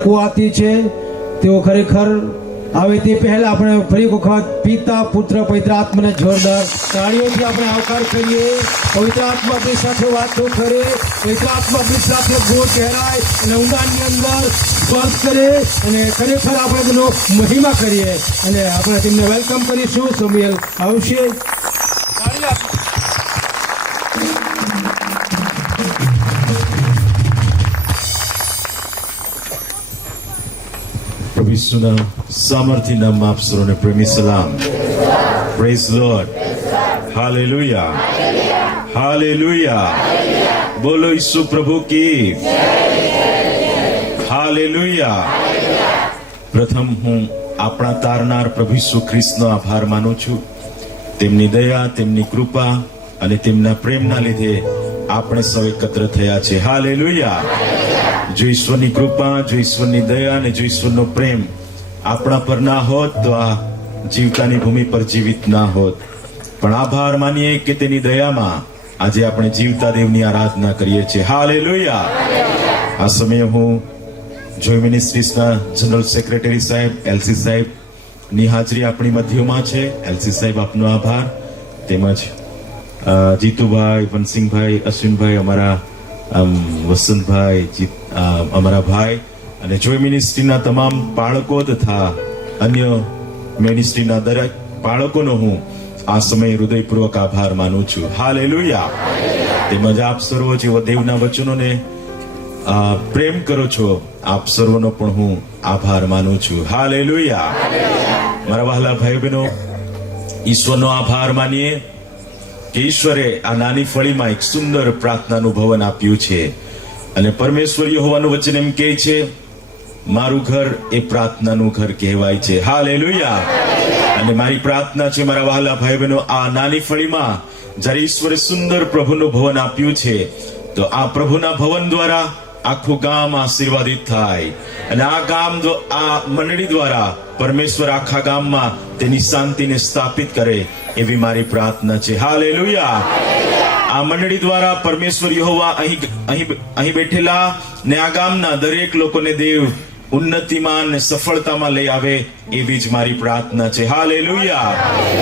કુવાતી છે તેઓ ખરેખર આવે તે પહેલા આપણે ફરી વખત પિતા પુત્ર પવિત્ર આત્માને જોરદાર તાળીઓથી આપણે આવકાર કરીએ. પવિત્ર આત્મા આપણી સાથે વાતો કરે, પવિત્ર આત્મા આપણી સાથે ગોળ કહેરાય અને ઊંડાણની અંદર સ્પર્શ કરે અને ખરેખર આપણે તેનો મહિમા કરીએ અને આપણે તેમને વેલકમ કરીશું. સમીર આવશે. प्रभु यीशुના સામર્થ્ય નામમાં આપ સૌને પ્રેમી સલામ. Praise lord. Hallelujah, hallelujah. બોલો ઈસુ પ્રભુ કી હાલેલુયા. પ્રથમ હું આપણા તારનાર પ્રભુ ઈસુ ખ્રિસ્તનો આભાર માનું છું. તેમની દયા, તેમની કૃપા અને તેમના પ્રેમના લીધે આપણે સૌ એકત્ર થયા છે. હાલેલુયા. જો ઈશ્વરની કૃપા, જો ઈશ્વરની દયા અને જો ઈશ્વરનો પ્રેમ આપણા પર ના હોત તો આ જીવતાની ભૂમિ પર જીવિત ના હોત. પણ આભાર માનીએ કે તેની દયામાં આજે આપણે જીવતા દેવની આરાધના કરીએ છીએ. હાલેલુયા. આ સમયે હું જોય મિનિસ્ટ્રીઝના જનરલ સેક્રેટરી સાહેબ એલસી સાહેબ ની હાજરી આપણી મધ્યમાં છે. એલસી સાહેબ આપનો આભાર. તેમજ જીતુભાઈ, વનસિંહભાઈ, અશ્વિનભાઈ, અમારા વસંતભાઈ, અમારા ભાઈ અને જોય મિનિસ્ટ્રીના તમામ બાળકો તથા અન્ય મિનિસ્ટ્રીના દરેક બાળકોનો હું આ સમયે હૃદયપૂર્વક આભાર માનું છું. હાલેલુયા. તેમજ આપ સર્વો જેવો દેવના વચનોને પ્રેમ કરો છો, આપ સર્વનો પણ હું આભાર માનું છું. હાલેલુયા. મારા વહાલા ભાઈ બહેનો, ઈશ્વરનો આભાર માનીએ કે ઈશ્વરે આ નાની ફળીમાં એક સુંદર પ્રાર્થનાનું ભવન આપ્યું છે અને પરમેશ્વર યહોવાનું વચન એમ કહે છે, મારું ઘર એ પ્રાર્થનાનું ઘર કહેવાય છે. હાલેલુયા. અને મારી પ્રાર્થના છે મારા વહાલા ભાઈ બહેનો, આ નાની ફળીમાં જ્યારે ઈશ્વરે સુંદર પ્રભુનું ભવન આપ્યું છે તો આ પ્રભુના ભવન દ્વારા આખું ગામ આશીર્વાદિત થાય અને આ ગામ આ મંડળી દ્વારા પરમેશ્વર આખા ગામમાં તેની શાંતિને સ્થાપિત કરે એવી મારી પ્રાર્થના છે. હાલેલુયા. આ મંડળી દ્વારા પરમેશ્વર યહોવા અહીં બેઠેલા ને આ ગામના દરેક લોકોને દેવ ઉન્નતિમાં અને સફળતામાં લઈ આવે એવી જ મારી પ્રાર્થના છે. હાલેલુયા.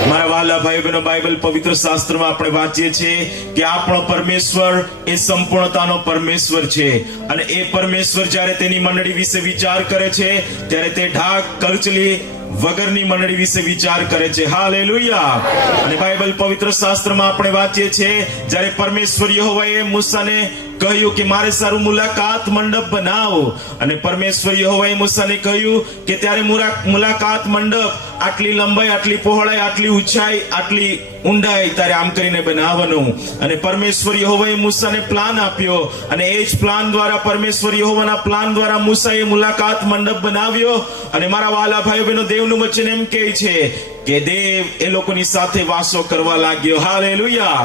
મારા વહાલા ભાઈ બહેનો, બાઇબલ પવિત્ર શાસ્ત્રમાં આપણે વાંચીએ છીએ કે આપણો પરમેશ્વર એ સંપૂર્ણતાનો પરમેશ્વર છે અને એ પરમેશ્વર જ્યારે તેની મંડળી વિશે વિચાર કરે છે ત્યારે તે ઢાક કરચલી વગરની મંડળી વિશે વિચાર કરે છે. હાલેલુયા. અને બાઇબલ પવિત્ર શાસ્ત્રમાં આપણે વાંચીએ છીએ જ્યારે પરમેશ્વર યહોવાએ મૂસાને કહ્યું કે મારે સારું મુલાકાત મંડપ બનાવો અને પરમેશ્વર યહોવાએ મૂસાને કહ્યું કે ત્યારે મુલાકાત મંડપ આટલી લંબાઈ, આટલી પહોળાઈ, આટલી ઊંચાઈ, આટલી ઊંડાઈ તારે આમ કરીને બનાવવાનું. અને પરમેશ્વર યહોવાએ મૂસાને પ્લાન આપ્યો અને એ જ પ્લાન દ્વારા, પરમેશ્વર યહોવાના પ્લાન દ્વારા મૂસાએ મુલાકાત મંડપ બનાવ્યો. અને મારા વહાલા ભાઈઓ બહેનો, દેવનું વચન એમ કહે છે કે દેવ એ લોકોની સાથે વાસો કરવા લાગ્યો. હાલેલુયા.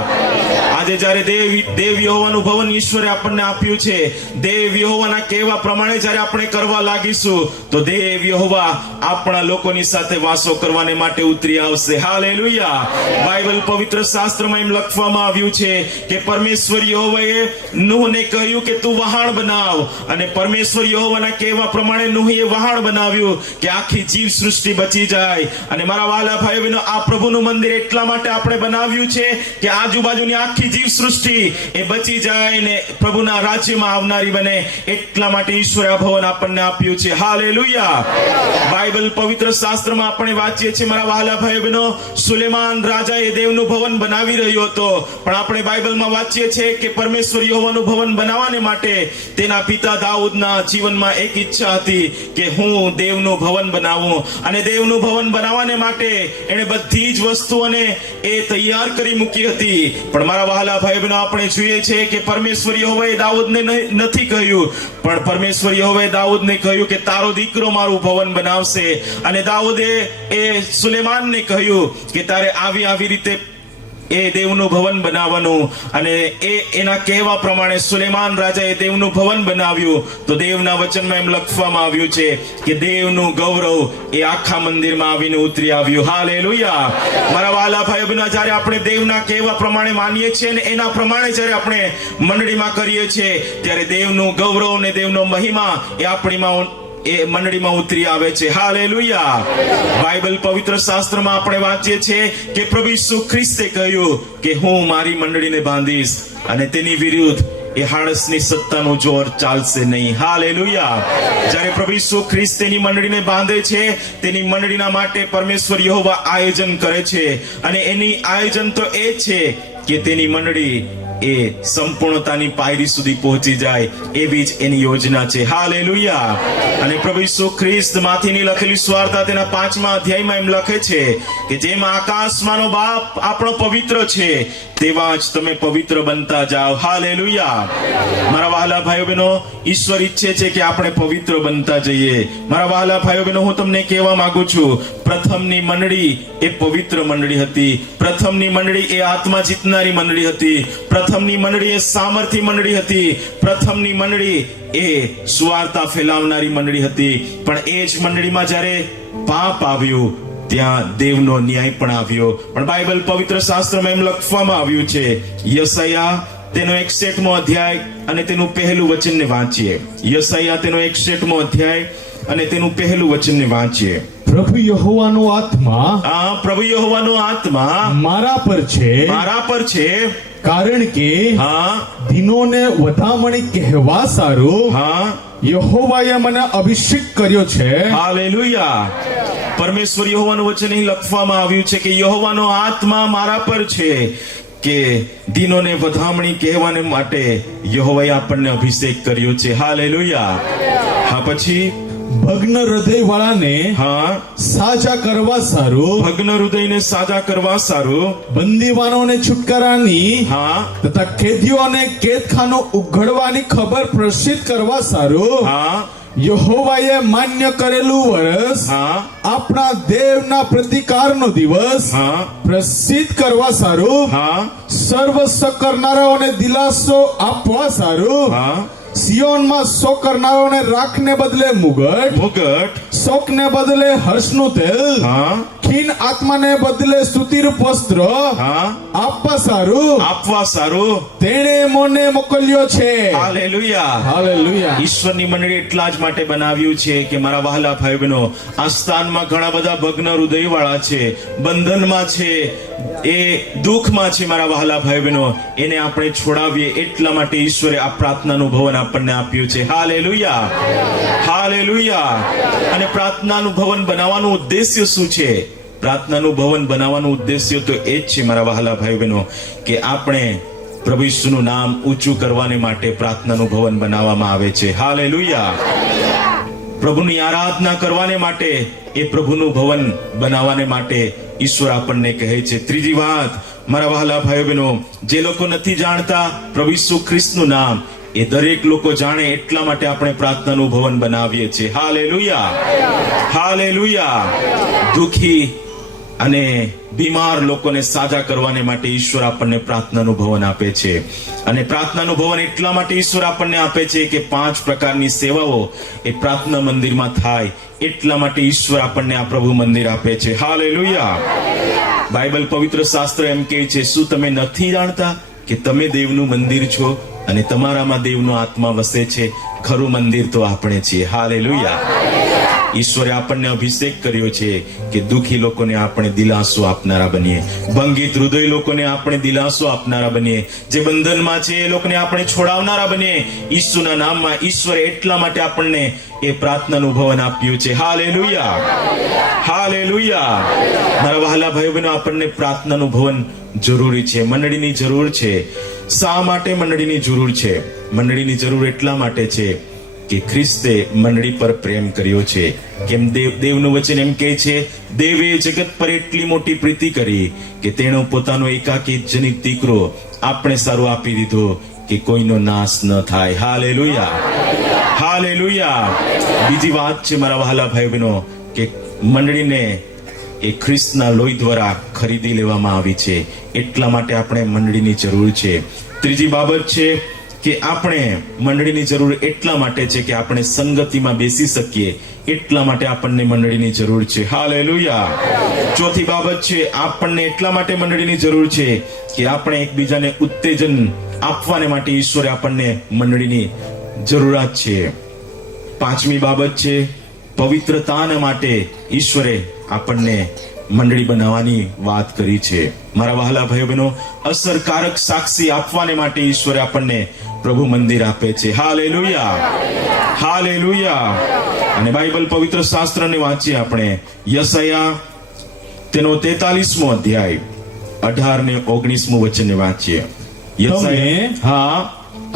આજે જ્યારે દેવ યહોવાનું ભવન ઈશ્વરે આપણને આપ્યું છે, દેવ યહોવાના કહેવા પ્રમાણે જ્યારે આપણે કરવા લાગીશું તો દેવ યહોવા આપણા લોકોની સાથે વાસો કરવાને માટે ઉતરી આવશે. હાલેલુયા. બાઇબલ પવિત્ર શાસ્ત્રમાં એમ લખવામાં આવ્યું છે કે પરમેશ્વર યહોવાએ નૂહને કહ્યું કે તું વહાણ બનાવ અને પરમેશ્વર યહોવાના કહેવા પ્રમાણે નૂહે વહાણ બનાવ્યું કે આખી જીવ સૃષ્ટિ બચી જાય. અને મારા વહાલા ભાઈ બહેનો, આ પ્રભુનું મંદિર એટલા માટે આપણે બનાવ્યું છે કે આજુબાજુની આખી જીવ સૃષ્ટિ એ બચી જાય ને પ્રભુના રાજ્યમાં આવનારી બને. એટલા માટે ઈશ્વરે આ ભવન આપણને આપ્યું છે. હાલેલુયા. બાઇબલ પવિત્ર શાસ્ત્રમાં આપણે વાંચીએ છીએ મારા વહાલા ભાઈ બહેનો, સુલેમાન રાજા એ દેવનું ભવન બનાવી રહ્યો હતો, પણ આપણે બાઇબલમાં વાંચીએ છીએ કે પરમેશ્વર યહોવાનું ભવન બનાવવાને માટે તેના પિતા દાઉદના જીવનમાં એક ઈચ્છા હતી કે હું દેવનું ભવન બનાવું. અને દેવનું ભવન બનાવવાને માટે એણે બધી જ વસ્તુઓને એ તૈયાર કરી મૂકી હતી. પણ મારા વહાલા ભાઈ બહેનો, આપણે જોઈએ છે કે પરમેશ્વર યહોવાએ દાઉદને નથી કહ્યું, પણ પરમેશ્વર યહોવાએ દાઉદને કહ્યું કે તારો દીકરો મારું ભવન બનાવશે. અને દાઉદે એ સુલેમાનને કહ્યું કે તારે આવી રીતે એ દેવનું ભવન બનાવવાનું. અને એના કહેવા પ્રમાણે સુલેમાન રાજાએ દેવનું ભવન બનાવ્યું. તો દેવના વચનમાં એમ લખવામાં આવ્યું છે કે દેવનું ગૌરવ એ આખા મંદિરમાં આવીને ઉતરી આવ્યું. હાલેલુયા. મારા વહાલા ભાઈ બહેનો, જ્યારે આપણે દેવના કહેવા પ્રમાણે માનીએ છીએ ને એના પ્રમાણે જ્યારે આપણે મંડળીમાં કરીએ છીએ ત્યારે દેવનું ગૌરવ ને દેવનો મહિમા એ આપણીમાં એ મંડળીમાં ઉતરી આવે છે. હાલેલુયા. બાઇબલ પવિત્ર શાસ્ત્રમાં આપણે વાંચીએ છીએ કે પ્રભુ ઈસુ ખ્રિસ્તે કહ્યું કે હું મારી મંડળીને બાંધીશ અને તેની વિરુદ્ધ એ હાડસની સત્તાનું જોર ચાલશે નહીં. હાલેલુયા. જ્યારે પ્રભુ ઈસુ ખ્રિસ્ત તેની મંડળીને બાંધે છે, તેની મંડળીના માટે પરમેશ્વર યહોવા આયોજન કરે છે અને એની આયોજન તો એ છે કે તેની મંડળી એ સંપૂર્ણતાની પાયરી સુધી પહોંચી જાય, એવી જ એની યોજના છે. હાલેલુયા. અને પ્રભુ ઈસુ ખ્રિસ્ત માંથીની લખેલી સુવાર્તા તેના 5મા અધ્યાયમાં એમ લખે છે કે જેમ આકાશમાંનો બાપ આપણો પવિત્ર છે, તેવા જ તમે પવિત્ર બનતા જાઓ. હાલેલુયા. મારા વહાલા ભાઈઓ બહેનો, ઈશ્વર ઈચ્છે છે કે આપણે પવિત્ર બનતા જઈએ. મારા વહાલા ભાઈઓ બહેનો, હું તમને કહેવા માંગુ છું, પ્રથમની મંડળી એ પવિત્ર મંડળી હતી. પ્રથમની મંડળી એ આત્મા જીતનારી મંડળી હતી. પ્રથમની મંડળી એ સામર્થ્ય મંડળી હતી. પ્રથમની મંડળી એ સુવાર્તા ફેલાવનારી મંડળી હતી. પણ એ જ મંડળીમાં જ્યારે પાપ આવ્યું, ત્યાં દેવનો ન્યાય પણ આવ્યો. પણ બાઇબલ પવિત્ર શાસ્ત્રમાં એમ લખવામાં આવ્યું છે, યશાયા તેનો 61મો અધ્યાય અને તેનું પહેલું વચનને વાંચીએ. યશાયા તેનો 61મો અધ્યાય અને તેનું પહેલું વચનને વાંચીએ. પ્રભુ યહોવાનો આત્મા પ્રભુ યહોવાનો આત્મા મારા પર છે, મારા પર છે, કારણ કે દિનોને વધામણી કહેવા સારું યહોવાએ મને અભિષેક કર્યો છે. હાલેલુયા. પરમેશ્વર યહોવાનું વચન અહીં લખવામાં આવ્યું છે કે યહોવાનો આત્મા મારા પર છે કે દિનોને વધામણી કહેવાને માટે યહોવાએ આપણને અભિષેક કર્યો છે. હાલેલુયા. હા, પછી ભગ્ન હૃદય વાળાને સાજા કરવા સારું, ભગ્ન હૃદયને સાજા કરવા સારું, બંદીવાનોને છુટકારાની તથા કેદીઓને કેદખાનું ઉઘડવાની ખબર પ્રસિદ્ધ કરવા સારું યહોવાએ માન્ય કરેલું વર્ષ આપણા દેવના પ્રતિકારનો દિવસ પ્રસિદ્ધ કરવા સારું, સર્વસ્વ કરનારાઓને દિલાસો આપવા સારું, સિયોનમાં શોક કરનારાઓને રાખને બદલે મુગટ, શોકને બદલે હર્ષનું તેલ, ખીન આત્માને બદલે સ્તુતિરૂપ વસ્ત્ર આપવા સારું તેણે મને મોકલ્યો છે. હાલેલુયા. હાલેલુયા. ઈશ્વરની મંડળી એટલા જ માટે બનાવ્યું છે કે મારા વહાલા ભાઈ બહેનો, આ સ્થાનમાં ઘણા બધા ભગ્ન હૃદય વાળા છે, બંધનમાં છે, એ દુઃખમાં છે. મારા વહાલા ભાઈ બહેનો, એને આપણે છોડાવીએ એટલા માટે ઈશ્વરે આ પ્રાર્થનાનું ભવન આપણને આપ્યું છે. હાલેલુયા. હાલેલુયા. અને પ્રાર્થનાનું ભવન બનાવવાનું ઉદ્દેશ્ય શું છે? પ્રાર્થનાનું ભવન બનાવવાનું ઉદ્દેશ્ય તો એ જ છે મારા વહાલા ભાઈ બહેનો કે આપણે પ્રભુ ઈસુનું નામ ઊંચું કરવાને માટે પ્રાર્થનાનું ભવન બનાવવામાં આવે છે. હાલેલુયા. પ્રભુની આરાધના કરવાને માટે, એ પ્રભુનું ભવન બનાવવાને માટે ઈશ્વર આપણને કહે છે. ત્રીજી વાત મારા વહાલા ભાઈઓ બહેનો, જે લોકો નથી જાણતા પ્રભુ ઈસુ ખ્રિસ્તનું નામ, એ દરેક લોકો જાણે એટલા માટે આપણે પ્રાર્થનાનું ભવન બનાવીએ છીએ. હાલેલુયા. હાલેલુયા. દુઃખી અને બીમાર લોકોને સાજા કરવાને માટે ઈશ્વર આપણને પ્રાર્થનાનું ભવન આપે છે. અને પ્રાર્થનાનું ભવન એટલા માટે ઈશ્વર આપણને આપે છે કે 5 પ્રકારની સેવાઓ એ પ્રાર્થના મંદિરમાં થાય, એટલા માટે ઈશ્વર આપણને આ પ્રભુ મંદિર આપે છે. હાલેલુયા. બાઇબલ પવિત્ર શાસ્ત્ર એમ કહે છે, શું તમે નથી જાણતા કે તમે દેવનું મંદિર છો અને તમારામાં દેવનો આત્મા વસે છે? ખરું મંદિર તો આપણે છીએ. હાલેલુયા. ઈશ્વરે આપણને અભિષેક કર્યો છે કે દુઃખી લોકોને આપણે દિલાસો આપનારા બનીએ, ભંગિત હૃદય લોકોને આપણે દિલાસો આપનારા બનીએ, જે બંધનમાં છે એ લોકોને આપણે છોડાવનારા બનીએ. ઈસુના નામમાં ઈશ્વરે એટલા માટે આપણને એ પ્રાર્થનાનું ભવન આપ્યું છે. હાલેલુયા. હાલેલુયા. મારા વહાલા ભાઈઓ બહેનો, આપણને પ્રાર્થનાનું ભવન જરૂરી છે, મંડળીની જરૂર છે. શા માટે મંડળીની જરૂર છે? મંડળીની જરૂર એટલા માટે છે કે ખ્રિસ્તે મંડળી પર પ્રેમ કર્યો છે. કેમ દેવનું વચન એમ કહે છે, દેવે જગત પર એટલી મોટી પ્રીતિ કરી કે તેનો પોતાનો એકાકી જનિત દીકરો આપણે સારું આપી દીધો કે કોઈનો નાશ ન થાય. હાલેલુયા. હાલેલુયા. બીજી વાત છે મારા વહાલા ભાઈ બહેનો કે મંડળીને એ ખ્રિસ્તના લોહી દ્વારા ખરીદી લેવામાં આવી છે, એટલા માટે આપણે મંડળીની જરૂર છે. ત્રીજી બાબત છે કે આપણે મંડળીની જરૂર એટલા માટે છે કે આપણે સંગતિમાં બેસી શકીએ, એટલા માટે આપણને મંડળીની જરૂર છે. હાલેલુયા. ચોથી બાબત છે, આપણને એટલા માટે મંડળીની જરૂર છે કે આપણે એકબીજાને ઉત્તેજન આપવાને માટે ઈશ્વરે આપણને મંડળીની જરૂરત છે. પાંચમી બાબત છે પવિત્રતાના માટે ઈશ્વરે આપણને મંડળી બનાવવાની વાત કરી છે. મારા વહાલા ભાઈઓ બહેનો, અસરકારક સાક્ષી આપવાને માટે ઈશ્વરે આપણને પ્રભુ મંદિર આપે છે. Hallelujah, hallelujah. અને બાઇબલ પવિત્ર શાસ્ત્રને વાંચીએ આપણે. યશાયા તેનો 43મો અધ્યાય 18 ને 19મું વચનને વાંચીએ. યશાયા, હા,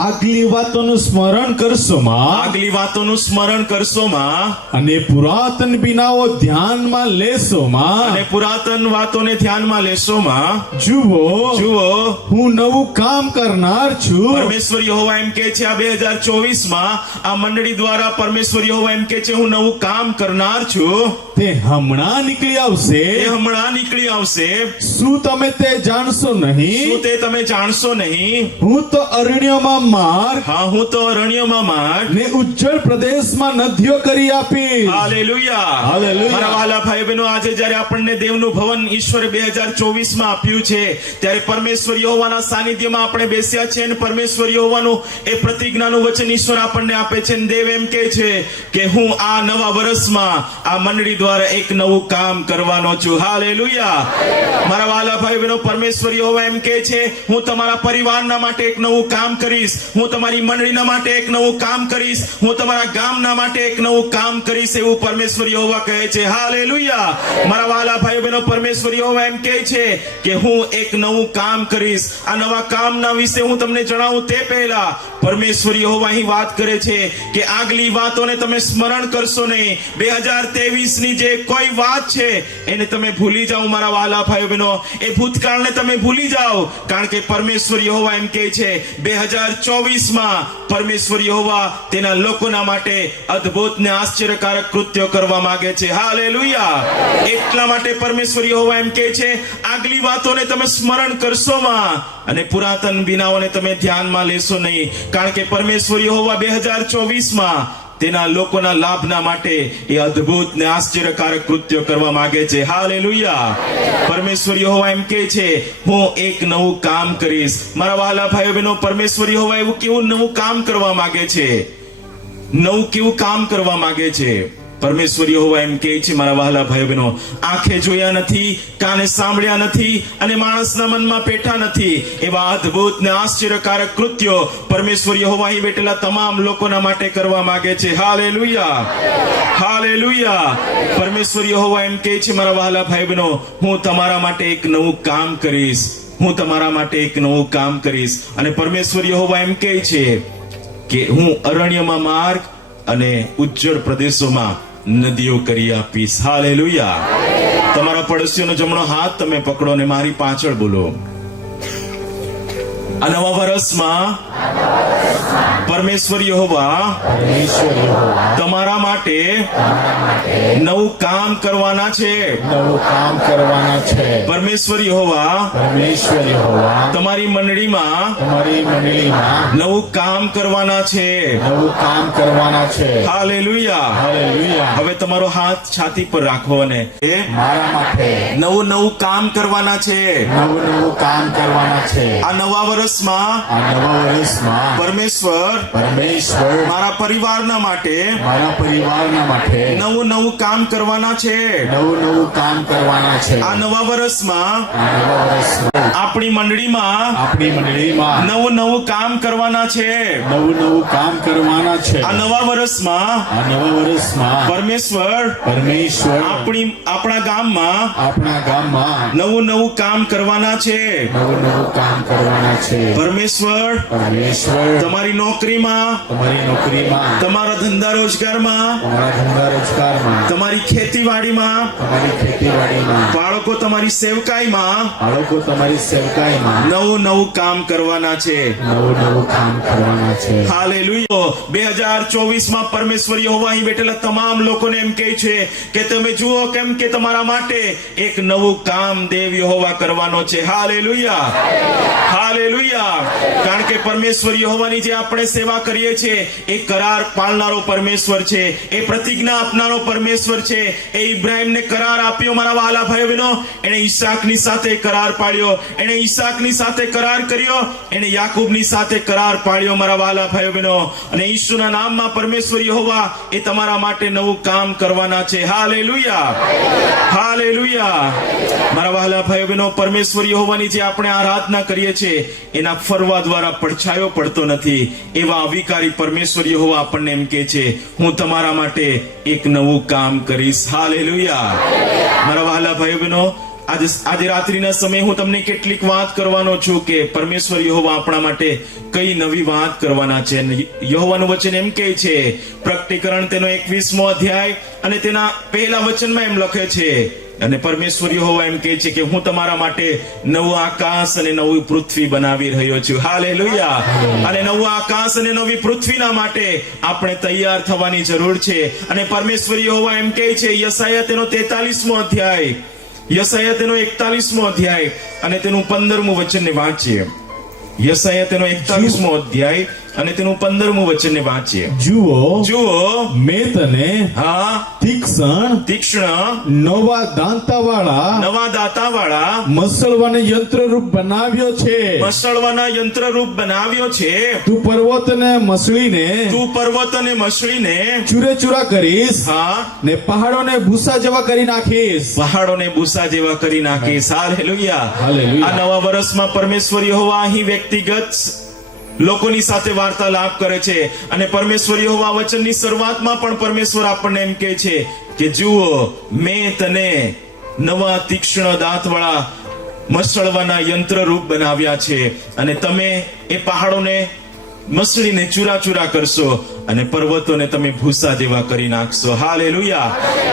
આગલી વાતોનું સ્મરણ કરશોમાં આગલી વાતોનું સ્મરણ કરશોમાં અને પુરાતન બિનાઓ ધ્યાનમાં લેશોમાં અને પુરાતન વાતોને ધ્યાનમાં લેશોમાં જુઓ જુઓ હું નવું કામ કરનાર છું. પરમેશ્વર યહોવા એમ કહે છે આ 2024માં આ મંડળી દ્વારા પરમેશ્વર યહોવા એમ કહે છે હું નવું કામ કરનાર છું. તે હમણાં નીકળી આવશે. એ હમણાં નીકળી આવશે. શું તમે તે જાણશો શું નહીં? તે તમે જાણશો નહીં? હું તો અરણ્યમાં માર્ગ હા, હું તો અરણ્યમાં માર્ગ ને ઉજ્જળ પ્રદેશમાં નદીઓ કરી આપીશ. હાલેલુયા. હાલેલુયા. મારા વહાલા ભાઈ બહેનો, આજે જ્યારે આપણને દેવનું ભવન ઈશ્વરે 2024માં આપ્યું છે ત્યારે પરમેશ્વર યહોવાના સાનિધ્યમાં આપણે બેસ્યા છે અને પરમેશ્વર યહોવાનું એ પ્રતિજ્ઞાનું વચન ઈશ્વર આપણને આપે છે અને દેવ એમ કહે છે કે હું આ નવા વર્ષમાં આ મંડળી દ્વારા એક નવું કામ કરવાનો છું. હાલેલુયા. મારા વહાલા ભાઈ બહેનો, પરમેશ્વર યહોવા એમ કહે છે હું તમારા પરિવારના માટે એક નવું કામ કરીશ, હું તમારી મંડળીના માટે એક નવું કામ કરીશ, હું તમારા ગામના માટે એક નવું કામ કરીશ, એવું પરમેશ્વર યહોવા કહે છે. હાલેલુયા. મારા વહાલા ભાઈઓ બહેનો, પરમેશ્વર યહોવા એમ કહે છે કે હું એક નવું કામ કરીશ. આ નવા કામના વિશે હું તમને જણાવું તે પહેલા પરમેશ્વર યહોવા અહીં વાત કરે છે કે આગલી વાતોને તમે સ્મરણ કરશો નહીં. 2023ની જે કોઈ વાત છે એને તમે ભૂલી જાઓ. મારા વહાલા ભાઈઓ બહેનો, એ ભૂતકાળને તમે ભૂલી જાઓ, કારણ કે પરમેશ્વર યહોવા એમ કહે છે 2024માં પરમેશ્વર યહોવા તેના લોકોના માટે અદ્ભુત ને આશ્ચર્યકારક કૃત્યો કરવા માંગે છે. હાલેલુયા. એટલા માટે પરમેશ્વર યહોવા એમ કહે છે આગલી વાતોને તમે સ્મરણ કરશોમાં અને પુરાતન બિનાઓને તમે ધ્યાનમાં લેશો નહીં, કારણ કે પરમેશ્વર યહોવા 2024માં તેના લોકોના લાભના માટે એ અદ્ભુત ને આશ્ચર્યકારક કૃત્યો કરવા માંગે છે. હાલેલુયા. પરમેશ્વર યહોવા એમ કહે છે હું એક નવું કામ કરીશ. મારા વહાલા ભાઈઓ બહેનો, પરમેશ્વર યહોવા એવું કેવું નવું કામ કરવા માંગે છે? નવું કેવું કામ કરવા માંગે છે? પરમેશ્વર યહોવા એમ કહે છે મારા વહાલા ભાઈઓ બહેનો, આંખે જોયા નથી, કાને સાંભળ્યા નથી અને માણસના મનમાં પેઠા નથી એવા અદ્ભુત ને આશ્ચર્યકારક કૃત્યો પરમેશ્વર યહોવા અહીં બેઠેલા તમામ લોકોના માટે કરવા માંગે છે. Hallelujah, hallelujah. પરમેશ્વર યહોવા એમ કહે છે મારા વહાલા ભાઈ બહેનો, હું તમારા માટે એક નવું કામ કરીશ, હું તમારા માટે એક નવું કામ કરીશ. અને પરમેશ્વર યહોવા એમ કહે છે કે હું અરણ્યમાં માર્ગ અને ઉજ્જળ પ્રદેશોમાં નદીઓ કરી આપીશ. હાલેલુયા. તમારા પડોશીઓનો જમણો હાથ તમે પકડો અને મારી પાછળ બોલો. આ નવા વર્ષમાં પરમેશ્વર યહોવા તમારા માટે નવું કામ કરવાના છે. નવું કામ કરવાના છે. પરમેશ્વર યહોવા તમારી મંડળીમાં નવું કામ કરવાના છે. નવું કામ કરવાના છે. હાલેલુયા. હાલેલુયા. હવે તમારો હાથ છાતી પર રાખો અને મારા માટે નવું નવું કામ કરવાના છે. નવું કામ કરવાના છે. આ નવા વર્ષમાં આ નવા વર્ષમાં પરમેશ્વર મારા પરિવારના માટે પરિવારના માટે નવું નવું કામ કરવાના છે. નવું કામ કરવાના છે. આ નવા વર્ષમાં આ નવા વર્ષમાં આપણી મંડળીમાં નવું કામ કરવાના છે. નવું કામ કરવાના છે. આ નવા વર્ષમાં પરમેશ્વર આપણા ગામમાં નવું કામ કરવાના છે. નવું કામ કરવાના છે. પરમેશ્વર તમારી નોકરીમાં, તમારા ધંધા રોજગારમાં, તમારી ખેતીવાડીમાં, બાળકો તમારી સેવકાઈમાં નવું કામ કરવાના છે. હાલેલુયા. 2024માં પરમેશ્વર યહોવા અહીં બેઠેલા તમામ લોકોને એમ કહે છે કે તમે જુઓ કેમ કે તમારા માટે એક નવું કામ દેવ યહોવા કરવાનો છે. Hallelujah, hallelujah. હાલેલુયા. કારણ કે પરમેશ્વર યહોવાની જે આપણે સેવા કરીએ છીએ એ કરાર પાળનારો પરમેશ્વર છે, એ પ્રતિજ્ઞા આપનારો પરમેશ્વર છે. એ ઇબ્રાહિમને કરાર આપ્યો મારા વહાલા ભાઈઓ બહેનો, એણે ઈસાકની સાથે કરાર પાડ્યો, એણે ઈસાકની સાથે કરાર કર્યો, એણે યાકૂબની સાથે કરાર પાડ્યો મારા વહાલા ભાઈઓ બહેનો. અને ઈસુના નામમાં પરમેશ્વર યહોવા એ તમારા માટે નવું કામ કરવાના છે. Hallelujah, hallelujah. મારા વહાલા ભાઈઓ બહેનો, પરમેશ્વર યહોવાની જે આપણે આરાધના કરીએ છીએ એના ફરવા દ્વારા પડછાયો પડતો નથી. એવા અવિકારી પરમેશ્વર યહોવા આપણને એમ કહે છે, હું તમારા માટે એક નવું કામ કરીશ. હાલેલુયા. મારા વહાલા ભાઈઓ બહેનો, આજે રાત્રિના સમયે હું તમને કેટલીક વાત કરવાનો છું કે પરમેશ્વર યહોવા આપણા માટે કઈ નવી વાત કરવાના છે. યહોવાનું વચન એમ કહે છે, પ્રકટીકરણ તેનો 21મો અધ્યાય અને તેના પહેલા વચનમાં એમ લખે છે, અને પરમેશ્વર યહોવા એમ કહે છે કે હું તમારા માટે નવું આકાશ અને નવી પૃથ્વી બનાવી રહ્યો છું. હાલેલુયા. અને નવું આકાશ અને નવી પૃથ્વીના માટે આપણે તૈયાર થવાની જરૂર છે. અને પરમેશ્વર યહોવા એમ કહે છે, યશાયા તેનો 43મો અધ્યાય, યશાયા તેનો 41મો અધ્યાય અને તેનું 15મું વચનને વાંચીએ. યશાયા તેનો 41મો અધ્યાય અને તેનું 15મું વચનને વાંચીએ. જુઓ મેં તને તીક્ષ્ણ નવા દાંતાવાળા મસળવાને યંત્ર રૂપ બનાવ્યો છે. મસળવાના યંત્ર રૂપ બનાવ્યો છે. તું પર્વતને મસળીને ચૂરેચૂરા કરીશ. હા, ને પહાડોને ભૂસા જેવા કરી નાખીશ. પહાડોને ભૂસા જેવા કરી નાખીશ. હાલેલુયા. હાલેલુયા. આ નવા વર્ષમાં પરમેશ્વર યહોવા અહીં વ્યક્તિગત લોકોની સાથે વાર્તાલાપ કરે છે. અને પરમેશ્વર યહોવા વચનની શરૂઆતમાં પણ પરમેશ્વર આપણને એમ કહે છે કે જુઓ, મેં તને નવા તીક્ષ્ણ દાંતવાળા મસળવાના યંત્ર રૂપ બનાવ્યા છે, અને તમે એ પહાડોને મસળીને ચૂરા કરશો અને પર્વતોને તમે ભૂસા જેવા કરી નાખશો. હાલેલુયા.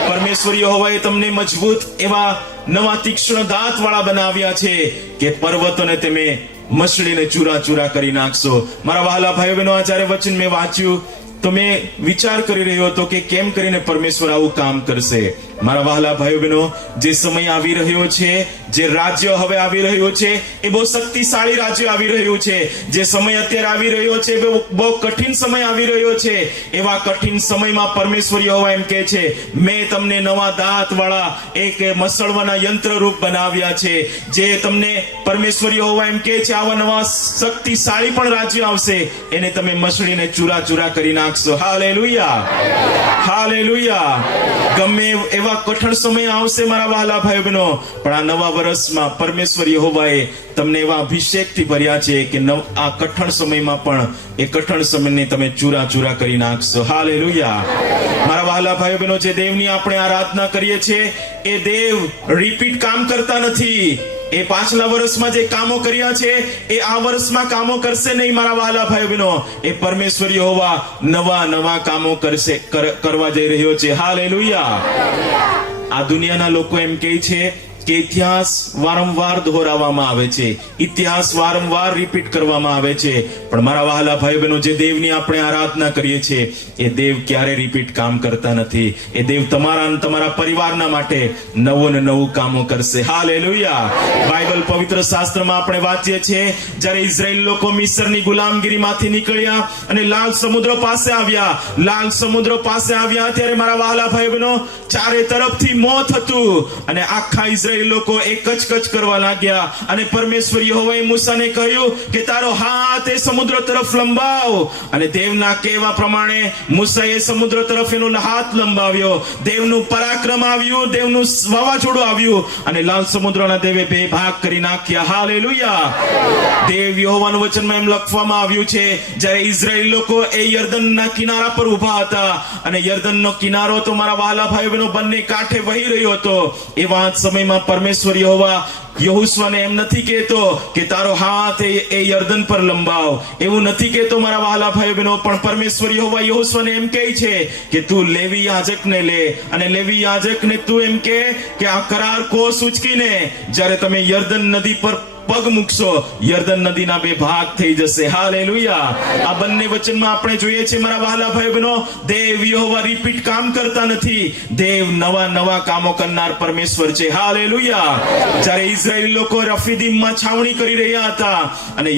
પરમેશ્વર યહોવાએ તમને મજબૂત એવા નવા તીક્ષ્ણ દાંતવાળા બનાવ્યા છે કે પર્વતોને તમે મસળીને ચૂરા કરી નાખશો. મારા વહાલા ભાઈઓ બહેનો, આ જ્યારે વચન મેં વાંચ્યું તો મેં વિચાર કરી રહ્યો હતો કે કેમ કરીને પરમેશ્વર આવું કામ કરશે. મારા વહાલા ભાઈઓ બહેનો, જે સમય આવી રહ્યો છે, જે રાજ્ય હવે આવી રહ્યું છે, એ બહુ શક્તિશાળી રાજ્ય આવી રહ્યું છે. જે સમય અત્યારે આવી રહ્યો છે, બહુ કઠિન સમય આવી રહ્યો છે. એવા કઠિન સમયમાં પરમેશ્વર યહોવા એમ કહે છે, મેં તમને નવા દાંત વાળા એક મસળવાના યંત્ર રૂપ બનાવ્યા છે. જે તમને પરમેશ્વર યહોવા એમ કહે છે, આવા નવા શક્તિશાળી પણ રાજ્ય આવશે, એને તમે મસળીને ચૂરા કરી નાખશો. Hallelujah, hallelujah. ગમે એવા કઠણ સમય આવશે મારા વહાલા ભાઈઓ બહેનો, પણ આ નવા વર્ષમાં પરમેશ્વર યહોવાએ તમને એવા અભિષેકથી ભર્યા છે કે આ કઠણ સમયમાં પણ એ કઠણ સમયને તમે ચૂરા કરી નાખશો. હાલેલુયા. મારા વહાલા ભાઈઓ બહેનો, જે દેવની આપણે આરાધના કરીએ છીએ એ દેવ રિપીટ કામ કરતા નથી. એ પાછલા વર્ષમાં જે કામો કર્યા છે એ આ વર્ષમાં કામો કરશે નહીં મારા વહાલા ભાઈઓ બહેનો. એ પરમેશ્વર યહોવા નવા કામો કરવા જઈ રહ્યો છે. હાલેલુયા. આ દુનિયાના લોકો એમ કહે છે કે ઇતિહાસ વારંવાર દોહરાવવામાં આવે છે, ઇતિહાસ વારંવાર રિપીટ કરવામાં આવે છે. પણ મારા વહાલા ભાઈ બહેનો, જે દેવની આપણે આરાધના કરીએ છીએ એ દેવ ક્યારે રિપીટ કામ કરતા નથી. એ દેવ તમારા અને તમારા પરિવારના માટે નવું કામો કરશે. હાલેલુયા. બાઇબલ પવિત્ર શાસ્ત્રમાં આપણે વાંચીએ છીએ, જ્યારે ઇઝરાયેલ લોકો મિસ્રની ગુલામગીરીમાંથી નીકળ્યા અને લાલ સમુદ્ર પાસે આવ્યા ત્યારે મારા વહાલા ભાઈ બહેનો, ચારે તરફથી મોત હતું અને આખા ઇઝરાયેલી લોકો એ કચકચ કરવા લાગ્યા. અને પરમેશ્વર યહોવાએ મૂસાને કહ્યું કે તારો હાથ એ સમુદ્ર તરફ લંબાવ. અને દેવના કહેવા પ્રમાણે મૂસાએ સમુદ્ર તરફ એનો હાથ લંબાવ્યો. દેવનું પરાક્રમ આવ્યું, દેવનું વાવાઝોડું આવ્યું અને લાલ સમુદ્રના દેવે બે ભાગ કરી નાખ્યા. હાલેલુયા. દેવ યહોવાનું વચનમાં એમ લખવામાં આવ્યું છે, જ્યારે ઇઝરાયેલ લોકો એ યર્દનના કિનારા પર ઊભા હતા અને યર્દનનો કિનારો તો મારા વહાલા ભાઈઓ બહેનો બંને કાંઠે વહી રહ્યો હતો. એવા સમયમાં પરમેશ્વર યહોવા યહોશુઆને એમ નથી કહેતો કે તારો હાથ એ યર્દન પર લંબાવ, એવું નથી કહેતો મારા વહાલા ભાઈઓ બહેનો. પણ પરમેશ્વર યહોવા યહોશુઆને એમ કહે છે કે તું લેવી યાજકને લે અને લેવી યાજકને તું એમ કે આ કરાર કોષ ઉચકીને જ્યારે તમે યર્દન નદી પર પગ મૂકશો યર્દન નદીના બે ભાગ થઈ જશે. હાલેલુયા. આ બંને વચનમાં આપણે જોઈએ છે મારા વહાલા ભાઈ બહેનો, દેવ યહોવા રિપીટ કામ કરતા નથી. દેવ નવા નવા કામો કરનાર પરમેશ્વર છે. હાલેલુયા. જ્યારે ઇઝરાયેલી લોકો રફીદીમમાં છાવણી કરી રહ્યા હતા અને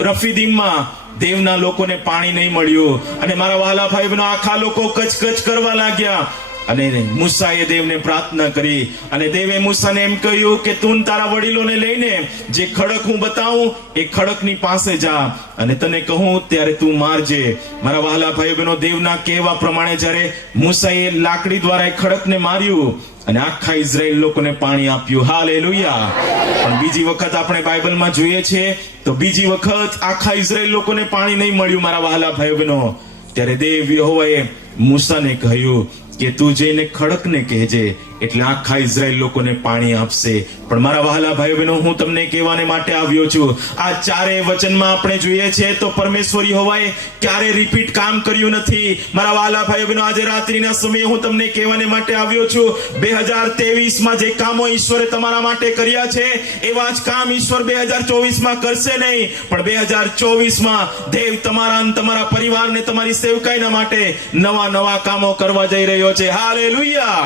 રફીદીમમાં દેવના લોકોને પાણી નહીં મળ્યું અને મારા વહાલા ભાઈ બહેનો આખા લોકો કચકચ કરવા લાગ્યા અને મૂસાએ દેવને પ્રાર્થના કરી અને દેવે મૂસાને એમ કહ્યું કે તું તારા વડીલોને લઈને જે ખડક હું બતાવું એ ખડકની પાસે જા અને તને કહું ત્યારે તું મારજે. મારા વહાલા ભાઈ બહેનો, દેવના કહેવા પ્રમાણે જ્યારે મૂસાએ લાકડી દ્વારા એ ખડકને માર્યું અને આખા ઇઝરાયેલ લોકોને પાણી આપ્યું. હાલેલુયા. પણ બીજી વખત આપણે બાઇબલમાં જોઈએ છે તો બીજી વખત આખા ઇઝરાયેલ લોકોને પાણી નહીં મળ્યું. મારા વહાલા ભાઈ બહેનો, ત્યારે દેવ યહોવાએ મૂસાને કહ્યું કે તું જઈને ખડકને કહેજે એટલે આખા ઇઝરાયેલ લોકોને પાણી આપશે. પણ મારા વહાલા ભાઈ બહેનો, હું તમને કહેવાને માટે આવ્યો છું, આ ચારે વચનમાં આપણે જોઈએ છે તો પરમેશ્વર યહોવાએ ક્યારે રિપીટ કામ કર્યું નથી. મારા વહાલા ભાઈ બહેનો, આજે રાત્રિના સમયે હું તમને કહેવાને માટે આવ્યો છું, 2023માં જે કામો ઈશ્વરે તમારા માટે કર્યા છે એવા જ કામ ઈશ્વર 2024માં કરશે નહીં. પણ 2024માં દેવ તમારા અને તમારા પરિવારને તમારી સેવકાઈના માટે નવા નવા કામો કરવા જઈ રહ્યો છે. હાલેલુયા.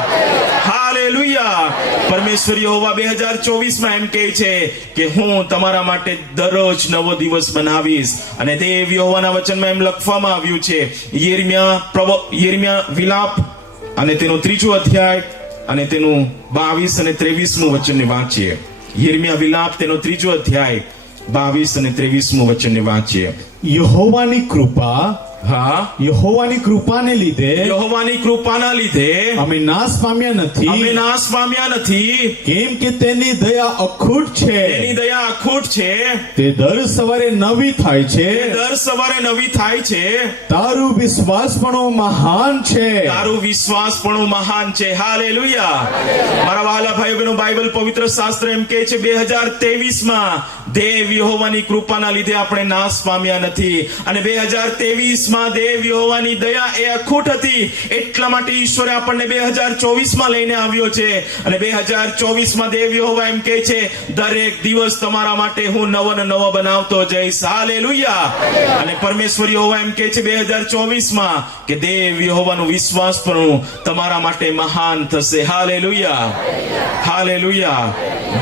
હાલેલુયા. પરમેશ્વર યહોવા 2024માં એમ કહે છે કે હું તમારા માટે દરરોજ નવો દિવસ બનાવીશ. અને દેવ યહોવાના વચનમાં એમ લખવામાં આવ્યું છે, યિર્મયાહ વિલાપ અને તેનો 3 અધ્યાય અને તેનું 22 અને 23મું વચનને વાંચીએ. યિર્મયાહ વિલાપ તેનો 3 અધ્યાય 22 અને 23મું વચનને વાંચીએ. યહોવાની કૃપા, હા, યહોવાની કૃપાને લીધે યહોવાની કૃપાના લીધે અમે નાશ પામ્યા નથી. અમે નાશ પામ્યા નથી, કેમ કે તેની દયા અખૂટ છે. તેની દયા અખૂટ છે, તે દર સવારે નવી થાય છે. તે દર સવારે નવી થાય છે. તારું વિશ્વાસપણું મહાન છે. તારું વિશ્વાસપણું મહાન છે. હાલેલુયા. મારા વહાલા ભાઈઓ બહેનો, બાઇબલ પવિત્ર શાસ્ત્ર એમ કહે છે 2023માં દેવ યહોવાની કૃપાના લીધે આપણે નાશ પામ્યા નથી અને 2023માં દેવ યહોવાની દયા એ અખૂટ હતી. એટલા માટે ઈશ્વરે આપણને 2024માં લઈને આવ્યો છે અને 2024માં દેવ યહોવા એમ કહે છે દરેક દિવસ તમારા માટે હું નવો ને નવો બનાવતો જઈશ. હાલેલુયા. અને પરમેશ્વર યહોવા એમ કહે છે 2024માં કે દેવ યહોવાનું વિશ્વાસપણું તમારા માટે મહાન થશે. હાલેલુયા. હાલેલુયા.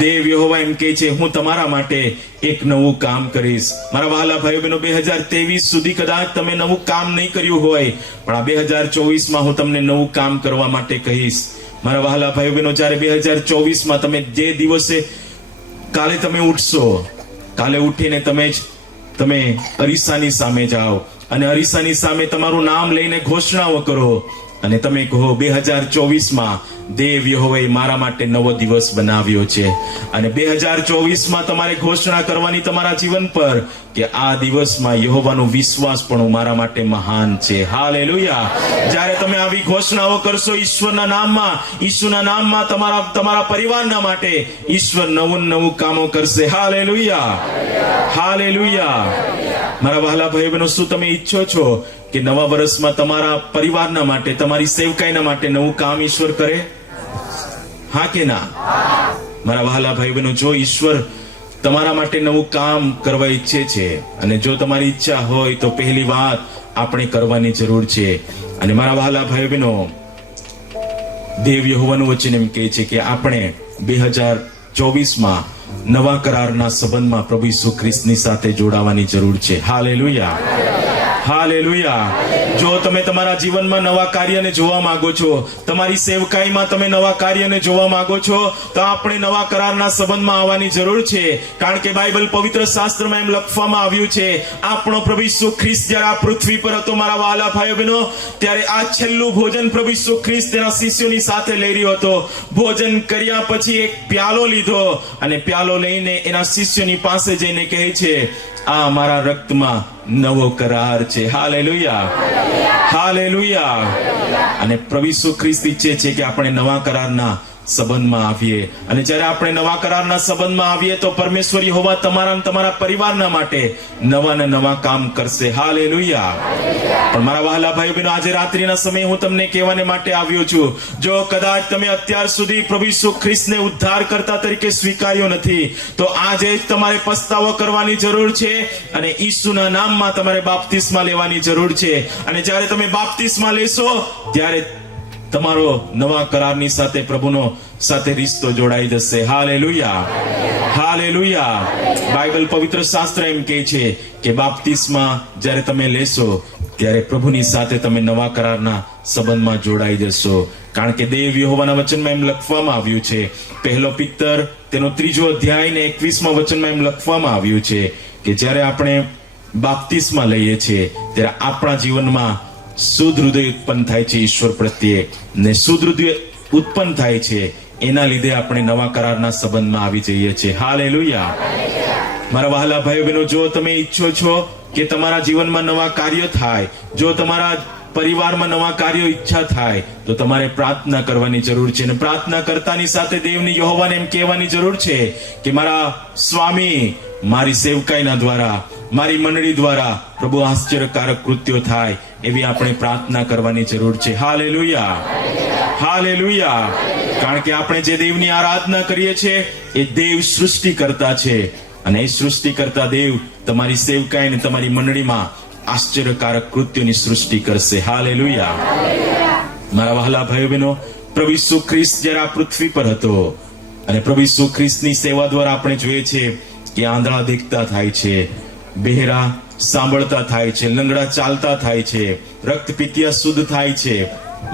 દેવ યહોવા એમ કહે છે હું તમારા માટે એક નવું કામ કરીશ. મારા વહાલા ભાઈઓ બહેનો, 2023 સુધી કદાચ તમે નવું કામ નહીં કર્યું હોય પણ આ 2024માં હું તમને નવું કામ કરવા માટે કહીશ. મારા વહાલા ભાઈઓ બહેનો, જ્યારે 2024માં તમે જે દિવસે કાલે તમે ઉઠશો, કાલે ઉઠીને તમે અરીસાની સામે જાઓ અને અરીસાની સામે તમારું નામ લઈને ઘોષણાઓ કરો અને તમે કહો 2024માં દેવ યહોવાએ મારા માટે નવો દિવસ બનાવ્યો છે. અને 2024માં તમારે ઘોષણા કરવાની તમારા જીવન પર કે આ દિવસમાં યહોવાનો વિશ્વાસ પણ મારા માટે મહાન છે. હાલેલુયા. જ્યારે તમે આવી ઘોષણાઓ કરશો ઈશ્વરના નામમાં તમારા પરિવારના માટે ઈશ્વર નવું કામો કરશે. હાલેલુયા. હાલેલુયા. મારા વહાલા ભાઈ બહેનો, શું તમે ઈચ્છો છો કે નવા વર્ષમાં તમારા પરિવારના માટે, તમારી સેવકાઈના માટે નવું કામ ઈશ્વર કરે? હા કે ના? મારા વહાલા ભાઈ બહેનો, જો ઈશ્વર તમારા માટે નવું કામ કરવા ઈચ્છે છે અને જો તમારી ઈચ્છા હોય તો પહેલી વાત આપણે કરવાની જરૂર છે. અને મારા વહાલા ભાઈ બહેનો, દેવ યહોવાનું વચન એમ કહે છે કે આપણે 2024માં નવા કરારના સંબંધમાં પ્રભુ ઈસુ ખ્રિસ્તની સાથે જોડાવાની જરૂર છે. હાલેલુયા. હાલેલુયા. જો તમે તમારા જીવનમાં નવા કાર્યને જોવા માંગો છો, તમારી સેવકાઈમાં તમે નવા કાર્યને જોવા માંગો છો તો આપણે નવા કરારના સંબંધમાં આવવાની જરૂર છે. કારણ કે બાઇબલ પવિત્ર શાસ્ત્રમાં એમ લખવામાં આવ્યું છે, આપણો પ્રભુ ઈસુ ખ્રિસ્ત જ્યારે આ પૃથ્વી પર હતો મારા વહાલા ભાઈઓ બહેનો, ત્યારે આ છેલ્લું ભોજન પ્રભુ ઈસુ ખ્રિસ્ત તેના શિષ્યોની સાથે લઈ રહ્યો હતો. ભોજન કર્યા પછી એક પ્યાલો લીધો અને પ્યાલો લઈને એના શિષ્યોની પાસે જઈને કહે છે આ મારા રક્તમાં નવો કરાર છે. હાલેલુયા. હાલેલુયા. અને પ્રભુ ઈસુ ખ્રિસ્ત ઈચ્છે છે કે આપણે નવા કરારના સંબંધમાં આવીએ. અને જ્યારે આપણે નવા કરારના સંબંધમાં આવીએ તો પરમેશ્વર યહોવા તમારા અને તમારા પરિવારના માટે નવા ને નવા કામ કરશે. હાલેલુયા. પણ મારા વહાલા ભાઈઓ બહેનો, આજે રાત્રિના સમયે હું તમને કહેવાને માટે આવ્યો છું, જો કદાચ તમે અત્યાર સુધી પ્રભુ ઈસુ ખ્રિસ્તને ઉદ્ધારકર્તા તરીકે સ્વીકાર્યો નથી તો આજે જ તમારે પસ્તાવો કરવાની જરૂર છે અને ઈસુના નામમાં તમારે બાપ્તિસ્મા લેવાની જરૂર છે. અને જ્યારે તમે બાપ્તિસ્મા લેશો ત્યારે તમારો નવા કરારની સાથે પ્રભુનો સાથે રિશ્તો જોડાઈ જશે. હાલેલુયા. હાલેલુયા. બાઇબલ પવિત્ર શાસ્ત્ર એમ કહે છે કે બાપ્તિસ્મા જ્યારે તમે લેશો ત્યારે પ્રભુની સાથે તમે નવા કરારના સંબંધમાં જોડાઈ જશો. કારણ કે દેવ યહોવાના વચનમાં એમ લખવામાં આવ્યું છે, પહેલો પિત્તર તેનો 3 અધ્યાય ને 21માં વચનમાં એમ લખવામાં આવ્યું છે કે જ્યારે આપણે બાપ્તિસ્મા લઈએ છીએ ત્યારે આપણા જીવનમાં શુદ્ધ હૃદય ઉત્પન્ન થાય છે ઈશ્વર પ્રત્યે, ને શુદ્ધ હૃદય ઉત્પન્ન થાય છે એના લીધે આપણે નવા કરારના સંબંધમાં આવી જઈએ છીએ. હાલેલુયા. મારા વહાલા ભાઈઓ બહેનો, જો તમે ઈચ્છો છો કે તમારા જીવનમાં નવા કાર્યો થાય, જો તમારા પરિવારમાં નવા કાર્યો ઈચ્છા થાય તો તમારે પ્રાર્થના કરવાની જરૂર છે. અને પ્રાર્થના કરતાની સાથે દેવની યહોવાને એમ કહેવાની જરૂર છે કે મારા સ્વામી મારી સેવકાઈના દ્વારા, મારી મંડળી દ્વારા પ્રભુ આશ્ચર્યકારક કૃત્યો થાય એવી આપણે પ્રાર્થના કરવાની જરૂર છે. હાલેલુયા. હાલેલુયા. કારણ કે આપણે જે દેવની આરાધના કરીએ છીએ એ દેવ સૃષ્ટિ કરતા છે અને એ સૃષ્ટિ કરતા દેવ તમારી સેવકાઈ અને તમારી મંડળીમાં આશ્ચર્યકારક કૃત્યોની સૃષ્ટિ કરશે. હાલેલુયા. મારા વહાલા ભાઈઓ બહેનો, પ્રભુ ઈસુ ખ્રિસ્ત જ્યારે આ પૃથ્વી પર હતો અને પ્રભુ ઈસુ ખ્રિસ્તની સેવા દ્વારા આપણે જોઈએ છે કે આંધળા દેખતા થાય છે, બહેરા સાંભળતા થાય છે, લંગડા ચાલતા થાય છે, રક્તપિતિયા શુદ્ધ થાય છે,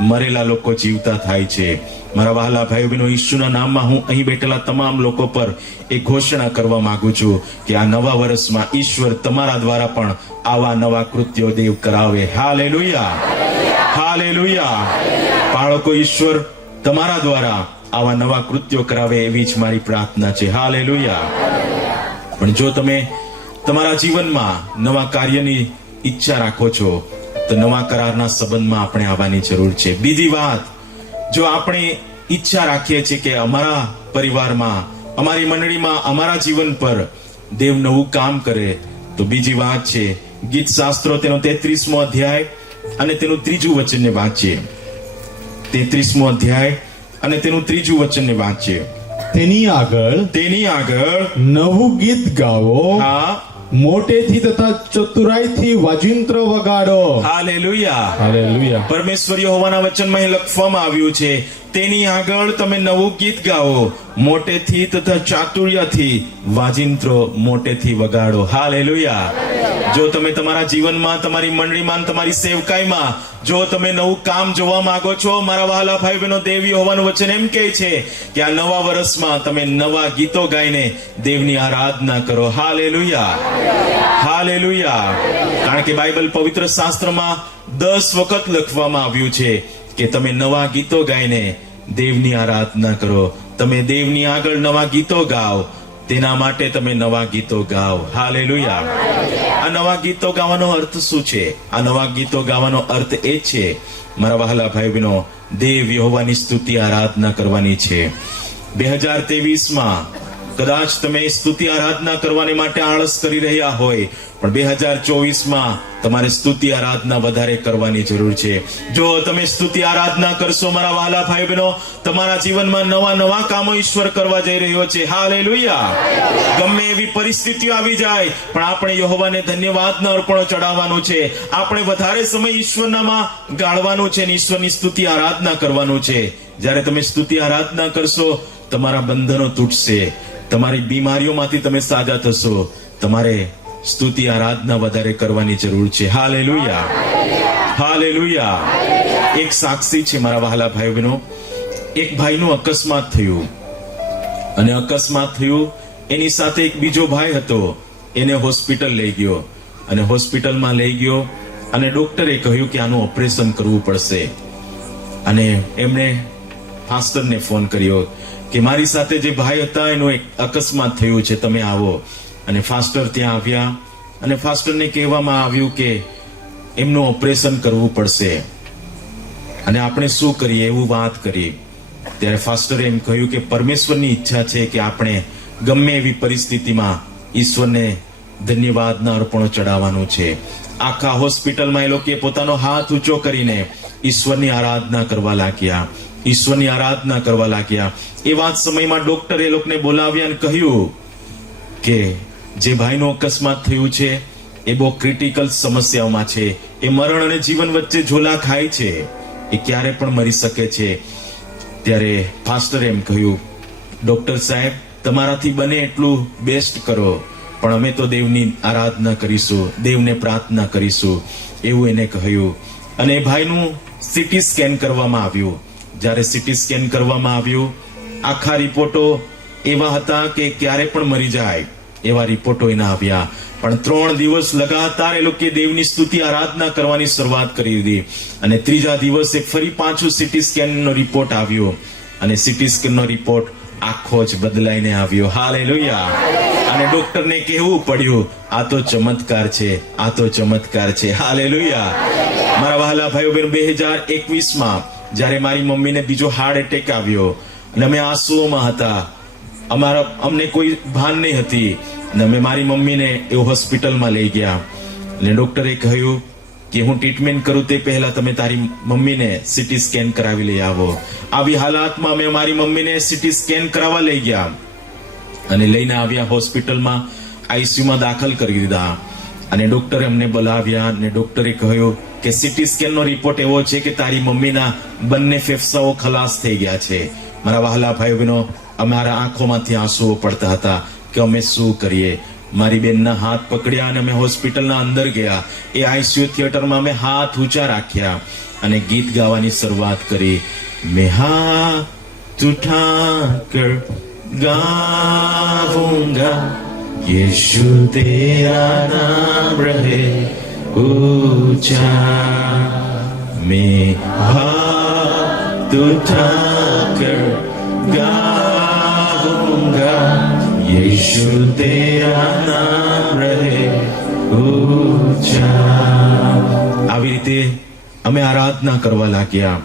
મરેલા લોકો જીવતા થાય છે. મારા વહાલા ભાઈઓ બહેનો, ઈસુના નામમાં હું અહીં બેઠેલા તમામ લોકો પર એક ઘોષણા કરવા માંગુ છું કે આ નવા વર્ષમાં ઈશ્વર તમારા દ્વારા પણ આવા નવા કૃત્યો દેવ કરાવે. હાલેલુયા. હાલેલુયા. બાળકો, ઈશ્વર તમારા દ્વારા આવા નવા કૃત્યો કરાવે એવી જ મારી પ્રાર્થના છે. હાલેલુયા. પણ જો તમે તમારા જીવનમાં નવા કાર્યની ઈચ્છા રાખો છો તો નવા કરારના સંબંધમાં આપણે આવવાની જરૂર છે. બીજી વાત, જો આપણે ઈચ્છા રાખીએ છીએ કે અમારા પરિવારમાં, અમારી મંડળીમાં, અમારા જીવન પર દેવ નવું કામ કરે તો બીજી વાત છે, ગીત શાસ્ત્રો તેનો 33મો અધ્યાય અને તેનું 3જું વચનને વાંચીએ. 33મો અધ્યાય અને તેનું 3જું વચનને વાંચીએ. તેની આગળ નવું ગીત ગાવો, હા, મોટેથી તથા ચતુરાઈથી વાજિંત્ર વગાડો. હાલેલુયા. હાલેલુયા. પરમેશ્વર યહોવાના વચનમાં અહીં લખવામાં આવ્યું છે, તેની આગળ તમે નવું ગીત ગાઓ, મોટેથી તથા ચાતુર્યથી વાજિંત્રો મોટેથી વગાડો. હાલેલુયા. જો તમે તમારા જીવનમાં, તમારી મંડળીમાં, તમારી સેવકાઈમાં જો તમે નવું કામ જોવા માંગો છો, મારા વહાલા ભાઈ બહેનો, દેવી હોવાનું વચન એમ કહે છે કે આ નવા વર્ષમાં તમે નવા ગીતો ગાઈને દેવની આરાધના કરો. હાલેલુયા. હાલેલુયા. કારણ કે બાઇબલ પવિત્ર શાસ્ત્રમાં 10 વખત લખવામાં આવ્યું છે કે તમે નવા ગીતો ગાઈને દેવની આરાધના કરો. તમે દેવની આગળ નવા ગીતો ગાઓ, તેના માટે તમે નવા ગીતો ગાઓ. હાલેલુયા. આ નવા ગીતો ગાવાનો અર્થ શું છે? આ નવા ગીતો ગાવાનો અર્થ એ છે, મારા વહાલા ભાઈ બહેનો, દેવ યહોવાની સ્તુતિ આરાધના કરવાની છે. 2023માં કદાચ તમે સ્તુતિ આરાધના કરવાની માટે આળસ કરી રહ્યા હોય, પણ 2024માં તમારે સ્તુતિ આરાધના વધારે કરવાની જરૂર છે. જો તમે સ્તુતિ આરાધના કરશો, મારા વહાલા ભાઈ બહેનો, તમારા જીવનમાં નવા નવા કામો ઈશ્વર કરવા જઈ રહ્યો છે. હાલેલુયા. ગમે એવી પરિસ્થિતિઓ આવી જાય પણ આપણે યહોવાને ધન્યવાદના અર્પણો ચડાવવાનું છે. આપણે વધારે સમય ઈશ્વરનામાં ગાળવાનું છે અને ઈશ્વરની સ્તુતિ આરાધના કરવાનું છે. જ્યારે તમે સ્તુતિ આરાધના કરશો, તમારા બંધનો તૂટશે, તમારી બીમારીઓમાંથી તમે સાજા થશો. તમારે સ્તુતિ આરાધના વધારે કરવાની જરૂર છે. હાલેલુયા. હાલેલુયા. એક સાક્ષી છે મારા વહાલા ભાઈ બહેનો. એક ભાઈનું અકસ્માત થયું અને અકસ્માત થયું એની સાથે એક બીજો ભાઈ હતો. એને હોસ્પિટલ લઈ ગયો અને હોસ્પિટલમાં લઈ ગયો અને ડોક્ટરે કહ્યું કે આનું ઓપરેશન કરવું પડશે. અને એમણે ફાસ્ટરને ફોન કર્યો કે મારી સાથે જે ભાઈ હતા એનું એક અકસ્માત થયું છે, તમે આવો. અને ફાસ્ટર ત્યાં આવ્યા અને ફાસ્ટરને કહેવામાં આવ્યું કે એમનું ઓપરેશન કરવું પડશે અને આપણે શું કરીએ એવું વાત કરી. ત્યારે ફાસ્ટરે એમ કહ્યું કે પરમેશ્વરની ઈચ્છા છે કે આપણે ગમે એવી પરિસ્થિતિમાં ઈશ્વરને ધન્યવાદના અર્પણો ચડાવવાનું છે. આખા હોસ્પિટલમાં એ લોકો પોતાનો હાથ ઊંચો કરીને ઈશ્વરની આરાધના કરવા લાગ્યા, ઈશ્વરની આરાધના કરવા લાગ્યા. એ વાત સમયમાં ડોક્ટર એ લોકોને બોલાવ્યા અને કહ્યું કે જે ભાઈનો અકસ્માત થયું છે એ બહુ ક્રિટિકલ સમસ્યાઓમાં છે, એ મરણ અને જીવન વચ્ચે ઝોલા ખાય છે, એ ક્યારે પણ મરી શકે છે. ત્યારે ફાસ્ટરે એમ કહ્યું, ડોક્ટર સાહેબ તમારાથી બને એટલું બેસ્ટ કરો, પણ અમે તો દેવની આરાધના કરીશું, દેવને પ્રાર્થના કરીશું, એવું એને કહ્યું. અને એ ભાઈનું સીટી સ્કેન કરવામાં આવ્યું. જ્યારે સીટી સ્કેન કરવામાં આવ્યું, આખા રિપોર્ટો એવા હતા કે ક્યારે પણ મરી જાય એવા રિપોર્ટો એના આવ્યા. પણ 3 દિવસ લગાતાર એ લોકો દેવની સ્તુતિ આરાધના કરવાની શરૂઆત કરી દીધી. અને ત્રીજા દિવસે ફરી પાછું સીટી સ્કેનનો રિપોર્ટ આવ્યો અને સીટી સ્કેનનો રિપોર્ટ આખો જ બદલાઈને આવ્યો. હાલેલુયા. અને ડોક્ટરને કહેવું પડ્યું, આ તો ચમત્કાર છે, આ તો ચમત્કાર છે. હાલેલુયા. મારા વહાલા ભાઈઓ બહેનો, 2021માં જ્યારે મારી મમ્મીને બીજો હાર્ટ એટેક આવ્યો અને અમે આંસુઓમાં હતા, અમને કોઈ ભાન નહીં હતી, અને અમે મારી મમ્મીને એ હોસ્પિટલમાં લઈ ગયા. અને ડોક્ટરે કહ્યું કે હું ટ્રીટમેન્ટ કરું તે પહેલા તમે તારી મમ્મીને સીટી સ્કેન કરાવી લઈ આવો. આવી હાલાતમાં અમે મારી મમ્મીને સીટી સ્કેન કરાવવા લઈ ગયા અને લઈને આવ્યા હોસ્પિટલમાં, આઈસીયુમાં દાખલ કરી દીધા. અને ડોક્ટરે અમને બોલાવ્યા અને ડોક્ટરે કહ્યું કે સીટી સ્કેનનો રિપોર્ટ એવો છે કે તારી મમ્મીના બંને ફેફસાઓ ખલાસ થઈ ગયા છે. મારા વહાલા ભાઈઓ બહેનો, અમારા આંખોમાંથી આંસુઓ પડતા હતા કે અમે શું કરીએ. મારી બેનના હાથ પકડ્યા અને અમે હોસ્પિટલના અંદર ગયા. એ આઈસીયુ થિયેટરમાં અમે હાથ ઊંચા રાખ્યા અને ગીત ગાવાની શરૂઆત કરી. મેં હાથ ઉઠાકર ગાऊंगा यीशु तेरा नाम रहे ऊंचा, मैं हाथ उठाकर गाऊंगा यीशु तेरा नाम रहे ऊंचा. આવી રીતે અમે આરાધના કરવા લાગ્યા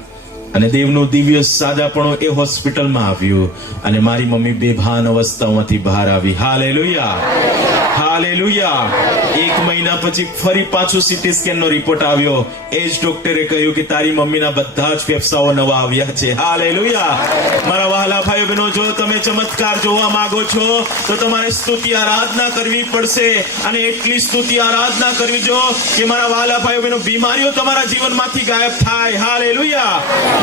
અને દેવનું દિવ્ય સાજાપણું એ હોસ્પિટલમાં આવ્યું અને મારી મમ્મી બેભાન અવસ્થામાંથી બહાર આવી. Hallelujah, hallelujah. 1 મહિના પછી ફરી પાછું સીટી સ્કેન નો રિપોર્ટ આવ્યો. એ જ ડોક્ટરે કહ્યું કે તારી મમ્મીના બધા જ ફેફસાઓ નવા આવ્યા છે. હાલેલુયા. મારા વહાલા ભાઈઓ બહેનો, જો તમે ચમત્કાર જોવા માંગો છો તો તમારે સ્તુતિ આરાધના કરવી પડશે. અને એટલી સ્તુતિ આરાધના કરવી જો કે મારા વહાલા ભાઈઓ બહેનો, બીમારીઓ તમારા જીવનમાંથી ગાયબ થાય. હાલેલુયા.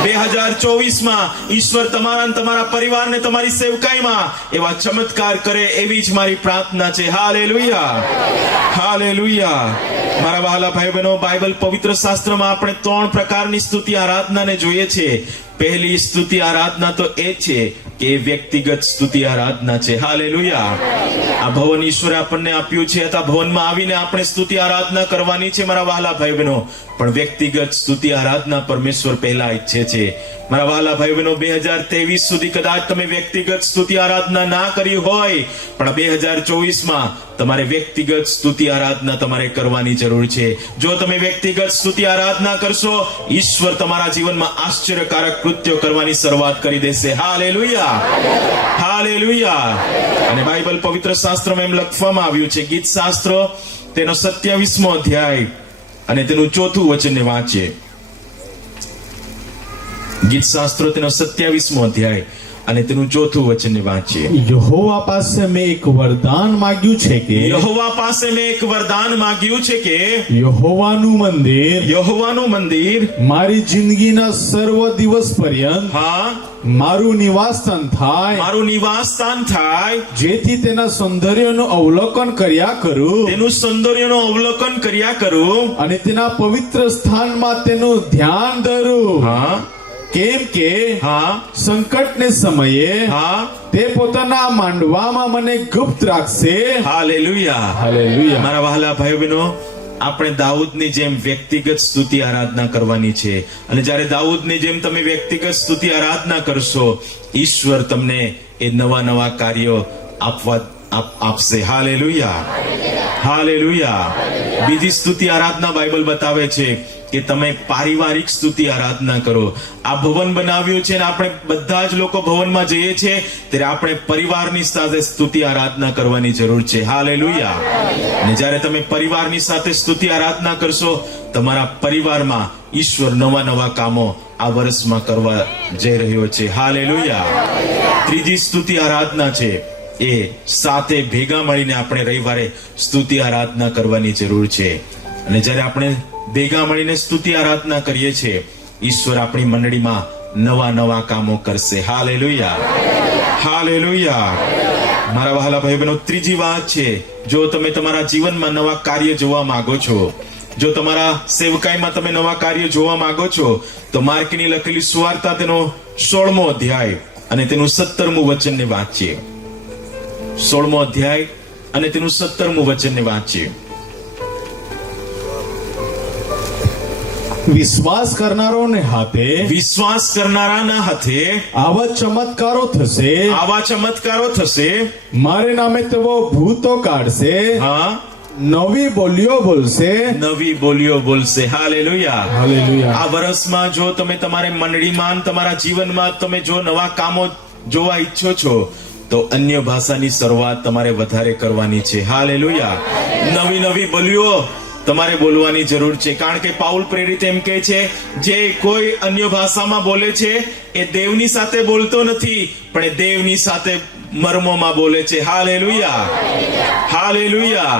2024માં ઈશ્વર તમારા અને તમારા પરિવારને તમારી સેવકાઈમાં એવા ચમત્કાર કરે એવી જ મારી પ્રાર્થના છે. Hallelujah, hallelujah. મારા વહાલા ભાઈ બહેનો, બાઇબલ પવિત્ર શાસ્ત્રમાં આપણે 3 પ્રકારની સ્તુતિ આરાધનાને જોઈએ છે. પહેલી સ્તુતિ આરાધના તો એ છે કે વ્યક્તિગત સ્તુતિ આરાધના છે. હાલેલુયા. આ ભવન ઈશ્વરે આપણને આપ્યું છે, આ ભવનમાં આવીને આપણે સ્તુતિ આરાધના કરવાની છે મારા વહાલા ભાઈ બહેનો. પણ વ્યક્તિગત સ્તુતિ આરાધના પરમેશ્વર પહેલા ઈચ્છે છે. મારા વહાલા ભાઈ બહેનો, 2023 સુધી કદાચ તમે વ્યક્તિગત સ્તુતિ આરાધના ના કરી હોય, પણ 2024માં તમારે વ્યક્તિગત સ્તુતિ આરાધના તમારે કરવાની જરૂર છે. જો તમે વ્યક્તિગત સ્તુતિ આરાધના કરશો, ઈશ્વર તમારા જીવનમાં આશ્ચર્યકારક કૃત્યો કરવાની શરૂઆત કરી દેશે. Hallelujah, hallelujah. અને બાઇબલ પવિત્ર શાસ્ત્રમાં એમ લખવામાં આવ્યું છે, ગીત શાસ્ત્ર તેનો 27મો અધ્યાય અને તેનું 4થું વચનને વાંચીએ. ગીત શાસ્ત્રો તેનો 27મો અધ્યાય અને તેનું 4થું વચનને વાંચીએ. યહોવા પાસે મેં એક વરદાન માંગ્યું છે કે યહોવા પાસે મેં એક વરદાન માંગ્યું છે કે યહોવાનું મંદિર મારી જિંદગીના સર્વ દિવસ પર્યંત મારું નિવાસસ્થાન થાય, જેથી તેના સૌંદર્યનું અવલોકન કર્યા કરું, અને તેના પવિત્ર સ્થાનમાં તેનું ધ્યાન ધરું. કેમ કે સંકટને સમયે તે પોતાના માંડવામાં મને ગુપ્ત રાખશે. Hallelujah, hallelujah. મારા વહાલા ભાઈઓ બહેનો, આપણે દાઉદની જેમ વ્યક્તિગત સ્તુતિ આરાધના કરવાની છે. અને જ્યારે દાઉદની જેમ તમે વ્યક્તિગત સ્તુતિ આરાધના કરશો, ઈશ્વર તમને એ નવા નવા કાર્યો આપશે. હાલેલુયા. હાલેલુયા. બીજી સ્તુતિ આરાધના બાઇબલ બતાવે છે કે તમે પારિવારિક સ્તુતિ આરાધના કરો. આ ભવન બનાવ્યું છે ને આપણે બધા જ લોકો ભવનમાં જઈએ છીએ ત્યારે આપણે પરિવારની સાથે સ્તુતિ આરાધના કરવાની જરૂર છે. હાલેલુયા. અને જ્યારે તમે પરિવારની સાથે સ્તુતિ આરાધના કરશો, તમારા પરિવારમાં ઈશ્વર નવા નવા કામો આ વર્ષમાં કરવા જઈ રહ્યો છે. હાલેલુયા. ત્રીજી સ્તુતિ આરાધના છે એ સાથે ભેગા મળીને આપણે રવિવારે સ્તુતિ આરાધના કરવાની જરૂર છે. અને જ્યારે આપણે ભેગા મળીને સ્તુતિ આરાધના કરીએ છીએ, ઈશ્વર આપણી મંડળીમાં નવા નવા કામો કરશે. હાલેલુયા. હાલેલુયા. મારા વહાલા ભાઈ બહેનો, ત્રીજી વાત છે, જો તમે તમારા જીવનમાં નવા કાર્ય જોવા માંગો છો, જો તમારા સેવકાઈમાં તમે નવા કાર્ય જોવા માંગો છો, તો માર્કની લખેલી સુવાર્તા તેનો 16મો અધ્યાય અને તેનું 17મું વચનને વાંચીએ. 16મો અધ્યાય અને તેનું 17મું વચનને વાંચીએ. વિશ્વાસ કરનારાના હાથે આવા ચમત્કારો થશે. મારે નામે તેઓ ભૂતો કાઢશે. હા, નવી બોલીઓ બોલશે. હાલેલુયા. આ વર્ષમાં જો તમે તમારી મંડળીમાં, તમારા જીવનમાં તમે જો નવા કામો જોવા ઈચ્છો છો, તો અન્ય ભાષાની શરૂઆત તમારે વધારે કરવાની છે. હાલેલુયા. નવી બોલીઓ તમારે બોલવાની જરૂર છે, કારણ કે પાઉલ પ્રેરિત એમ કહે છે, જે કોઈ અન્ય ભાષામાં બોલે છે એ દેવની સાથે બોલતો નથી, પણ એ દેવની સાથે મર્મોમાં બોલે છે. હાલેલુયા. હાલેલુયા.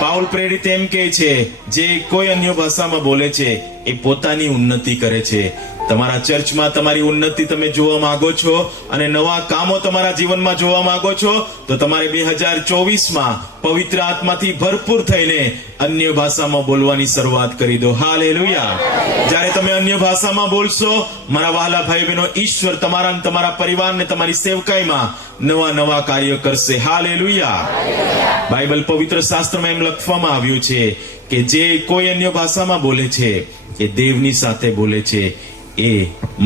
પાઉલ પ્રેરિત એમ કહે છે, જે કોઈ અન્ય ભાષામાં બોલે છે એ પોતાની ઉન્નતિ કરે છે. તમારા ચર્ચમાં તમારી ઉન્નતિ તમે જોવા માંગો છો અને નવા કામો તમારા જીવનમાં જોવા માંગો છો, તો તમારે 2024માં પવિત્ર આત્માથી ભરપૂર થઈને અન્ય ભાષામાં બોલવાની શરૂઆત કરી દો. હાલેલુયા. જ્યારે તમે અન્ય ભાષામાં બોલશો, મારા વહાલા ભાઈ બહેનો, ઈશ્વર તમારા અને તમારા પરિવારને તમારી સેવકાઈમાં નવા કાર્ય કરશે. હાલેલુયા. બાઇબલ પવિત્ર શાસ્ત્રમાં એમ લખવામાં આવ્યું છે કે જે કોઈ અન્ય ભાષામાં બોલે છે એ દેવની સાથે બોલે છે, એ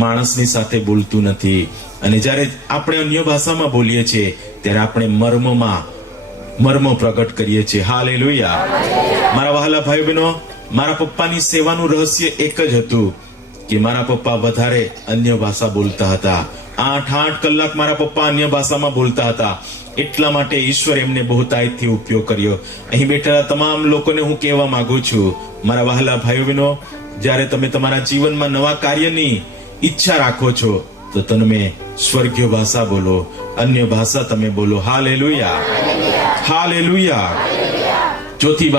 માણસની સાથે બોલતું નથી. અને જ્યારે આપણે અન્ય ભાષામાં બોલીએ છીએ ત્યારે આપણે મર્મો પ્રગટ કરીએ છીએ. હાલેલુયા. મારા વહાલા ભાઈ બહેનો, મારા પપ્પાની સેવાનું રહસ્ય એક જ હતું કે મારા પપ્પા વધારે અન્ય ભાષા બોલતા હતા. 8 કલાક મારા પપ્પા અન્ય ભાષામાં બોલતા હતા. એટલા માટે ઈશ્વર એમને બહુતાયતથી ઉપયોગ કર્યો. અહીં બેઠેલા તમામ લોકોને હું કહેવા માંગુ છું, મારા વહાલા ભાઈઓ બહેનો, જ્યારે તમે તમારા જીવનમાં નવા કાર્યની ઈચ્છા રાખો છો, તો તમે સ્વર્ગીય ભાષા બોલો, અન્ય ભાષા તમે બોલો. હાલેલુયા. હાલેલુયા. ચોથી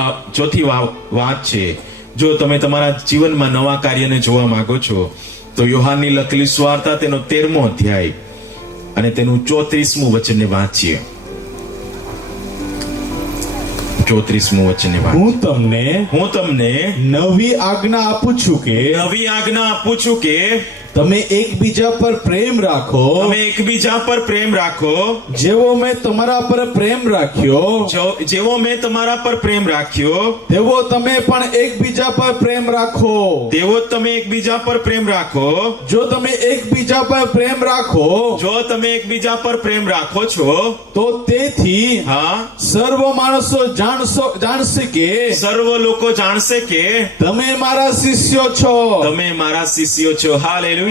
વાત છે, જો તમે તમારા જીવનમાં નવા કાર્યને જોવા માંગો છો, તો યોહાનની લખેલી સુવાર્તા તેનો 13મો અધ્યાય અને તેનું 34મું વચનને વાંચીએ. 34મું વચનને વાંચીએ. હું તમને નવી આજ્ઞા આપું છું કે તમે એકબીજા પર પ્રેમ રાખો. જેવો મેં તમારા પર પ્રેમ રાખ્યો, તેવો તમે પણ એકબીજા પર પ્રેમ રાખો. જો તમે એકબીજા પર પ્રેમ રાખો છો, તો તેથી સર્વ માણસો જાણશે કે તમે મારા શિષ્યો છો. હાલેલુયા. આ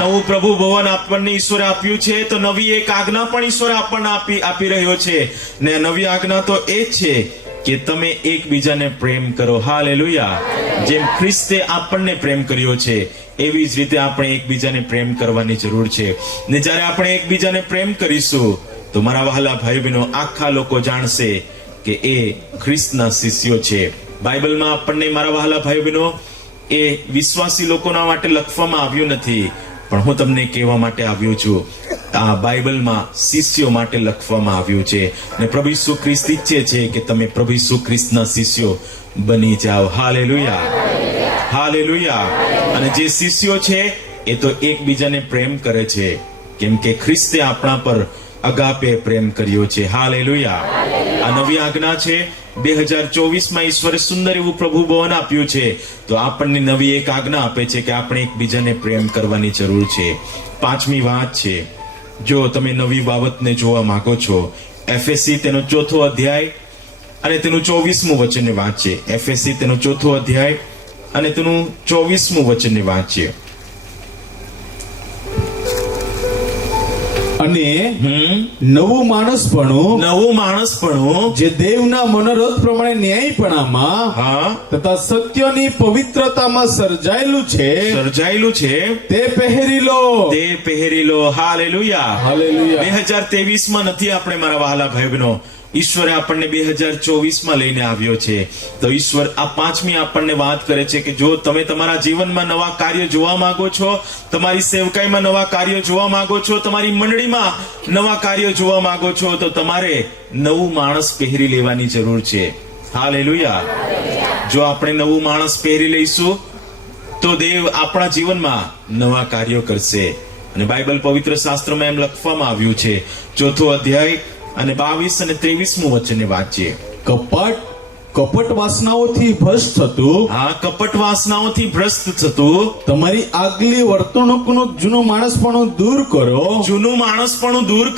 નવું પ્રભુ ભવન આપણને ઈશ્વરે આપ્યું છે, તો નવી એક આજ્ઞા પણ ઈશ્વર આપણને આપી રહ્યો છે. ને નવી આજ્ઞા તો એ છે કે તમે એકબીજાને પ્રેમ કરો. હાલેલુયા. જેમ ખ્રિસ્તે આપણને પ્રેમ કર્યો છે, એવી જ રીતે આપણે એકબીજાને પ્રેમ કરવાની જરૂર છે. ને જ્યારે આપણે એકબીજાને પ્રેમ કરીશું, તો મારા વહાલા ભાઈ બહેનો, આખા લોકો જાણશે કે એ ખ્રિસ્તના શિષ્યો છે. બાઇબલમાં આપણને, મારા વહાલા ભાઈ બહેનો, એ વિશ્વાસી લોકોના માટે લખવામાં આવ્યું નથી, પણ હું તમને કહેવા માટે આવ્યો છું, આ બાઇબલમાં શિષ્યો માટે લખવામાં આવ્યું છે. ને પ્રભુ ઈસુ ખ્રિસ્ત ઈચ્છે છે કે તમે પ્રભુ ઈસુ ખ્રિસ્તના શિષ્યો બની જાઓ. હાલેલુયા. હાલેલુયા. અને જે શિષ્યો છે એ તો એકબીજાને પ્રેમ કરે છે, કેમ કે ખ્રિસ્તે આપણા પર અગાપે પ્રેમ કર્યો છે. હાલેલુયા. આ નવી આજ્ઞા છે. 2024માં ઈશ્વરે સુંદર એવું પ્રભુ ભવન આપ્યું છે, તો આપણને નવી એક આજ્ઞા આપે છે કે આપણે એકબીજાને પ્રેમ કરવાની જરૂર છે. 5મી વાત છે, જો તમે નવી બાબતને જોવા માંગો છો, એફએસી તેનો 4થો અધ્યાય અને તેનું 24મું વચનને વાંચીએ. એફએસી તેનો 4થો અધ્યાય અને તેનું 24મું વચનને વાંચીએ. અને નવું માણસપણું જે દેવના મનોરથ પ્રમાણે ન્યાયપણામાં તથા સત્યની પવિત્રતામાં સર્જાયેલું છે તે પહેરી લો. હાલેલુયા. 2023 માં નથી આપણે, મારા વહાલા ભાઈ બહેનો. ઈશ્વરે આપણને 2024 માં લઈને આવ્યો છે. તો ઈશ્વર આ 5મી આપણને વાત કરે છે કે જો તમે તમારા જીવનમાં નવા કાર્ય જોવા માંગો છો, તમારી સેવકાઈમાં નવા કાર્યો જોવા માંગો છો, તમારી મંડળીમાં નવા કાર્યો જોવા માંગો છો, તો તમારે નવું માણસ પહેરી લેવાની જરૂર છે. હાલેલુયા. જો આપણે નવું માણસ પહેરી લઈશું તો દેવ આપણા જીવનમાં નવા કાર્યો કરશે. અને બાઇબલ પવિત્ર શાસ્ત્રમાં એમ લખવામાં આવ્યું છે, 4થો અધ્યાય અને 22 અને 23મું વચનને વાંચીએ. કપટ વાસનાઓથી ભ્રષ્ટ થતું, કપટ વાસનાઓથી ભ્રષ્ટ થતું તમારી આગલી વર્તણૂકનું જૂનું માણસપણું દૂર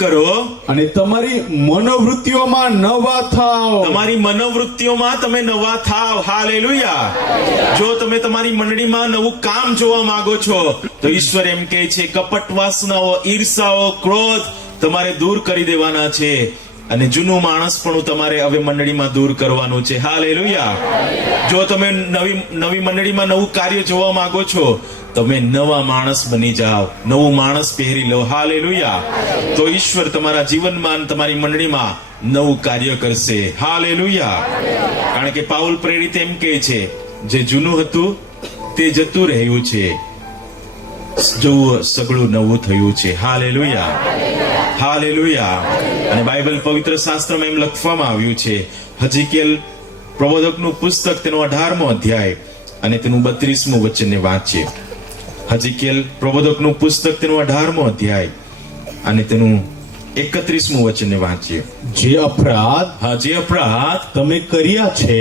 કરો, અને તમારી મનોવૃત્તિઓમાં નવા થાવ. હાલેલુયા. જો તમે તમારી મંડળીમાં નવું કામ જોવા માંગો છો તો ઈશ્વર એમ કહે છે કપટ વાસનાઓ, ઈર્ષાઓ, ક્રોધ તમારે દૂર કરી દેવાના છે, અને જૂનું માણસપણું તમારે હવે મંડળીમાં દૂર કરવાનું છે. હાલેલુયા. જો તમે નવી મંડળીમાં નવું કાર્ય જોવા માંગો છો, તમે નવા માણસ બની જાઓ, નવું માણસ પહેરી લો. હાલેલુયા. તો ઈશ્વર તમારા જીવનમાં, તમારી મંડળીમાં નવું કાર્ય કરશે. હાલેલુયા. કારણ કે પાઉલ પ્રેરિત એમ કહે છે, જે જૂનું હતું તે જતું રહ્યું છે, જુઓ સગળું નવું થયું છે. હાલેલુયા. હાલેલુયા. અને બાઇબલ પવિત્ર શાસ્ત્રમાં એમ લખવામાં આવ્યું છે, હજકીએલ પ્રબોધકનું પુસ્તક તેનો 18મો અધ્યાય અને તેનું 32મું વચનને વાંચીએ. હજકીએલ પ્રબોધકનું પુસ્તક તેનો 18મો અધ્યાય અને તેનું 31મું વચનને વાંચીએ. જે અપરાધ તમે કર્યા છે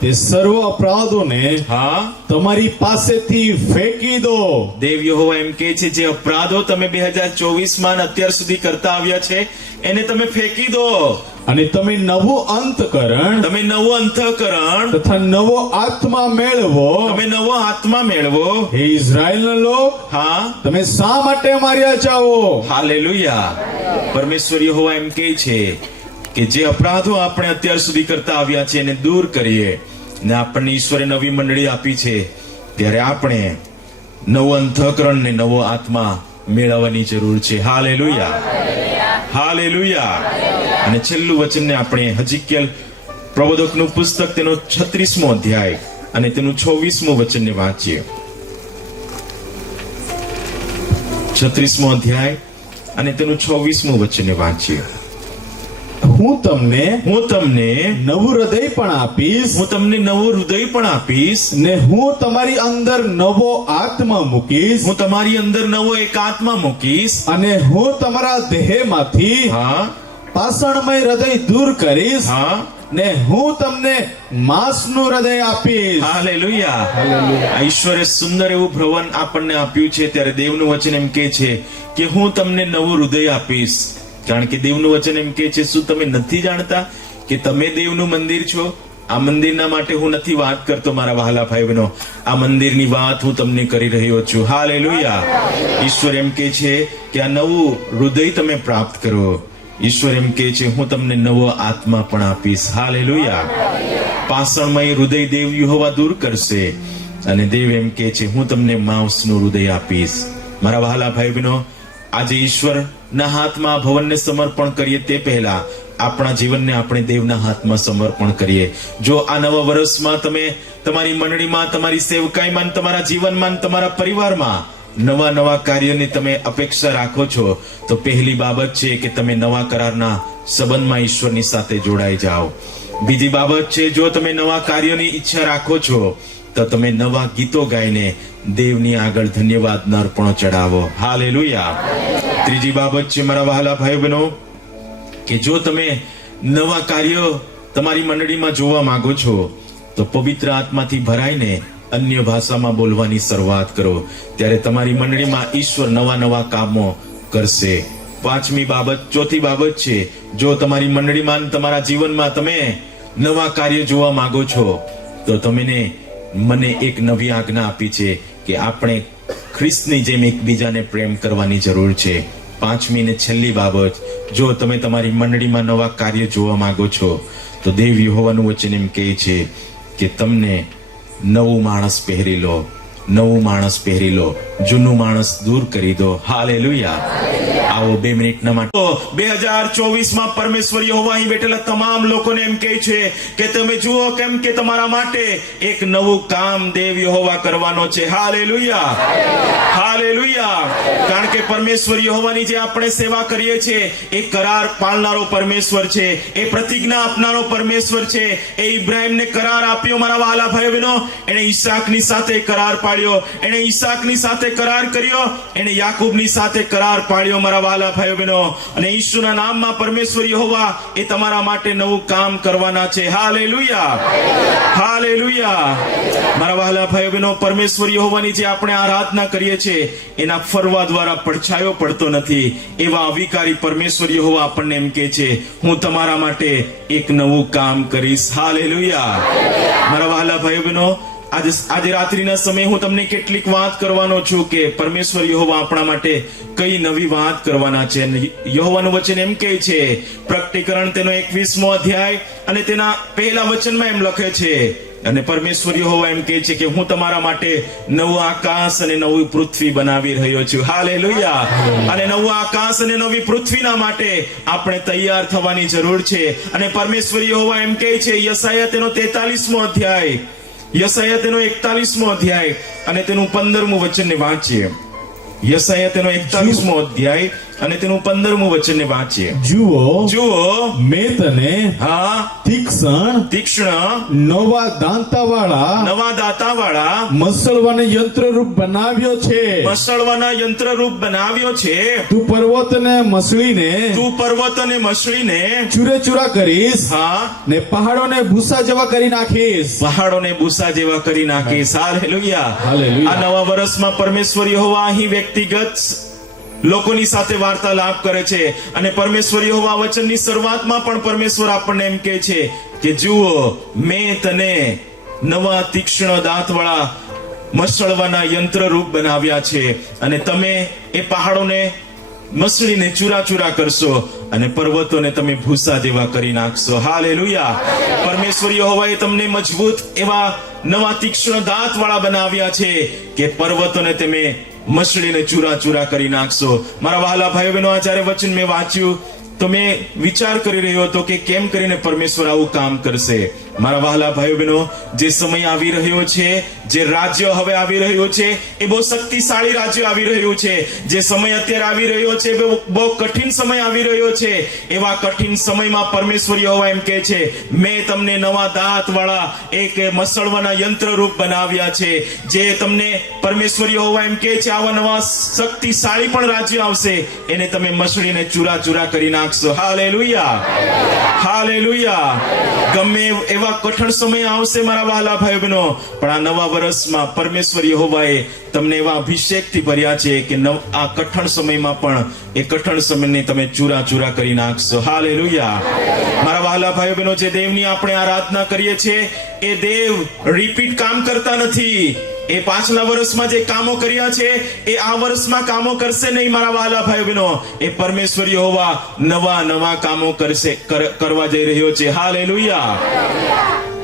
તે સર્વ અપરાધોને તમારી પાસેથી ફેંકી દો. દેવ યહોવા એમ કહે છે, જે અપરાધો તમે 2024 માં અત્યાર સુધી કરતા આવ્યા છે એને તમે ફેંકી દો, અને તમે નવું અંતકરણ તથા નવો આત્મા મેળવો. હે ઇઝરાયલના લોક, તમે શા માટે માર્યા જાઓ? હાલેલુયા. પરમેશ્વર યહોવા એમ કહે છે કે જે અપરાધો આપણે અત્યાર સુધી કરતા આવ્યા છે એને દૂર કરીએ. ને આપણને ઈશ્વરે નવી મંડળી આપી છે, ત્યારે આપણે નવો અંતઃકરણ ને નવો આત્મા મેળવવાની જરૂર છે. હાલેલુયા. હાલેલુયા. અને છેલ્લું વચનને આપણે હજકીએલ પ્રબોધકનું પુસ્તક તેનો 36મો અધ્યાય અને તેનું 26મું વચનને વાંચીએ. 36મો અધ્યાય અને તેનું 26મું વચનને વાંચીએ. હું તમને નવું હૃદય પણ આપીશ, ને હું તમારી અંદર નવો આત્મા મૂકીશ, અને હું તમારા દેહમાંથી પાષાણમય હૃદય દૂર કરીશ, ને હું તમને માંસનું હૃદય આપીશ. હાલેલુયા. ઈશ્વરે સુંદર એવું ભવન આપણને આપ્યું છે, ત્યારે દેવનું વચન એમ કહે છે કે હું તમને નવું હૃદય આપીશ. કારણ કે દેવનું વચન એમ કહે છે, શું તમે નથી જાણતા કે તમે દેવનું મંદિર છો? આ મંદિરના માટે હું નથી વાત કરતો મારા વહાલા ભાઈ બહેનો, આ મંદિરની વાત હું તમને કરી રહ્યો છું. હાલેલુયા. ઈશ્વર એમ કહે છે કે આ નવું હૃદય તમે પ્રાપ્ત કરો. ઈશ્વર એમ કહે છે, હું તમને નવો આત્મા પણ આપીશ. હાલેલુયા. પાષાણમય હૃદય દેવ યહોવા દૂર કરશે, અને દેવ એમ કહે છે, હું તમને માંસનું હૃદય આપીશ. મારા વહાલા ભાઈ બહેનો, આજે ઈશ્વરના હાથમાં ભવનને સમર્પણ કરીએ તે પહેલા આપણા જીવનને આપણે દેવના હાથમાં સમર્પણ કરીએ. જો આ નવા વર્ષમાં તમે તમારી મંડળીમાં, તમારી સેવકાઈમાં, તમારા જીવનમાં, તમારા પરિવારમાં નવા કાર્યની તમે અપેક્ષા રાખો છો, તો પહેલી બાબત છે કે તમે નવા કરારના સંબંધમાં ઈશ્વરની સાથે જોડાઈ જાઓ. બીજી બાબત છે, જો તમે નવા કાર્યોની ઈચ્છા રાખો છો તો તમે નવા ગીતો ગાઈને દેવની આગળ ધન્યવાદના અર્પણો ચડાવો. હાલેલુયા. ત્રીજી બાબત છે મારા વહાલા ભાઈ બહેનો, કે જો તમે નવા કાર્યો તમારી મંડળીમાં જોવા માંગો છો તો પવિત્ર આત્માથી ભરાઈને અન્ય ભાષામાં બોલવાની શરૂઆત કરો, ત્યારે તમારી મંડળીમાં ઈશ્વર નવા કામો કરશે. ચોથી બાબત છે, જો તમારી મંડળીમાં, તમારા જીવનમાં તમે નવા કાર્ય જોવા માંગો છો તો તમે મને એક નવી આજ્ઞા આપી છે કે આપણે ખ્રિસ્તની જેમ એકબીજાને પ્રેમ કરવાની જરૂર છે. 5મી ને છેલ્લી બાબત, જો તમે તમારી મંડળીમાં નવા કાર્ય જોવા માંગો છો તો દેવ યહોવાનું વચન એમ કહે છે કે તમને નવું માણસ પહેરી લો, નવું માણસ પહેરી લો, જૂનું માણસ દૂર કરી દો. હાલેલુયા. આવો 2 મિનિટના માટે 2024 પરમેશ્વર યહોવા અહીં બેઠેલા તમામ લોકોને એમ કહે છે કે તમે જુઓ કેમ કે તમારા માટે એક નવું કામ દેવ યહોવા કરવાનો છે. Hallelujah, hallelujah. કારણ કે પરમેશ્વર યહોવાની જે આપણે સેવા કરીએ છીએ એ કરાર પાળનારો પરમેશ્વર છે, એ પ્રતિજ્ઞા આપનારો પરમેશ્વર છે. એ ઇબ્રાહિમને કરાર આપ્યો મારા વહાલા ભાઈઓ બહેનો, એણે ઈસાકની સાથે કરાર પાડ્યો, એણે ઈસાકની સાથે કરાર કર્યો, એણે યાકૂબની સાથે કરાર પાડ્યો મારા વહાલા ભાઈઓ બહેનો. અને ઈસુના નામમાં પરમેશ્વર યહોવા એ તમારા માટે નવું કામ કરવાના છે. Hallelujah, hallelujah. મારા વહાલા ભાઈઓ બહેનો, પરમેશ્વર યહોવાની જે આપણે આરાધના કરીએ છીએ એના ફરવા દ્વારા પડછાયો પડતો નથી. એવા અવિકારી પરમેશ્વર યહોવા આપણને એમ કહે છે હું તમારા માટે એક નવું કામ કરીશ. હાલેલુયા. મારા વહાલા ભાઈઓ બહેનો, આજે રાત્રિના સમયે હું તમને કેટલીક વાત કરવાનો છું કે પરમેશ્વર યહોવા આપણા માટે કઈ નવી વાત કરવાના છે. યહોવાનું વચન એમ કહે છે, પ્રકટીકરણ તેનો 21મો અધ્યાય અને તેના પહેલા વચનમાં એમ લખે છે, અને પરમેશ્વર યહોવા એમ કહે છે કે હું તમારા માટે નવું આકાશ અને નવી પૃથ્વી બનાવી રહ્યો છું. હાલેલુયા. અને નવું આકાશ અને નવી પૃથ્વીના માટે આપણે તૈયાર થવાની જરૂર છે. અને પરમેશ્વર યહોવા એમ કહે છે, યશાયા તેનો 43મો અધ્યાય, યશાયા તેનો 41મો અધ્યાય અને તેનું 15મું વચનને વાંચીએ. યશાયા તેનો 41મો અધ્યાય અને તેનું 15મું વચનને વાંચીએ. જુઓ મેં તને તીક્ષ્ણ નવા દાંતાવાળા મસળવાના યંત્રરૂપ બનાવ્યો છે, મસળવાના યંત્રરૂપ બનાવ્યો છે. તું પર્વતને મસળીને ચૂરેચૂરા કરીશ, ને પહાડોને ભૂસા જેવા કરી નાખીશ, પહાડોને ભૂસા જેવા કરી નાખીશ. હાલેલુયા. હાલેલુયા. આ નવા વર્ષમાં પરમેશ્વર યહોવા અહીં વ્યક્તિગત લોકોની સાથે વાર્તાલાપ કરે છે. અને પરમેશ્વર યહોવા વચનની શરૂઆતમાં પણ પરમેશ્વર આપણને એમ કહે છે કે જુઓ મેં તને નવા તીક્ષ્ણ દાંતવાળા મસળવાના યંત્ર રૂપ બનાવ્યા છે, અને તમે એ પહાડોને મસળીને ચૂરા કરશો અને પર્વતોને તમે ભૂસા જેવા કરી નાખશો. હાલેલુયા. પરમેશ્વર યહોવાએ તમને મજબૂત એવા નવા તીક્ષ્ણ દાંત વાળા બનાવ્યા છે કે પર્વતોને તમે મસળીને ચૂરા કરી નાખશો. મારા વહાલા ભાઈઓ બહેનો, આ જ્યારે વચન મેં વાંચ્યું તો મેં વિચાર કરી રહ્યો હતો કે કેમ કરીને પરમેશ્વર આવું કામ કરશે. મારા વહાલા ભાઈઓ બહેનો, જે સમય આવી રહ્યો છે, જે રાજ્ય હવે આવી રહ્યું છે એ બહુ શક્તિશાળી રાજ્ય આવી રહ્યું છે. જે સમય અત્યારે આવી રહ્યો છે બહુ કઠિન સમય આવી રહ્યો છે. એવા કઠિન સમયમાં પરમેશ્વર યહોવા એમ કહે છે, મેં તમને નવા દાંત વાળા એક મસળવાના યંત્ર રૂપ બનાવ્યા છે. જે તમને પરમેશ્વર યહોવા એમ કહે છે આવા નવા શક્તિશાળી પણ રાજ્ય આવશે, એને તમે મસળીને ચૂરા કરી નાખશો. Hallelujah, hallelujah. ગમે એવા કઠણ સમય આવશે મારા વહાલા ભાઈઓ બહેનો, પણ આ નવા વર્ષમાં પરમેશ્વર યહોવાએ તમને એવા અભિષેકથી ભર્યા છે કે આ કઠણ સમયમાં પણ એ કઠણ સમયને તમે ચૂરા કરી નાખશો. હાલેલુયા. મારા વહાલા ભાઈઓ બહેનો, જે દેવની આપણે આરાધના કરીએ છીએ એ દેવ રિપીટ કામ કરતા નથી. એ પાછલા વર્ષમાં જે કામો કર્યા છે એ આ વર્ષમાં કામો કરશે નહીં મારા વહાલા ભાઈઓ બહેનો. એ પરમેશ્વર યહોવા નવા કામો કરવા જઈ રહ્યો છે. હાલેલુયા.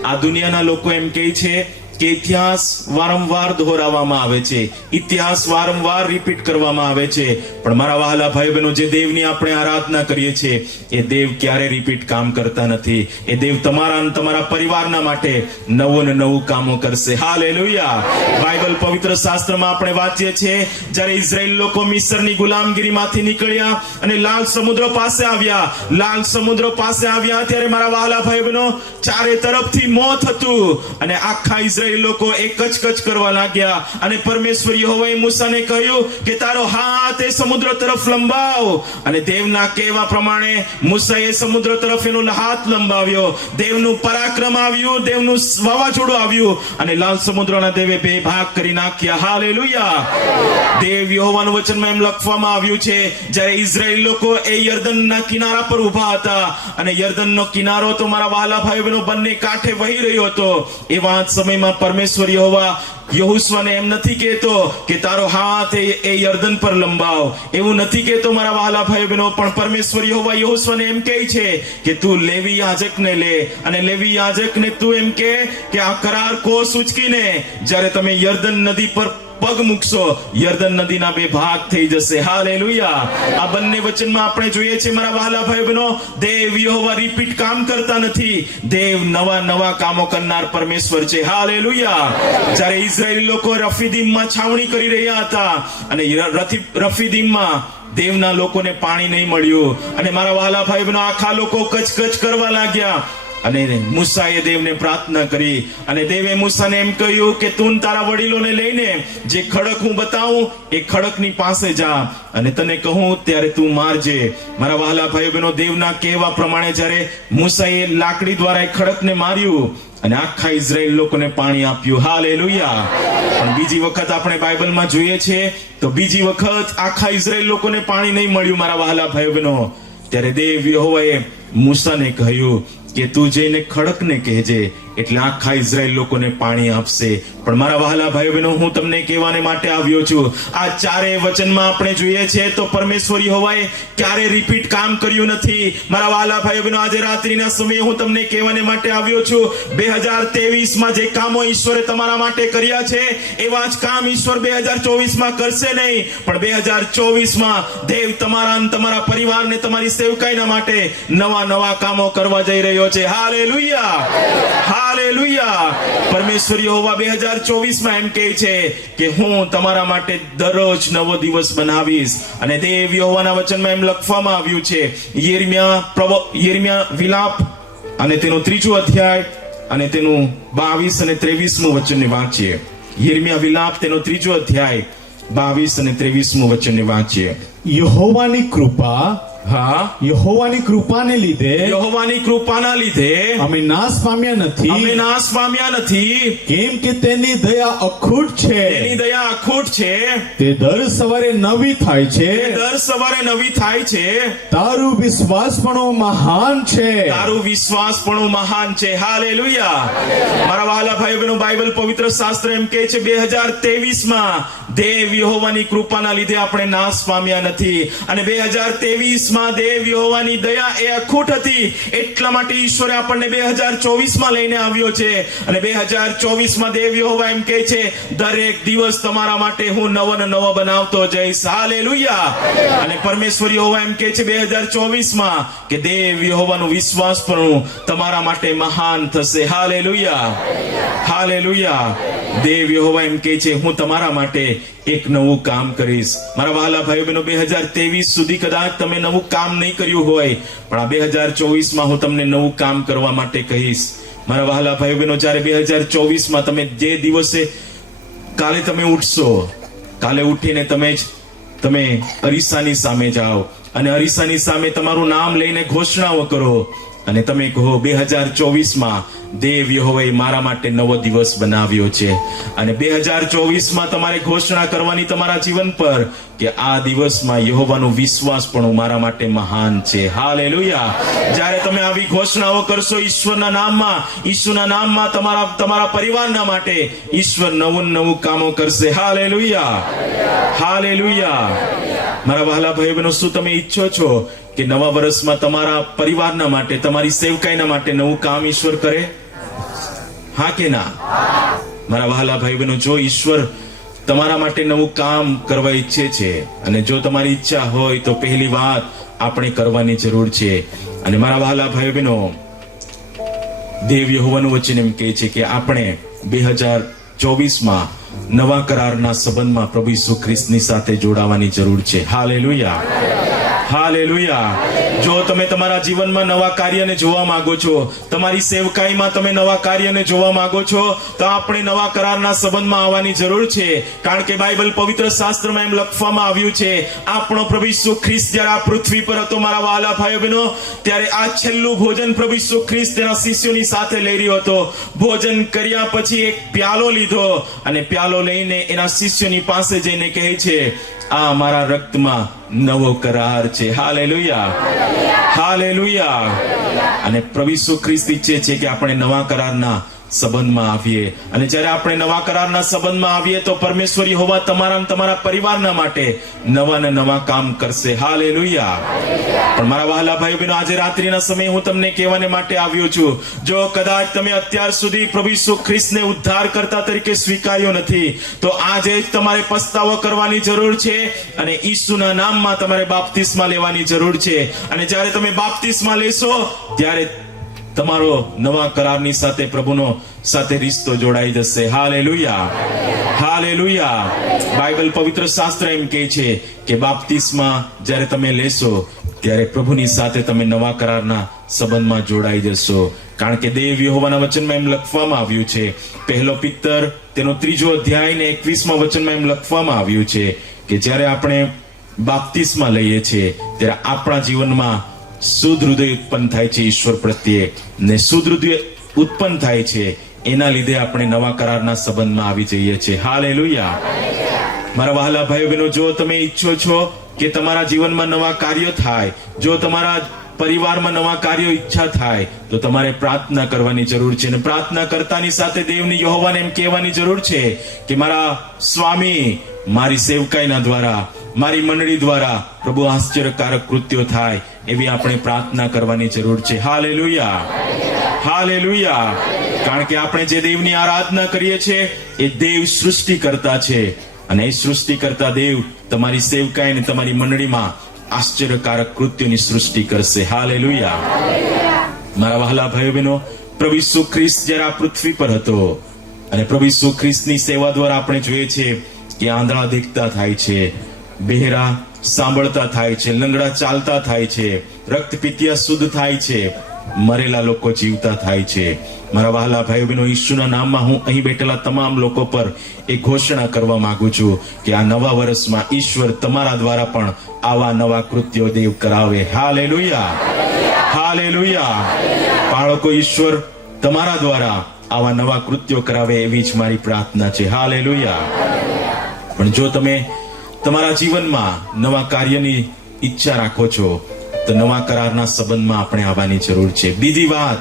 આ દુનિયાના લોકો એમ કહે છે કે ઇતિહાસ વારંવાર દોહરાવવામાં આવે છે, ઇતિહાસ વારંવાર રિપીટ કરવામાં આવે છે, પણ મારા વહાલા ભાઈ બહેનો, જે દેવની આપણે આરાધના કરીએ છીએ એ દેવ ક્યારે રિપીટ કામ કરતા નથી. એ દેવ તમારા અને તમારા પરિવારના માટે નવું કામો કરશે. હાલેલુયા. બાઇબલ પવિત્ર શાસ્ત્રમાં આપણે વાંચીએ છીએ, જ્યારે ઇઝરાયેલ લોકો મિસ્રની ગુલામગીરીમાંથી નીકળ્યા અને લાલ સમુદ્ર પાસે આવ્યા ત્યારે મારા વહાલા ભાઈ બહેનો, ચારે તરફથી મોત હતું અને આખા ઇઝરાયેલ ઇઝરાયેલી લોકો એ કચકચ કરવા લાગ્યા અને પરમેશ્વર યહોવાએ મૂસાને કહ્યું કે તારો હાથ એ સમુદ્ર તરફ લંબાવ. અને દેવના કહેવા પ્રમાણે મૂસાએ સમુદ્ર તરફ એનો હાથ લંબાવ્યો. દેવનું પરાક્રમ આવ્યું, દેવનું વાવાઝોડું આવ્યું અને લાલ સમુદ્રના દેવે બે ભાગ કરી નાખ્યા. હાલેલુયા. દેવ યહોવાનું વચનમાં એમ લખવામાં આવ્યું છે, જ્યારે ઇઝરાયેલ લોકો એ યર્દનના કિનારા પર ઊભા હતા અને યર્દનનો કિનારો તો મારા વહાલા ભાઈ બહેનો બંને કાંઠે વહી રહ્યો હતો, એવા જ સમયમાં પરમેશ્વર યહોવા યહોશુઆને એમ નથી કહેતો કે તારો હાથ એ યર્દન પર લંબાવ. એવું નથી કહેતો મારા વહાલા ભાઈ બહેનો, પણ પરમેશ્વર યહોવા યહોશુઆને એમ કહે છે કે તું લેવી યાજકને લે અને લેવી યાજકને તું એમ કે આ કરાર કોસ ઉચકીને જ્યારે તમે યર્દન નદી પર પગ મૂકશો, યર્દન નદીના બે ભાગ થઈ જશે. હાલેલુયા. આ બંને વચનમાં આપણે જોઈએ છે મારા વહાલા ભાઈ બહેનો, દેવ યહોવા રિપીટ કામ કરતા નથી. દેવ નવા નવા કામો કરનાર પરમેશ્વર છે. હાલેલુયા. જ્યારે ઇઝરાયેલી લોકો રફીદીમમાં છાવણી કરી રહ્યા હતા અને રફીદીમમાં દેવના લોકોને પાણી નહીં મળ્યું અને મારા વહાલા ભાઈ બહેનો આખા લોકો કચકચ કરવા લાગ્યા અને મૂસાએ દેવને પ્રાર્થના કરી અને દેવે મૂસાને એમ કહ્યું કે તું તારા વડીલોને લઈને જે ખડક હું બતાવું એ ખડકની પાસે જા અને તને કહું ત્યારે તું મારજે. મારા વહાલા ભાઈ બહેનો, દેવના કહેવા પ્રમાણે જ્યારે મૂસાએ લાકડી દ્વારા એ ખડકને માર્યું અને આખા ઇઝરાયેલ લોકોને પાણી આપ્યું. હાલેલુયા. પણ બીજી વખત આપણે બાઇબલમાં જોઈએ છે તો બીજી વખત આખા ઇઝરાયેલ લોકોને પાણી નહીં મળ્યું મારા વહાલા ભાઈ બહેનો. ત્યારે દેવ યહોવાએ મૂસાને કહ્યું કે તું જઈને ખડકને કહેજે એટલે આખા ઇઝરાયેલ લોકોને પાણી આપશે. પણ મારા વહાલા ભાઈઓ બહેનો, હું તમને કહેવાને માટે આવ્યો છું, આ ચારે વચનમાં આપણે જોઈએ છે તો પરમેશ્વર યહોવાએ ક્યારે રિપીટ કામ કર્યું નથી. મારા વહાલા ભાઈઓ બહેનો, આજે રાત્રિના સમયે હું તમને કહેવાને માટે આવ્યો છું, 2023માં જે કામો ઈશ્વરે તમારા માટે કર્યા છે એવા જ કામ ઈશ્વર 2024માં કરશે નહીં, પણ 2024માં દેવ તમારા અને તમારા પરિવારને તમારી સેવકાઈના માટે નવા નવા કામો કરવા જઈ રહ્યો છે. હાલેલુયા. હાલેલુયા. પરમેશ્વર યહોવા 2024માં એમ કહે છે કે હું તમારા માટે દરરોજ નવો દિવસ બનાવીશ. અને દેવ યહોવાના વચનમાં એમ લખવામાં આવ્યું છે, યિર્મયાહ વિલાપ અને તેનો 3 અધ્યાય અને તેનું 22 અને 23મું વચનને વાંચીએ. યિર્મયાહ વિલાપ તેનો 3 અધ્યાય 22 અને 23મું વચનને વાંચીએ. યહોવાની કૃપા, હા, યહોવાની કૃપાને લીધે, યહોવાની કૃપાના લીધે અમે નાશ પામ્યા નથી. અમે નાશ પામ્યા નથી, કેમ કે તેની દયા અખૂટ છે. તેની દયા અખૂટ છે, તે દર સવારે નવી થાય છે. તે દર સવારે નવી થાય છે. તારું વિશ્વાસપણું મહાન છે. તારું વિશ્વાસપણું મહાન છે. હાલેલુયા. મારા વહાલા ભાઈ બહેનો, બાઇબલ પવિત્ર શાસ્ત્ર એમ કહે છે 2023માં દેવ યહોવાની કૃપાના લીધે આપણે નાશ પામ્યા નથી અને 2023માં દેવ યહોવાની દયા એ અખૂટ હતી. એટલા માટે ઈશ્વરે આપણને 2024માં લઈને આવ્યો છે અને 2024માં દેવ યહોવા એમ કહે છે દરેક દિવસ તમારા માટે હું નવો ને નવો બનાવતો જઈશ. હાલેલુયા. અને પરમેશ્વર યહોવા એમ કહે છે 2024માં કે દેવ યહોવાનું વિશ્વાસપણું તમારા માટે મહાન થશે. હાલેલુયા. હાલેલુયા. દેવ યહોવા એમ કહે છે હું તમારા માટે એક નવું કામ કરીશ. મારા વહાલા ભાઈઓ બહેનો, 2023 સુધી કદાચ તમે નવું કામ નહીં કર્યું હોય, પણ આ 2024માં હું તમને નવું કામ કરવા માટે કહીશ. મારા વહાલા ભાઈઓ બહેનો, જ્યારે 2024માં તમે જે દિવસે કાલે તમે ઉઠશો, કાલે ઉઠીને તમે અરીસાની સામે જાઓ અને અરીસાની સામે તમારું નામ લઈને ઘોષણાઓ કરો અને તમે કહો 2024માં દેવ યહોવાએ મારા માટે નવો દિવસ બનાવ્યો છે. અને 2024માં તમારે ઘોષણા કરવાની તમારા જીવન પર કે આ દિવસમાં યહોવાનું વિશ્વાસપણું મારા માટે મહાન છે. હાલેલુયા. જ્યારે તમે આવી ઘોષણાઓ કરશો ઈશ્વરના નામમાં તમારા પરિવારના માટે ઈશ્વર નવું કામો કરશે. હાલેલુયા. હાલેલુયા. મારા વહાલા ભાઈ બહેનો, શું તમે ઈચ્છો છો કે નવા વર્ષમાં તમારા પરિવારના માટે, તમારી સેવકાઈના માટે નવું કામ ઈશ્વર કરે? હા કે ના? મારા વહાલા ભાઈ બહેનો, જો ઈશ્વર તમારા માટે નવું કામ કરવા ઈચ્છે છે અને જો તમારી ઈચ્છા હોય તો પહેલી વાત આપણે કરવાની જરૂર છે. અને મારા વહાલા ભાઈ બહેનો, દેવ યહોવાનું વચન એમ કહે છે કે આપણે 2024માં નવા કરારના સંબંધમાં પ્રભુ ઈસુ ખ્રિસ્તની સાથે જોડાવાની જરૂર છે. હાલેલુયા. હાલેલુયા. જો તમે તમારા જીવનમાં નવા કાર્યને જોવા માંગો છો, તમારી સેવકાઈમાં તમે નવા કાર્યને જોવા માંગો છો, તો આપણે નવા કરારના સંબંધમાં આવવાની જરૂર છે. કારણ કે બાઇબલ પવિત્ર શાસ્ત્રમાં એમ લખવામાં આવ્યું છે, આપણો પ્રભુ ઈસુ ખ્રિસ્ત જ્યારે આ પૃથ્વી પર હતો મારા વહાલા ભાઈઓ બહેનો, ત્યારે આ છેલ્લું ભોજન પ્રભુ ઈસુ ખ્રિસ્ત તેના શિષ્યોની સાથે લઈ રહ્યો હતો. ભોજન કર્યા પછી એક પ્યાલો લીધો અને પ્યાલો લઈને એના શિષ્યોની પાસે જઈને કહે છે, આ મારા રક્તમાં નવો કરાર છે. Hallelujah, hallelujah. અને પ્રભુ ઈસુ ખ્રિસ્ત ઈચ્છે છે કે આપણે નવા કરારના સંબંધમાં આવીએ. અને જ્યારે આપણે નવા કરારના સંબંધમાં આવીએ તો પરમેશ્વરી હોવા તમારા અને તમારા પરિવારના માટે નવા ને નવા કામ કરશે. હાલેલુયા. પણ મારા વહાલા ભાઈઓ બહેનો, આજે રાત્રિના સમયે હું તમને કહેવાને માટે આવ્યો છું, જો કદાચ તમે અત્યાર સુધી પ્રભુ ઈસુ ખ્રિસ્તને ઉદ્ધારકર્તા તરીકે સ્વીકાર્યો નથી, તો આજે જ તમારે પસ્તાવો કરવાની જરૂર છે અને ઈસુના નામમાં તમારે બાપ્તિસ્મા લેવાની જરૂર છે. અને જ્યારે તમે બાપ્તિસ્મા લેશો ત્યારે તમારો નવા કરારની સાથે પ્રભુનો સાથે રિશ્તો જોડાઈ જશે. Hallelujah, hallelujah. બાઇબલ પવિત્ર શાસ્ત્ર એમ કહે છે કે બાપ્તિસ્મા જ્યારે તમે લેશો ત્યારે પ્રભુની સાથે તમે નવા કરારના સંબંધમાં જોડાઈ જશો. કારણ કે દેવ યહોવાના વચનમાં એમ લખવામાં આવ્યું છે, પહેલો પિત્તર તેનો 3 અધ્યાય ને 21માં વચનમાં એમ લખવામાં આવ્યું છે કે જ્યારે આપણે બાપ્તિસ્મા લઈએ છીએ ત્યારે આપણા જીવનમાં શુદ્ધ હૃદય ઉત્પન્ન થાય છે ઈશ્વર પ્રત્યે, ને શુદ્ધ હૃદય ઉત્પન્ન થાય છે એના લીધે આપણે નવા કરારના સંબંધમાં આવી જઈએ છીએ. હાલેલુયા. મારા વહાલા ભાઈઓ બહેનો, જો તમે ઈચ્છો છો કે તમારા જીવનમાં નવા કાર્યો થાય, જો તમારા પરિવારમાં નવા કાર્યો ઈચ્છા થાય, તો તમારે પ્રાર્થના કરવાની જરૂર છે. અને પ્રાર્થના કરતાની સાથે દેવની યહોવાને એમ કહેવાની જરૂર છે કે મારા સ્વામી, મારી સેવકાઈના દ્વારા, મારી મંડળી દ્વારા પ્રભુ આશ્ચર્યકારક કૃત્યો થાય એવી આપણે પ્રાર્થના કરવાની જરૂર છે. Hallelujah, hallelujah. કારણ કે આપણે જે દેવની આરાધના કરીએ છીએ એ દેવ સૃષ્ટિ કરતા છે, અને એ સૃષ્ટિ કરતા દેવ તમારી સેવકાઈ અને તમારી મંડળીમાં આશ્ચર્યકારક કૃત્યોની સૃષ્ટિ કરશે. હાલેલુયા. મારા વહાલા ભાઈઓ બહેનો, પ્રભુ ઈસુ ખ્રિસ્ત જ્યારે આ પૃથ્વી પર હતો અને પ્રભુ ઈસુ ખ્રિસ્તની સેવા દ્વારા આપણે જોઈએ છીએ કે આંધળા દેખતા થાય છે, બહેરા સાંભળતા થાય છે, લંગડા ચાલતા થાય છે, રક્તપિતિયા શુદ્ધ થાય છે, મરેલા લોકો જીવતા થાય છે. મારા વહાલા ભાઈઓ બહેનો, ઈસુના નામમાં હું અહીં બેઠેલા તમામ લોકો પર એક ઘોષણા કરવા માંગુ છું કે આ નવા વર્ષમાં ઈશ્વર તમારા દ્વારા પણ આવા નવા કૃત્યો દેવ કરાવે. Hallelujah, hallelujah. બાળકો, ઈશ્વર તમારા દ્વારા આવા નવા કૃત્યો કરાવે એવી જ મારી પ્રાર્થના છે. હાલેલુયા. પણ જો તમે તમારા જીવનમાં નવા કાર્યની ઈચ્છા રાખો છો તો નવા કરારના સંબંધમાં આપણે આવવાની જરૂર છે. બીજી વાત,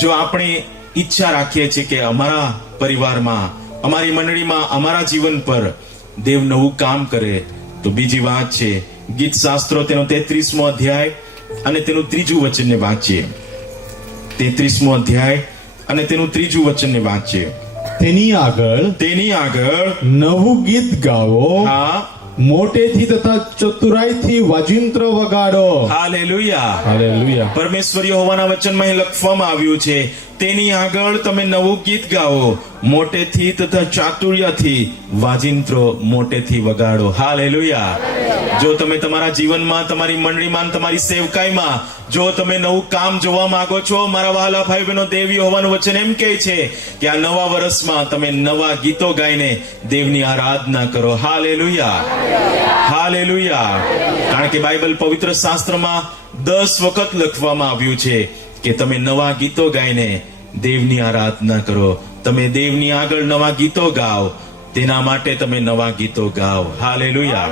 જો આપણે ઈચ્છા રાખીએ છીએ કે અમારા પરિવારમાં, અમારી મંડળીમાં, અમારા જીવન પર દેવ નવું કામ કરે, તો બીજી વાત છે, ગીત શાસ્ત્રો તેનો 33મો અધ્યાય અને તેનું 3જું વચનને વાંચીએ. 33મો અધ્યાય અને તેનું 3જું વચનને વાંચીએ. તેની આગળ નવું ગીત ગાવો, હા, મોટેથી તથા ચતુરાઈથી વાજિંત્ર વગાડો. Hallelujah, hallelujah. પરમેશ્વરી હોવાના વચનમાં અહીં લખવામાં આવ્યું છે, તેની આગળ તમે નવું ગીત ગાઓ, મોટેથી તથા ચાતુર્યથી વાજિંત્રો મોટેથી વગાડો. હાલેલુયા. જો તમે તમારા જીવનમાં, તમારી મંડળીમાં, તમારી સેવકાઈમાં જો તમે નવું કામ જોવા માંગો છો, મારા વહાલા ભાઈ બહેનો, દેવી હોવાનું વચન એમ કહે છે કે આ નવા વર્ષમાં તમે નવા ગીતો ગાઈને દેવની આરાધના કરો. Hallelujah, hallelujah. કારણ કે બાઇબલ પવિત્ર શાસ્ત્રમાં 10 વખત લખવામાં આવ્યું છે કે તમે નવા ગીતો ગાઈને દેવની આરાધના કરો. તમે દેવની આગળ નવા ગીતો ગાઓ, તેના માટે તમે નવા ગીતો ગાઓ. હાલેલુયા.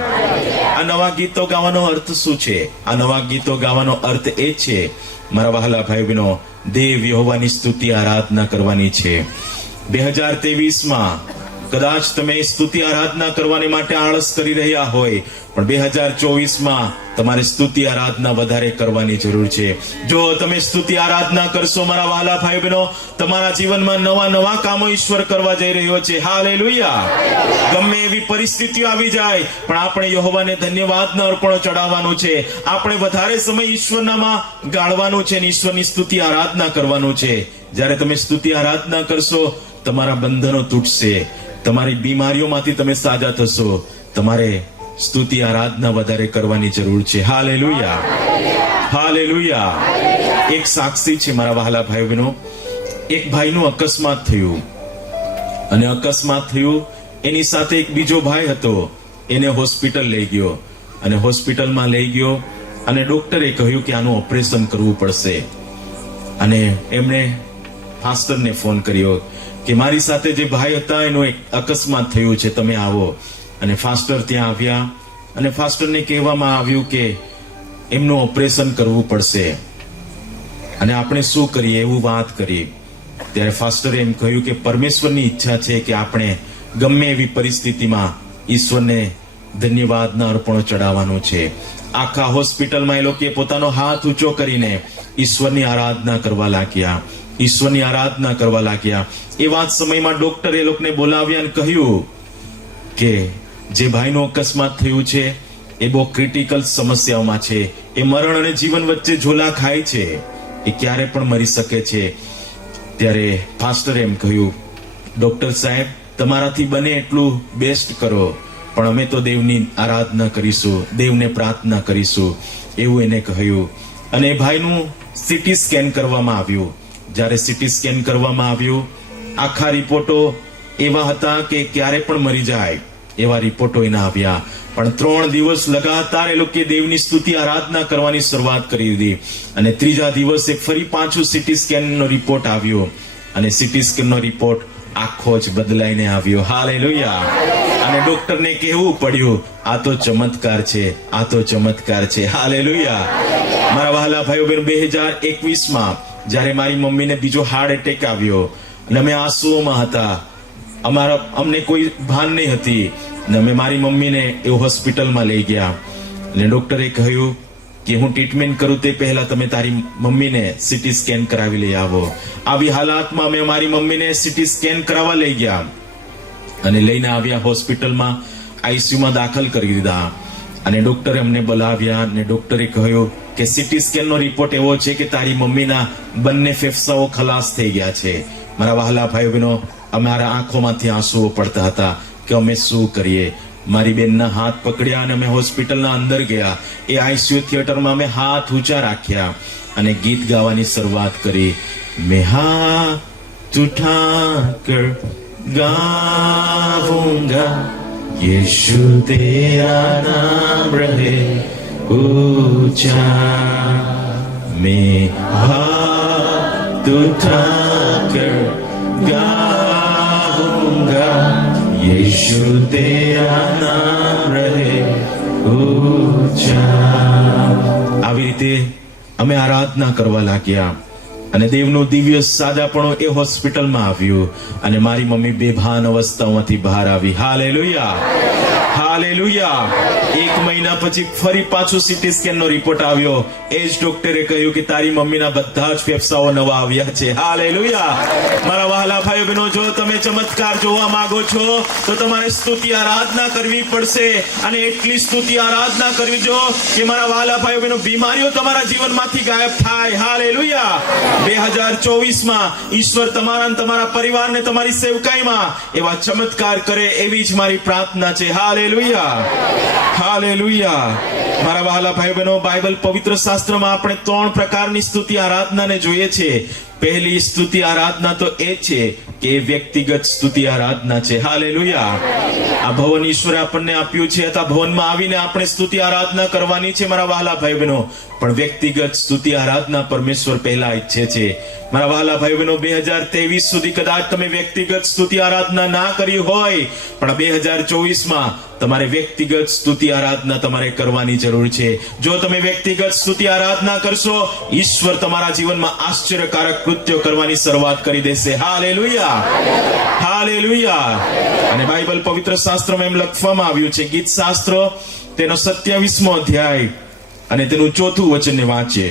આ નવા ગીતો ગાવાનો અર્થ શું છે? આ નવા ગીતો ગાવાનો અર્થ એ છે, મારા વહાલા ભાઈ બહેનો, દેવ યહોવાની સ્તુતિ આરાધના કરવાની છે. 2023માં કદાચ તમે સ્તુતિ આરાધના કરવાની માટે આળસ કરી રહ્યા હોય, પણ 2024માં તમારે સ્તુતિ આરાધના વધારે કરવાની જરૂર છે. જો તમે સ્તુતિ આરાધના કરશો, મારા વહાલા ભાઈ બહેનો, તમારા જીવનમાં નવા નવા કામો ઈશ્વર કરવા જઈ રહ્યો છે. હાલેલુયા. ગમે એવી પરિસ્થિતિઓ આવી જાય, પણ આપણે યહોવાને ધન્યવાદના અર્પણો ચડાવવાનું છે. આપણે વધારે સમય ઈશ્વરનામાં ગાળવાનું છે અને ઈશ્વરની સ્તુતિ આરાધના કરવાનું છે. જ્યારે તમે સ્તુતિ આરાધના કરશો, તમારા બંધનો તૂટશે, તમારી બીમારીઓમાંથી તમે સાજા થશો, તમારે સ્તુતિ આરાધના વધારે કરવાની જરૂર છે. Hallelujah, hallelujah. એક સાક્ષી છે મારા વહાલા ભાઈ બહેનો. એક ભાઈનું અકસ્માત થયું અને અકસ્માત થયું એની સાથે એક બીજો ભાઈ હતો. એને હોસ્પિટલ લઈ ગયો અને હોસ્પિટલમાં લઈ ગયો અને ડોક્ટરે કહ્યું કે આનું ઓપરેશન કરવું પડશે. અને એમણે ફાસ્ટરને ફોન કર્યો કે મારી સાથે જે ભાઈ હતા એનું એક અકસ્માત થયું છે, તમે આવો. અને ફાસ્ટર ત્યાં આવ્યા અને ફાસ્ટરને કહેવામાં આવ્યું કે એમનું ઓપરેશન કરવું પડશે અને આપણે શું કરીએ એવું વાત કરી. ત્યારે ફાસ્ટરે એમ કહ્યું કે પરમેશ્વરની ઈચ્છા છે કે આપણે ગમે એવી પરિસ્થિતિમાં ઈશ્વરને ધન્યવાદના અર્પણો ચડાવવાનું છે. આખા હોસ્પિટલમાં એ લોકોએ પોતાનો હાથ ઊંચો કરીને ઈશ્વરની આરાધના કરવા લાગ્યા, ઈશ્વરની આરાધના કરવા લાગ્યા. એ વાત સમયમાં ડોક્ટર એ લોકોને બોલાવ્યા અને કહ્યું કે જે ભાઈનું અકસ્માત થયું છે એ બહુ ક્રિટિકલ સમસ્યાઓમાં છે. એ મરણ અને જીવન વચ્ચે ઝોલા ખાય છે, એ ક્યારે પણ મરી શકે છે. ત્યારે ફાસ્ટરે એમ કહ્યું, ડોક્ટર સાહેબ તમારાથી બને એટલું બેસ્ટ કરો, પણ અમે તો દેવની આરાધના કરીશું, દેવને પ્રાર્થના કરીશું, એવું એને કહ્યું. અને એ ભાઈનું સીટી સ્કેન કરવામાં આવ્યું. જ્યારે સીટી સ્કેન કરવામાં આવ્યું, આખા રિપોર્ટો એવા હતા કે ક્યારે પણ મરી જાય એવા રિપોર્ટો એના આવ્યા. પણ 3 દિવસ લગાતાર એ લોકોએ દેવની સ્તુતિ આરાધના કરવાની શરૂઆત કરી દીધી. અને ત્રીજા દિવસે ફરી પાછું સીટી સ્કેનનો રિપોર્ટ આવ્યો અને સીટી સ્કેનનો રિપોર્ટ આખો જ બદલાઈને આવ્યો. હાલેલુયા. અને ડોક્ટરને કહેવું પડ્યું, આ તો ચમત્કાર છે, આ તો ચમત્કાર છે. હાલેલુયા. મારા વહાલા ભાઈઓ બહેનો, 2021માં જ્યારે મારી મમ્મીને બીજો હાર્ટ એટેક આવ્યો અને અમે આંસુઓમાં હતા, અમને કોઈ ભાન નહીં હતી અને અમે મારી મમ્મીને એ હોસ્પિટલમાં લઈ ગયા અને ડોક્ટરે કહ્યું કે હું ટ્રીટમેન્ટ કરું તે પહેલા તમે તારી મમ્મીને સીટી સ્કેન કરાવી લઈ આવો. આવી હાલાતમાં અમે મારી મમ્મીને સીટી સ્કેન કરાવવા લઈ ગયા અને લઈને આવ્યા હોસ્પિટલમાં. આઈસીયુમાં દાખલ કરી દીધા અને ડોક્ટરે અમને બોલાવ્યા અને ડોક્ટરે કહ્યું કે સીટી સ્કેનનો રિપોર્ટ એવો છે કે તારી મમ્મીના બંને ફેફસાઓ ખલાસ થઈ ગયા છે. મારા વહાલા ભાઈઓ બહેનો, અમારા આંખોમાંથી આંસુઓ પડતા હતા કે અમે શું કરીએ. મારી બેનના હાથ પકડ્યા અને અમે હોસ્પિટલના અંદર ગયા. એ આઈસીયુ થિયેટરમાં અમે હાથ ઊંચા રાખ્યા અને ગીત ગાવાની શરૂઆત કરી. મેં હાથ ઉઠાકર ગાऊंगा यीशु तेरा नाम रहे ऊंचा. मैं हाथ उठाकर गाऊंगा यीशु तेरा नाम रहे ऊंचा. આવી રીતે અમે આરાધના કરવા લાગ્યા અને દેવનું દિવ્ય સાજાપણું એ હોસ્પિટલમાં આવ્યું અને મારી મમ્મી બેભાન અવસ્થામાંથી બહાર આવી. Hallelujah, hallelujah. 1 મહિના પછી ફરી પાછું સીટી સ્કેન નો રિપોર્ટ આવ્યો. એ જ ડોક્ટરે કહ્યું કે તારી મમ્મીના બધા જ ફેફસાઓ નવા આવ્યા છે. હાલેલુયા. મારા વહાલા ભાઈઓ બહેનો, જો તમે ચમત્કાર જોવા માંગો છો તો તમારે સ્તુતિ આરાધના કરવી પડશે અને એટલી સ્તુતિ આરાધના કરવી જો કે મારા વહાલા ભાઈઓ બહેનો, બીમારીઓ તમારા જીવનમાંથી ગાયબ થાય. હાલેલુયા. 2024માં ઈશ્વર તમારા અને તમારા પરિવારને તમારી સેવકાઈમાં એવા ચમત્કાર કરે એવી જ મારી પ્રાર્થના છે. Hallelujah, hallelujah. મારા વહાલા ભાઈ બહેનો, બાઇબલ પવિત્ર શાસ્ત્રમાં આપણે 3 પ્રકારની સ્તુતિ આરાધનાને જોઈએ છે. પહેલી સ્તુતિ આરાધના તો એ છે કે વ્યક્તિગત સ્તુતિ આરાધના છે. હાલેલુયા. આ ભવન ઈશ્વરે આપણને આપ્યું છે, આ ભવનમાં આવીને આપણે સ્તુતિ આરાધના કરવાની છે મારા વહાલા ભાઈ બહેનો. પણ વ્યક્તિગત સ્તુતિ આરાધના પરમેશ્વર પહેલા ઈચ્છે છે. મારા વહાલા ભાઈ બહેનો, 2023 સુધી કદાચ તમે વ્યક્તિગત સ્તુતિ આરાધના ના કરી હોય, પણ 2024માં તમારે વ્યક્તિગત સ્તુતિ આરાધના તમારે કરવાની જરૂર છે. જો તમે વ્યક્તિગત સ્તુતિ આરાધના કરશો, ઈશ્વર તમારા જીવનમાં આશ્ચર્યકારક કૃત્યો કરવાની શરૂઆત કરી દેશે. Hallelujah, hallelujah. અને બાઇબલ પવિત્ર શાસ્ત્રમાં એમ લખવામાં આવ્યું છે, ગીત શાસ્ત્ર તેનો 27મો અધ્યાય અને તેનું 4થું વચનને વાંચીએ.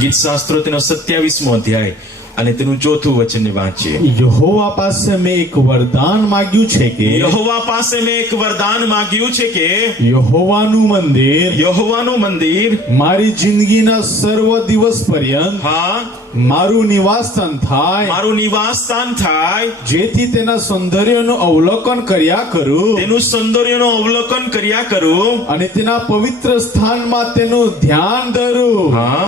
ગીત શાસ્ત્રો તેનો 27મો અધ્યાય અને તેનું ચોથું વચનને વાંચીએ. યહોવા પાસે મેં એક વરદાન માંગ્યું છે કે યહોવા પાસે મેં એક વરદાન માંગ્યું છે કે યહોવાનું મંદિર યહોવાનું મંદિર મારી જિંદગીના સર્વ દિવસ પર્યંત હા મારું નિવાસ સ્થાન થાય, મારું નિવાસ સ્થાન થાય, જેથી તેના સૌંદર્યનું અવલોકન કર્યા કરું તેનું સૌંદર્યનું અવલોકન કર્યા કરું. અને તેના પવિત્ર સ્થાનમાં તેનું ધ્યાન ધરું. હા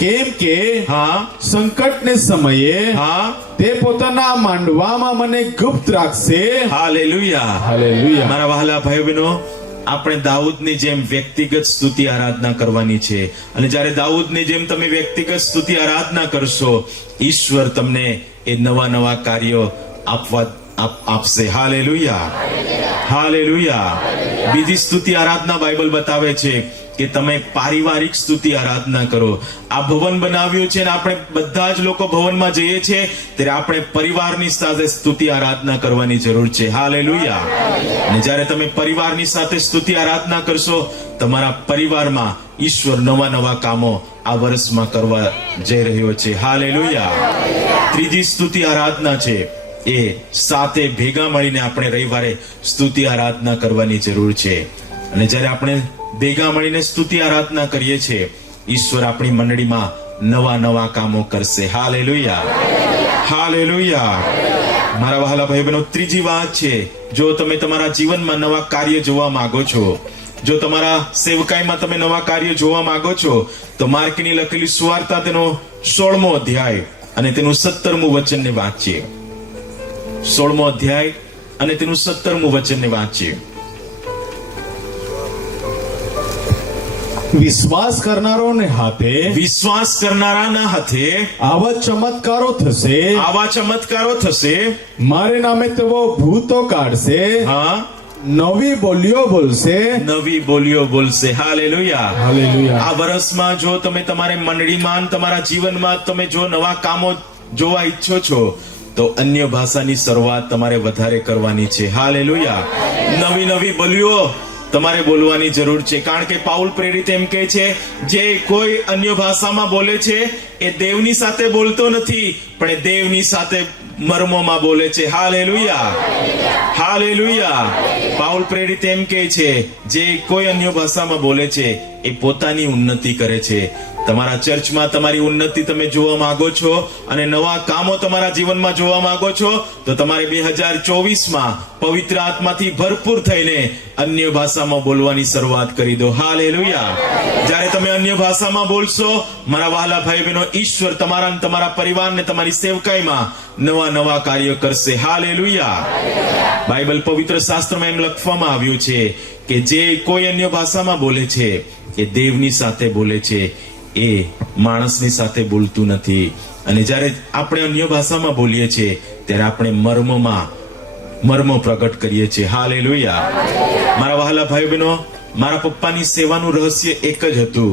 કેમ કે હા સંકટને સમયે હા તે પોતાના માંડવામાં મને ગુપ્ત રાખશે. હાલેલુયા. હાલેલુયા. મારા વહાલા ભાઈઓ બહેનો, આપણે દાઉદની જેમ વ્યક્તિગત સ્તુતિ આરાધના કરવાની છે. અને જ્યારે દાઉદની જેમ તમે વ્યક્તિગત સ્તુતિ આરાધના કરશો, ઈશ્વર તમને એ નવા નવા કાર્યો આપશે. હાલેલુયા. હાલેલુયા. બીજી સ્તુતિ આરાધના બાઇબલ બતાવે છે કે તમે પારિવારિક સ્તુતિ આરાધના કરો. આ ભવન બનાવ્યું છે અને આપણે બધા જ લોકો ભવનમાં જઈએ છીએ ત્યારે આપણે પરિવારની સાથે સ્તુતિ આરાધના કરવાની જરૂર છે. હાલેલુયા. અને જ્યારે તમે પરિવારની સાથે સ્તુતિ આરાધના કરશો, તમારા પરિવારમાં ઈશ્વર નવા નવા કામો આ વર્ષમાં કરવા જઈ રહ્યો છે. હાલેલુયા. ત્રીજી સ્તુતિ આરાધના છે એ સાથે ભેગા મળીને આપણે રવિવારે સ્તુતિ આરાધના કરવાની જરૂર છે. અને જ્યારે આપણે ભેગા મળીને સ્તુતિ આરાધના કરીએ છીએ, ઈશ્વર આપણી મંડળીમાં નવા નવા કામો કરશે. હાલેલુયા. હાલેલુયા. મારા વહાલા ભાઈ બહેનો, ત્રીજી વાત છે, જો તમે તમારા જીવનમાં નવા કાર્ય જોવા માંગો છો, જો તમારા સેવકાઈમાં તમે નવા કાર્ય જોવા માંગો છો, તો માર્કની લખેલી સુવાર્તા તેનો 16મો અધ્યાય અને તેનું 17મું વચનને વાંચીએ. 16મો અધ્યાય અને તેનું 17મું વચનને વાંચીએ. વિશ્વાસ કરનારાના હાથે આવા ચમત્કારો થશે. આવા ચમત્કારો થશે. મારે નામે તેઓ ભૂતો કાઢશે. હા, નવી બોલીઓ બોલશે. નવી બોલીઓ બોલશે. હાલેલુયા. હાલેલુયા. આ વર્ષમાં જો તમે તમારી મંડળીમાં, તમારા જીવનમાં તમે જો નવા કામો જોવા ઈચ્છો છો, તો અન્ય ભાષાની શરૂઆત તમારે વધારે કરવાની છે. હાલેલુયા. નવી નવી બોલીઓ તમારે બોલવાની જરૂર છે. કારણ કે પાઉલ પ્રેરિત એમ કહે છે, જે કોઈ અન્ય ભાષામાં બોલે છે એ દેવની સાથે બોલતો નથી, પણ એ દેવની સાથે મર્મોમાં બોલે છે. હાલેલુયા. હાલેલુયા. પાઉલ પ્રેરિત એમ કહે છે, જે કોઈ અન્ય ભાષામાં બોલે છે એ પોતાની ઉન્નતિ કરે છે. તમારા ચર્ચમાં તમારી ઉન્નતિ તમે જોવા માંગો છો અને નવા કામો તમારા જીવનમાં જોવા માંગો છો, તો તમારે 2024માં પવિત્ર આત્માથી ભરપૂર થઈને અન્ય ભાષામાં બોલવાની શરૂઆત કરી દો. હાલેલુયા. જ્યારે તમે અન્ય ભાષામાં બોલશો, મારા વહાલા ભાઈ બહેનો, ઈશ્વર તમારા અને તમારા પરિવારને તમારી સેવકાઈમાં નવા નવા કાર્યો કરશે. હાલેલુયા. બાઇબલ પવિત્ર શાસ્ત્રમાં એમ લખવામાં આવ્યું છે કે જે કોઈ અન્ય ભાષામાં બોલે છે એ દેવની સાથે બોલે છે, એ માણસની સાથે બોલતું નથી. અને જ્યારે આપણે અન્ય ભાષામાં બોલીએ છીએ ત્યારે આપણે મર્મો પ્રગટ કરીએ છીએ. હાલેલુયા. મારા વહાલા ભાઈ બહેનો, મારા પપ્પાની સેવાનું રહસ્ય એક જ હતું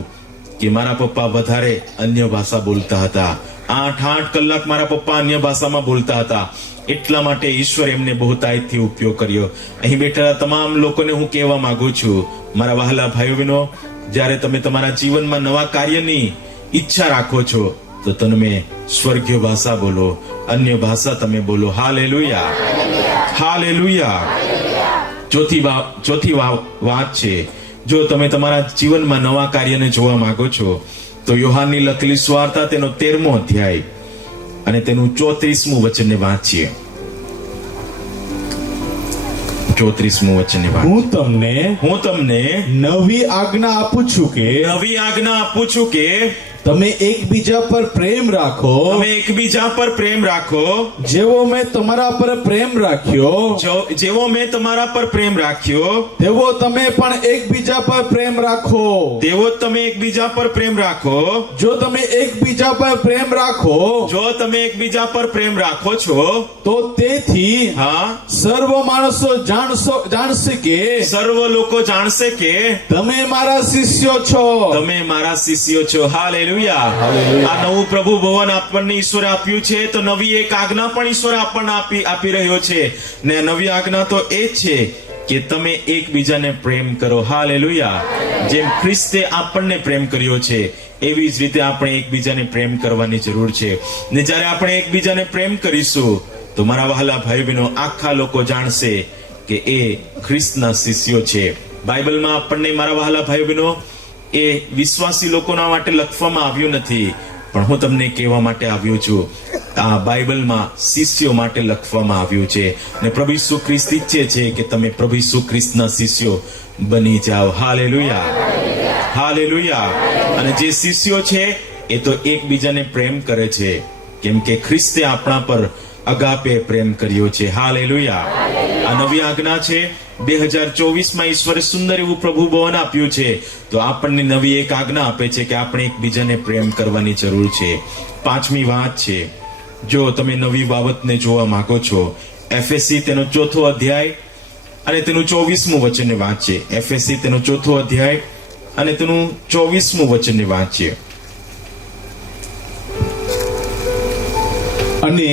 કે મારા પપ્પા વધારે અન્ય ભાષા બોલતા હતા. 8 કલાક મારા પપ્પા અન્ય ભાષામાં બોલતા હતા. એટલા માટે ઈશ્વર એમને બહુતાયતથી ઉપયોગ કર્યો. અહીં બેઠેલા તમામ લોકોને હું કહેવા માંગુ છું, મારા વહાલા ભાઈઓ બહેનો, જ્યારે તમે તમારા જીવનમાં નવા કાર્યની ઈચ્છા રાખો છો, તો તમે સ્વર્ગીય ભાષા બોલો, અન્ય ભાષા તમે બોલો. હાલેલુયા. હાલેલુયા. ચોથી વાત છે, જો તમે તમારા જીવનમાં નવા કાર્યને જોવા માંગો છો, તો યોહાનની લખેલી સુવાર્તા તેનો 13મો અધ્યાય અને તેનું 34મું વચનને વાંચીએ. 34મું વચનને વાંચીએ. હું તમને નવી આજ્ઞા આપું છું કે તમે એકબીજા પર પ્રેમ રાખો. જેવો મેં તમારા પર પ્રેમ રાખ્યો, તેવો તમે પણ એકબીજા પર પ્રેમ રાખો. જો તમે એકબીજા પર પ્રેમ રાખો છો, તો તેથી સર્વ માણસો જાણશે કે સર્વ લોકો જાણશે કે તમે મારા શિષ્યો છો. હાલેલુયા. આ નવું પ્રભુ ભવન આપણને ઈશ્વર આપ્યું છે, તો નવી એક આજ્ઞા પણ ઈશ્વર આપણને આપી રહ્યો છે. ને નવી આજ્ઞા તો એ છે કે તમે એકબીજાને પ્રેમ કરો. હાલેલુયા. જેમ ખ્રિસ્તે આપણને પ્રેમ કર્યો છે એવી જ રીતે આપણે એકબીજાને પ્રેમ કરવાની જરૂર છે. ને જ્યારે આપણે એકબીજાને પ્રેમ કરીશું તો મારા વહાલા ભાઈ બહેનો, આખા લોકો જાણશે કે એ ખ્રિસ્તના શિષ્યો છે. બાઇબલમાં આપણને મારા વહાલા ભાઈ બહેનો એ વિશ્વાસી લોકોના માટે લખવામાં આવ્યું નથી, પણ હું તમને કહેવા માટે આવ્યો છું, આ બાઇબલમાં શિષ્યો માટે લખવામાં આવ્યું છે. ને પ્રભુ ઈસુ ખ્રિસ્ત ઈચ્છે છે કે તમે પ્રભુ ઈસુ ખ્રિસ્તના શિષ્યો બની જાઓ. Hallelujah, hallelujah. અને જે શિષ્યો છે એ તો એકબીજાને પ્રેમ કરે છે, કેમ કે ખ્રિસ્તે આપણા પર અગાપે પ્રેમ કર્યો છે. હાલેલુયા. આ નવી આજ્ઞા છે. 2024માં ઈશ્વરે સુંદર એવું પ્રભુ ભવન આપ્યું છે, તો આપણને નવી એક આજ્ઞા આપે છે કે આપણે એકબીજાને પ્રેમ કરવાની જરૂર છે. 5મી વાત છે, જો તમે નવી બાબતને જોવા માંગો છો, એફએસસી તેનો 4થો અધ્યાય અને તેનું 24મું વચનને વાંચીએ. એફએસસી તેનો 4થો અધ્યાય અને તેનું 24મું વચનને વાંચીએ. અને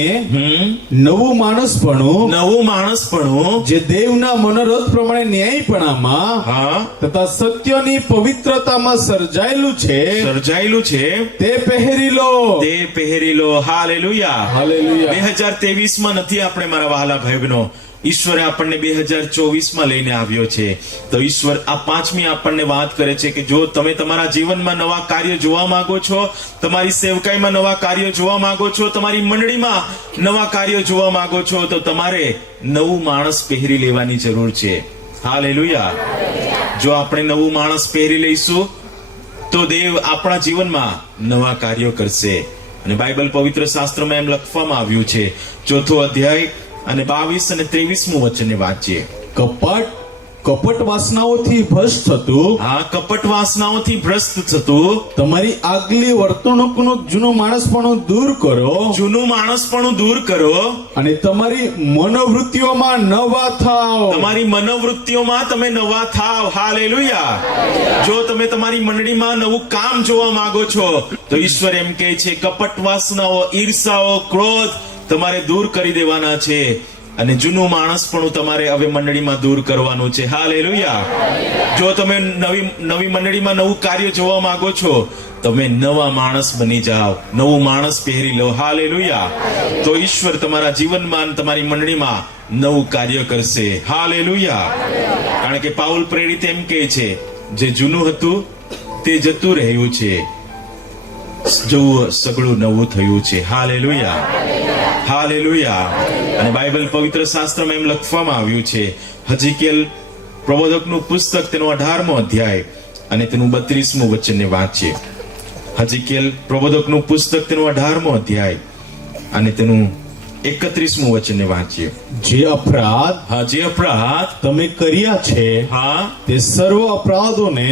નવું માણસપણું જે દેવના મનોરથ પ્રમાણે ન્યાયપણામાં તથા સત્યની પવિત્રતામાં સર્જાયેલું છે તે પહેરી લો. Hallelujah, hallelujah. 2023માં નથી આપણે મારા વહાલા ભાઈ બહેનો, ઈશ્વરે આપણને 2024માં લઈને આવ્યો છે. તો ઈશ્વર આ 5મી આપણને વાત કરે છે કે જો તમે તમારા જીવનમાં નવા કાર્ય જોવા માંગો છો, તમારી સેવકાઈમાં નવા કાર્યો જોવા માંગો છો, તમારી મંડળીમાં નવા કાર્યો જોવા માંગો છો, તો તમારે નવું માણસ પહેરી લેવાની જરૂર છે. હાલેલુયા. જો આપણે નવું માણસ પહેરી લઈશું તો દેવ આપણા જીવનમાં નવા કાર્યો કરશે. અને બાઇબલ પવિત્ર શાસ્ત્રમાં એમ લખવામાં આવ્યું છે, 4થો અધ્યાય અને 22 અને 23મું વચનને વાંચીએ. કપટ વાસનાઓથી ભ્રષ્ટ થતું, કપટ વાસનાઓથી ભ્રષ્ટ થતું તમારી આગલી વર્તણૂકનું જૂનું માણસપણું દૂર કરો, અને તમારી મનોવૃત્તિઓમાં નવા થાવ. તમારી મનોવૃત્તિઓમાં તમે નવા થાવ. હાલેલુયા. જો તમે તમારી મંડળીમાં નવું કામ જોવા માંગો છો, તો ઈશ્વર એમ કહે છે, કપટ વાસનાઓ, ઈર્ષાઓ, ક્રોધ તમારે દૂર કરી દેવાના છે, અને જૂનું માણસ પણ તમારે હવે મંડળીમાં દૂર કરવાનું છે. હાલેલુયા. જો તમે નવી મંડળીમાં નવું કાર્ય જોવા માંગો છો, તમે નવા માણસ બની જાઓ, નવું માણસ પહેરી લો. હાલેલુયા. તો ઈશ્વર તમારા જીવનમાં, તમારી મંડળીમાં નવું કાર્ય કરશે. હાલેલુયા. કારણ કે પાઉલ પ્રેરિત એમ કહે છે, જે જૂનું હતું તે જતું રહ્યું છે, સગળું નવું થયું છે. Hallelujah, hallelujah. અને બાઇબલ પવિત્ર શાસ્ત્રમાં એમ લખવામાં આવ્યું છે, હજકીએલ પ્રબોધકનું પુસ્તક તેનો 18મો અધ્યાય અને તેનું 32મું વચનને વાંચીએ. હજકીએલ પ્રબોધકનું પુસ્તક તેનો 18મો અધ્યાય અને તેનું 31મું વચનને વાંચીએ. જે અપરાધ તમે કર્યા છે, તે સર્વ અપરાધોને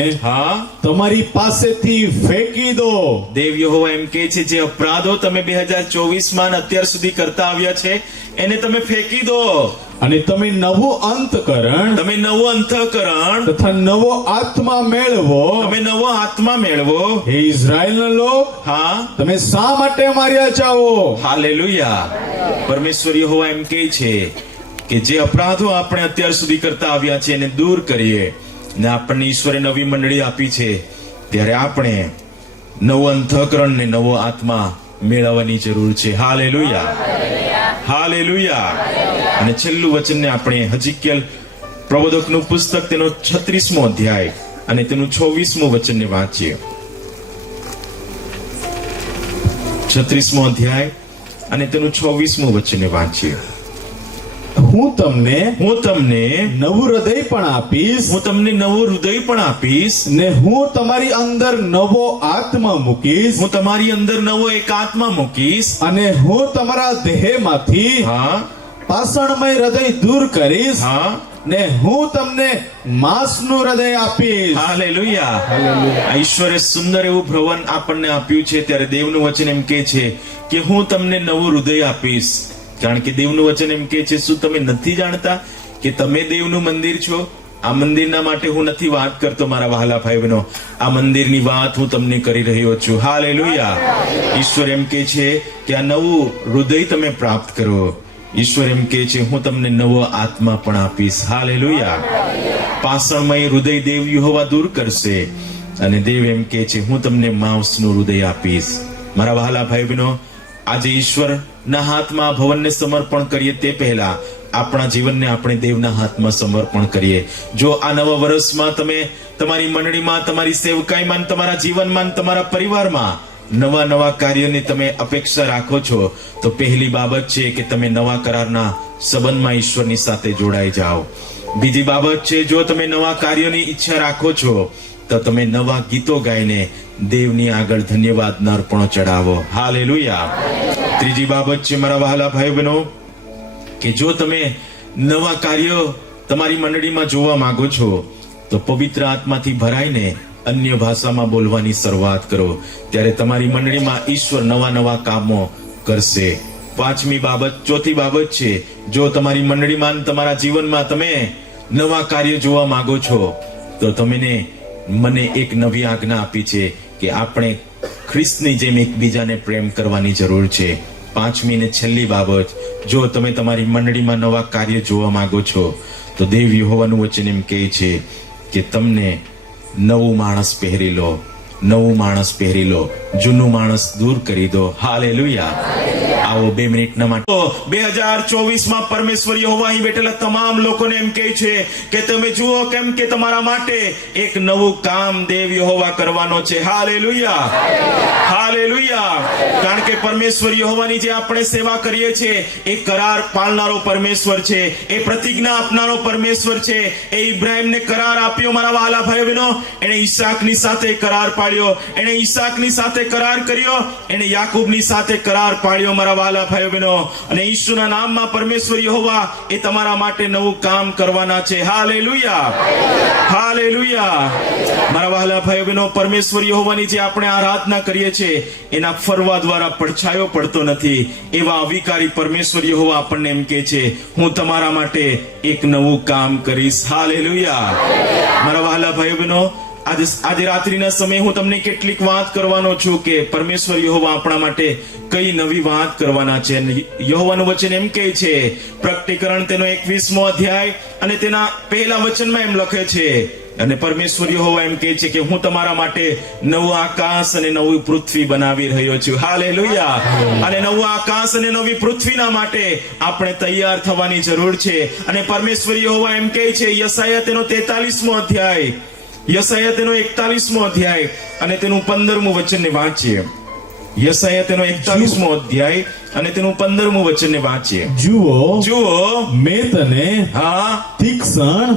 તમારી પાસેથી ફેંકી દો. દેવ યહોવા એમ કહે છે, જે અપરાધો તમે 2024માં અત્યાર સુધી કરતા આવ્યા છે, એને તમે ફેંકી દો, અને તમે નવું અંતકરણ તથા નવો આત્મા મેળવો. હે ઇઝરાયલના લોક, તમે શા માટે માર્યા જાઓ? હાલેલુયા. પરમેશ્વર યહોવા એમ કહે છે કે જે અપરાધો આપણે અત્યાર સુધી કરતા આવ્યા છે એને દૂર કરીએ. ને આપણને ઈશ્વરે નવી મંડળી આપી છે, ત્યારે આપણે નવું અંતઃકરણ ને નવો આત્મા મેળવવાની જરૂર છે. Hallelujah, hallelujah. અને છેલ્લું વચનને આપણે હજકીએલ પ્રબોધકનું પુસ્તક તેનો 36મો અધ્યાય અને તેનું 26મું વચનને વાંચીએ. 36મો અધ્યાય અને તેનું 26મું વચનને વાંચીએ. હું તમને નવું હૃદય પણ આપીશ, ને હું તમારી અંદર નવો આત્મા મૂકીશ, અને હું તમારા દેહમાંથી પાષાણમય હૃદય દૂર કરીશ, ને હું તમને માંસનું હૃદય આપીશ. હાલેલુયા. ઈશ્વરે સુંદર એવું ભવન આપણને આપ્યું છે, ત્યારે દેવનું વચન એમ કહે છે કે હું તમને નવું હૃદય આપીશ. કારણ કે દેવનું વચન એમ કહે છે, શું તમે નથી જાણતા કે તમે દેવનું મંદિર છો? આ મંદિરના માટે હું નથી વાત કરતો મારા વહાલા ભાઈ બહેનો, આ મંદિરની વાત હું તમને કરી રહ્યો છું. હાલેલુયા. ઈશ્વર એમ કહે છે કે આ નવું હૃદય તમે પ્રાપ્ત કરો, ઈશ્વર એમ કહે છે, હું તમને નવો આત્મા પણ આપીશ. હાલેલુયા. પાષાણમય હૃદય દેવ યહોવા દૂર કરશે, અને દેવ એમ કહે છે, હું તમને માંસનું હૃદય આપીશ. મારા વહાલા ભાઈ બહેનો, આજે ઈશ્વરના હાથમાં ભવનને સમર્પણ કરીએ તે પહેલા આપણા જીવનને આપણે દેવના હાથમાં સમર્પણ કરીએ. જો આ નવા વર્ષમાં તમે તમારી મંડળીમાં, તમારી સેવકાઈમાં, તમારા જીવનમાં, તમારા પરિવારમાં નવા નવા કાર્યોની તમે અપેક્ષા રાખો છો, તો પહેલી બાબત છે કે તમે નવા કરારના સંબંધમાં ઈશ્વરની સાથે જોડાઈ જાઓ. બીજી બાબત છે, જો તમે નવા કાર્યોની ઈચ્છા રાખો છો તો તમે નવા ગીતો ગાઈને દેવની આગળ ધન્યવાદના અર્પણો ચડાવો. હાલેલુયા. ત્રીજી બાબત છે મારા વહાલા ભાઈ બહેનો, કે જો તમે નવા કાર્યો તમારી મંડળીમાં જોવા માંગો છો તો પવિત્ર આત્માથી ભરાઈને અન્ય ભાષામાં બોલવાની શરૂઆત કરો. ત્યારે તમારી મંડળીમાં ઈશ્વર નવા નવા કામો કરશે. પાંચમી બાબત, ચોથી બાબત છે, જો તમારી મંડળીમાં, તમારા જીવનમાં તમે નવા કાર્ય જોવા માંગો છો તો મને એક નવી આજ્ઞા આપી છે કે આપણે ખ્રિસ્તની જેમ એકબીજાને પ્રેમ કરવાની જરૂર છે. પાંચમી ને છેલ્લી બાબત, જો તમે તમારી મંડળીમાં નવા કાર્ય જોવા માંગો છો તો દેવ યહોવાનું વચન એમ કહે છે કે તમને નવું માણસ પહેરી લો, નવું માણસ પહેરી લો, જૂનું માણસ દૂર કરી દો. હાલેલુયા. આવો 2 મિનિટના માટે 2024 પરમેશ્વર યહોવા અહીં બેઠેલા તમામ લોકોને એમ કહે છે કે તમે જુઓ કેમ કે તમારા માટે એક નવું કામ દેવ યહોવા કરવાનો છે. હાલેલુયા. હાલેલુયા. કારણ કે પરમેશ્વર યહોવાની જે આપણે સેવા કરીએ છીએ એ કરાર પાળનારો પરમેશ્વર છે, એ પ્રતિજ્ઞા આપનારો પરમેશ્વર છે. એ ઇબ્રાહિમને કરાર આપ્યો મારા વહાલા ભાઈ બહેનો, એને ઈસાકની સાથે કરાર પાડ્યો, એને ઈસાકની સાથે કરાર કર્યો, એને યાકૂબની સાથે કરાર પાડ્યો મારા વહાલા ભાઈ બહેનો. અને ઈસુના નામમાં પરમેશ્વર યહોવા એ તમારા માટે નવું કામ કરવાના છે. હાલેલુયા. હાલેલુયા. મારા વહાલા ભાઈ બહેનો, પરમેશ્વર યહોવાની જે આપણે આરાધના કરીએ છીએ એના ફરવા દ્વારા પડછાયો પડતો નથી. એવા અવિકારી પરમેશ્વર યહોવા આપણને એમ કહે છે, હું તમારા માટે એક નવું કામ કરીશ. હાલેલુયા. મારા વહાલા ભાઈ બહેનો, આજે રાત્રિના સમયે હું તમને કેટલીક વાત કરવાનો છું કે પરમેશ્વર યહોવા આપણા માટે કઈ નવી વાત કરવાના છે. યહોવાનું વચન એમ કહે છે, પ્રકટીકરણ તેનો 21મો અધ્યાય અને તેના પહેલા વચનમાં એમ લખે છે, અને પરમેશ્વર યહોવા એમ કહે છે કે હું તમારા માટે નવું આકાશ અને નવી પૃથ્વી બનાવી રહ્યો છું. હાલેલુયા. અને નવું આકાશ અને નવી પૃથ્વીના માટે આપણે તૈયાર થવાની જરૂર છે. અને પરમેશ્વર યહોવા એમ કહે છે, યશાયા તેનો 43મો અધ્યાય, યશાયા તેનો 41મો અધ્યાય અને તેનું 15મું વચનને વાંચીએ. યશાયા તેનો 41મો અધ્યાય અને તેનું 15મું વચનને વાંચીએ. જુઓ મેં તને તીક્ષ્ણ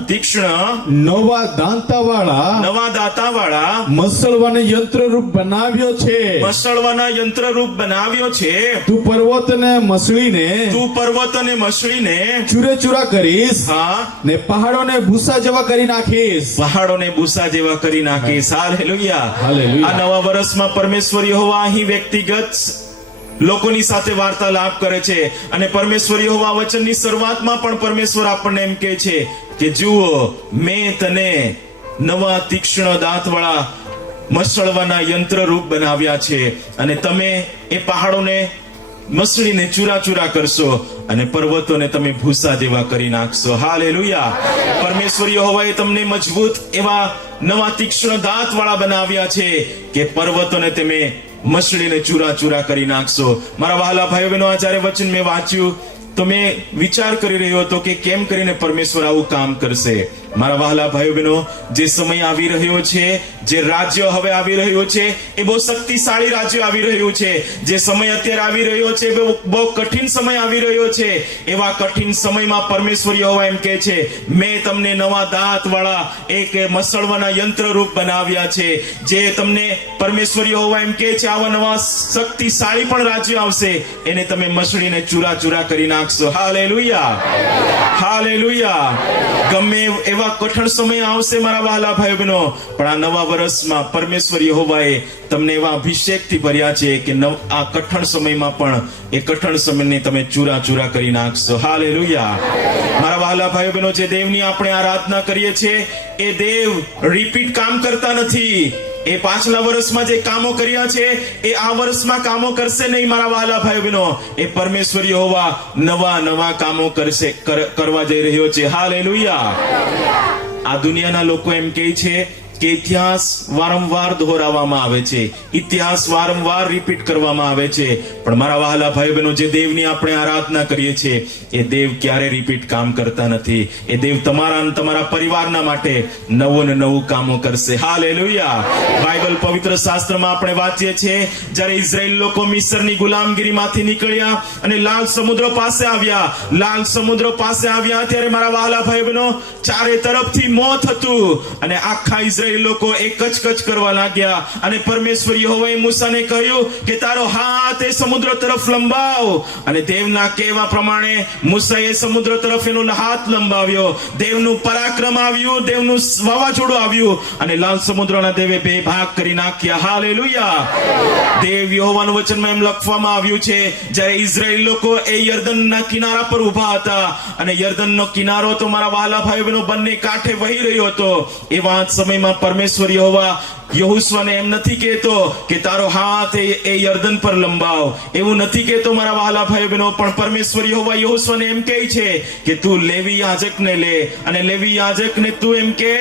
નવા દાંતાવાળા મસળવાના યંત્રરૂપ બનાવ્યો છે. મસળવાના યંત્રરૂપ બનાવ્યો છે. તું પર્વતને મસળીને ચૂરેચૂરા કરીશ. ને પહાડોને ભૂસા જેવા કરી નાખીશ. પહાડોને ભૂસા જેવા કરી નાખીશ. હાલેલુયા. હાલેલુયા. આ નવા વર્ષમાં પરમેશ્વર યહોવા અહીં વ્યક્તિગત લોકોની સાથે વાર્તાલાપ કરે છે. અને પરમેશ્વર યહોવા વચનની શરૂઆતમાં પણ પરમેશ્વર આપણને એમ કહે છે કે જુઓ, મેં તને નવા તીક્ષ્ણ દાંતવાળા મસળવાના યંત્રરૂપ બનાવ્યા છે, અને તમે એ પહાડોને મસળીને ચૂરા કરશો અને પર્વતોને તમે ભૂસા જેવા કરી નાખશો. હાલેલુયા. પરમેશ્વર યહોવાએ તમને મજબૂત એવા નવા તીક્ષ્ણ દાંતવાળા બનાવ્યા છે કે પર્વતોને તમે મસળીને ચૂરા કરી નાખશો. મારા વહાલા ભાઈઓ બહેનો, આ જ્યારે વચન મેં વાંચ્યું તો મેં વિચાર કરી રહ્યો હતો કે કેમ કરીને પરમેશ્વર આવું કામ કરશે. મારા વહાલા ભાઈઓ બહેનો, જે સમય આવી રહ્યો છે, જે રાજ્ય હવે આવી રહ્યું છે, એ બહુ શક્તિશાળી રાજ્ય આવી રહ્યું છે. જે સમય અત્યારે આવી રહ્યો છે, બહુ કઠિન સમય આવી રહ્યો છે. એવા કઠિન સમયમાં પરમેશ્વર યહોવા એમ કહે છે, મેં તમને નવા દાંતવાળા એક મસળવાના યંત્રરૂપ બનાવ્યા છે. જે તમને પરમેશ્વર યહોવા એમ કહે છે, આવા નવા શક્તિશાળી પણ રાજ્ય આવશે, એને તમે મસળીને ચૂરા કરી નાખશો. હાલેલુયા. હાલેલુયા. ગમે એવા કઠણ સમય આવશે મારા વહાલા ભાઈ બહેનો, પણ આ નવા વર્ષમાં પરમેશ્વર યહોવાએ તમને એવા અભિષેકથી ભર્યા છે કે આ કઠણ સમયમાં પણ એ કઠણ સમયને તમે ચૂરા કરી નાખશો. હાલેલુયા. મારા વહાલા ભાઈ બહેનો, જે દેવની આપણે આરાધના કરીએ છીએ એ દેવ રિપીટ કામ કરતા નથી. એ પાછલા વર્ષમાં જે કામો કર્યા છે એ આ વર્ષમાં કામો કરશે નહીં મારા વહાલા ભાઈ બહેનો. એ પરમેશ્વર યહોવા નવા નવા કામો કરવા જઈ રહ્યો છે. હાલેલુયા. આ દુનિયાના લોકો એમ કહે છે કે ઇતિહાસ વારંવાર દોહરાવવામાં આવે છે, ઇતિહાસ વારંવાર રિપીટ કરવામાં આવે છે, પણ મારા વહાલા ભાઈ બહેનો, જે દેવની આપણે આરાધના કરીએ છીએ એ દેવ ક્યારે રિપીટ કામ કરતા નથી. એ દેવ તમારા અને તમારા પરિવારના માટે નવું ને નવું કામો કરશે. હાલેલુયા. બાઇબલ પવિત્ર શાસ્ત્રમાં આપણે વાંચીએ છીએ, જ્યારે ઇઝરાયેલ લોકો મિસ્રની ગુલામગીરીમાંથી નીકળ્યા અને લાલ સમુદ્ર પાસે આવ્યા, લાલ સમુદ્ર પાસે આવ્યા ત્યારે મારા વહાલા ભાઈ બહેનો, ચારે તરફથી મોત હતું અને આખા લોકો એક કચ કરવા લાગ્યા. અને પરમેશ્વર યહોવાએ મૂસાને કહ્યું કે તારો હાથ એ સમુદ્ર તરફ લંબાવ. અને દેવના કહેવા પ્રમાણે મૂસાએ સમુદ્ર તરફ એનો હાથ લંબાવ્યો. દેવનું પરાક્રમ આવ્યું, દેવનું વાવાઝોડું આવ્યું અને લાલ સમુદ્રના દેવે બે ભાગ કરી નાખ્યા. હાલેલુયા. દેવ યહોવાનું વચનમાં એમ લખવામાં આવ્યું છે, જ્યારે ઇઝરાયેલ લોકો એ યર્દનના કિનારા પર ઊભા હતા અને યર્દનનો કિનારો તો મારા વહાલા ભાઈ બહેનો બંને કાંઠે વહી રહ્યો હતો, એવા સમયમાં પરમેશ્વર યહોવા યહોશુઆને એમ નથી કહેતો કે તારો હાથ એ યર્દન પર લંબાવ, એવું નથી કહેતો મારા વહાલા ભાઈ બહેનો, પણ પરમેશ્વર યહોવા યહોશુઆને એમ કહે છે કે તું લેવી યાજકને લે અને લેવી યાજકને તું એમ કે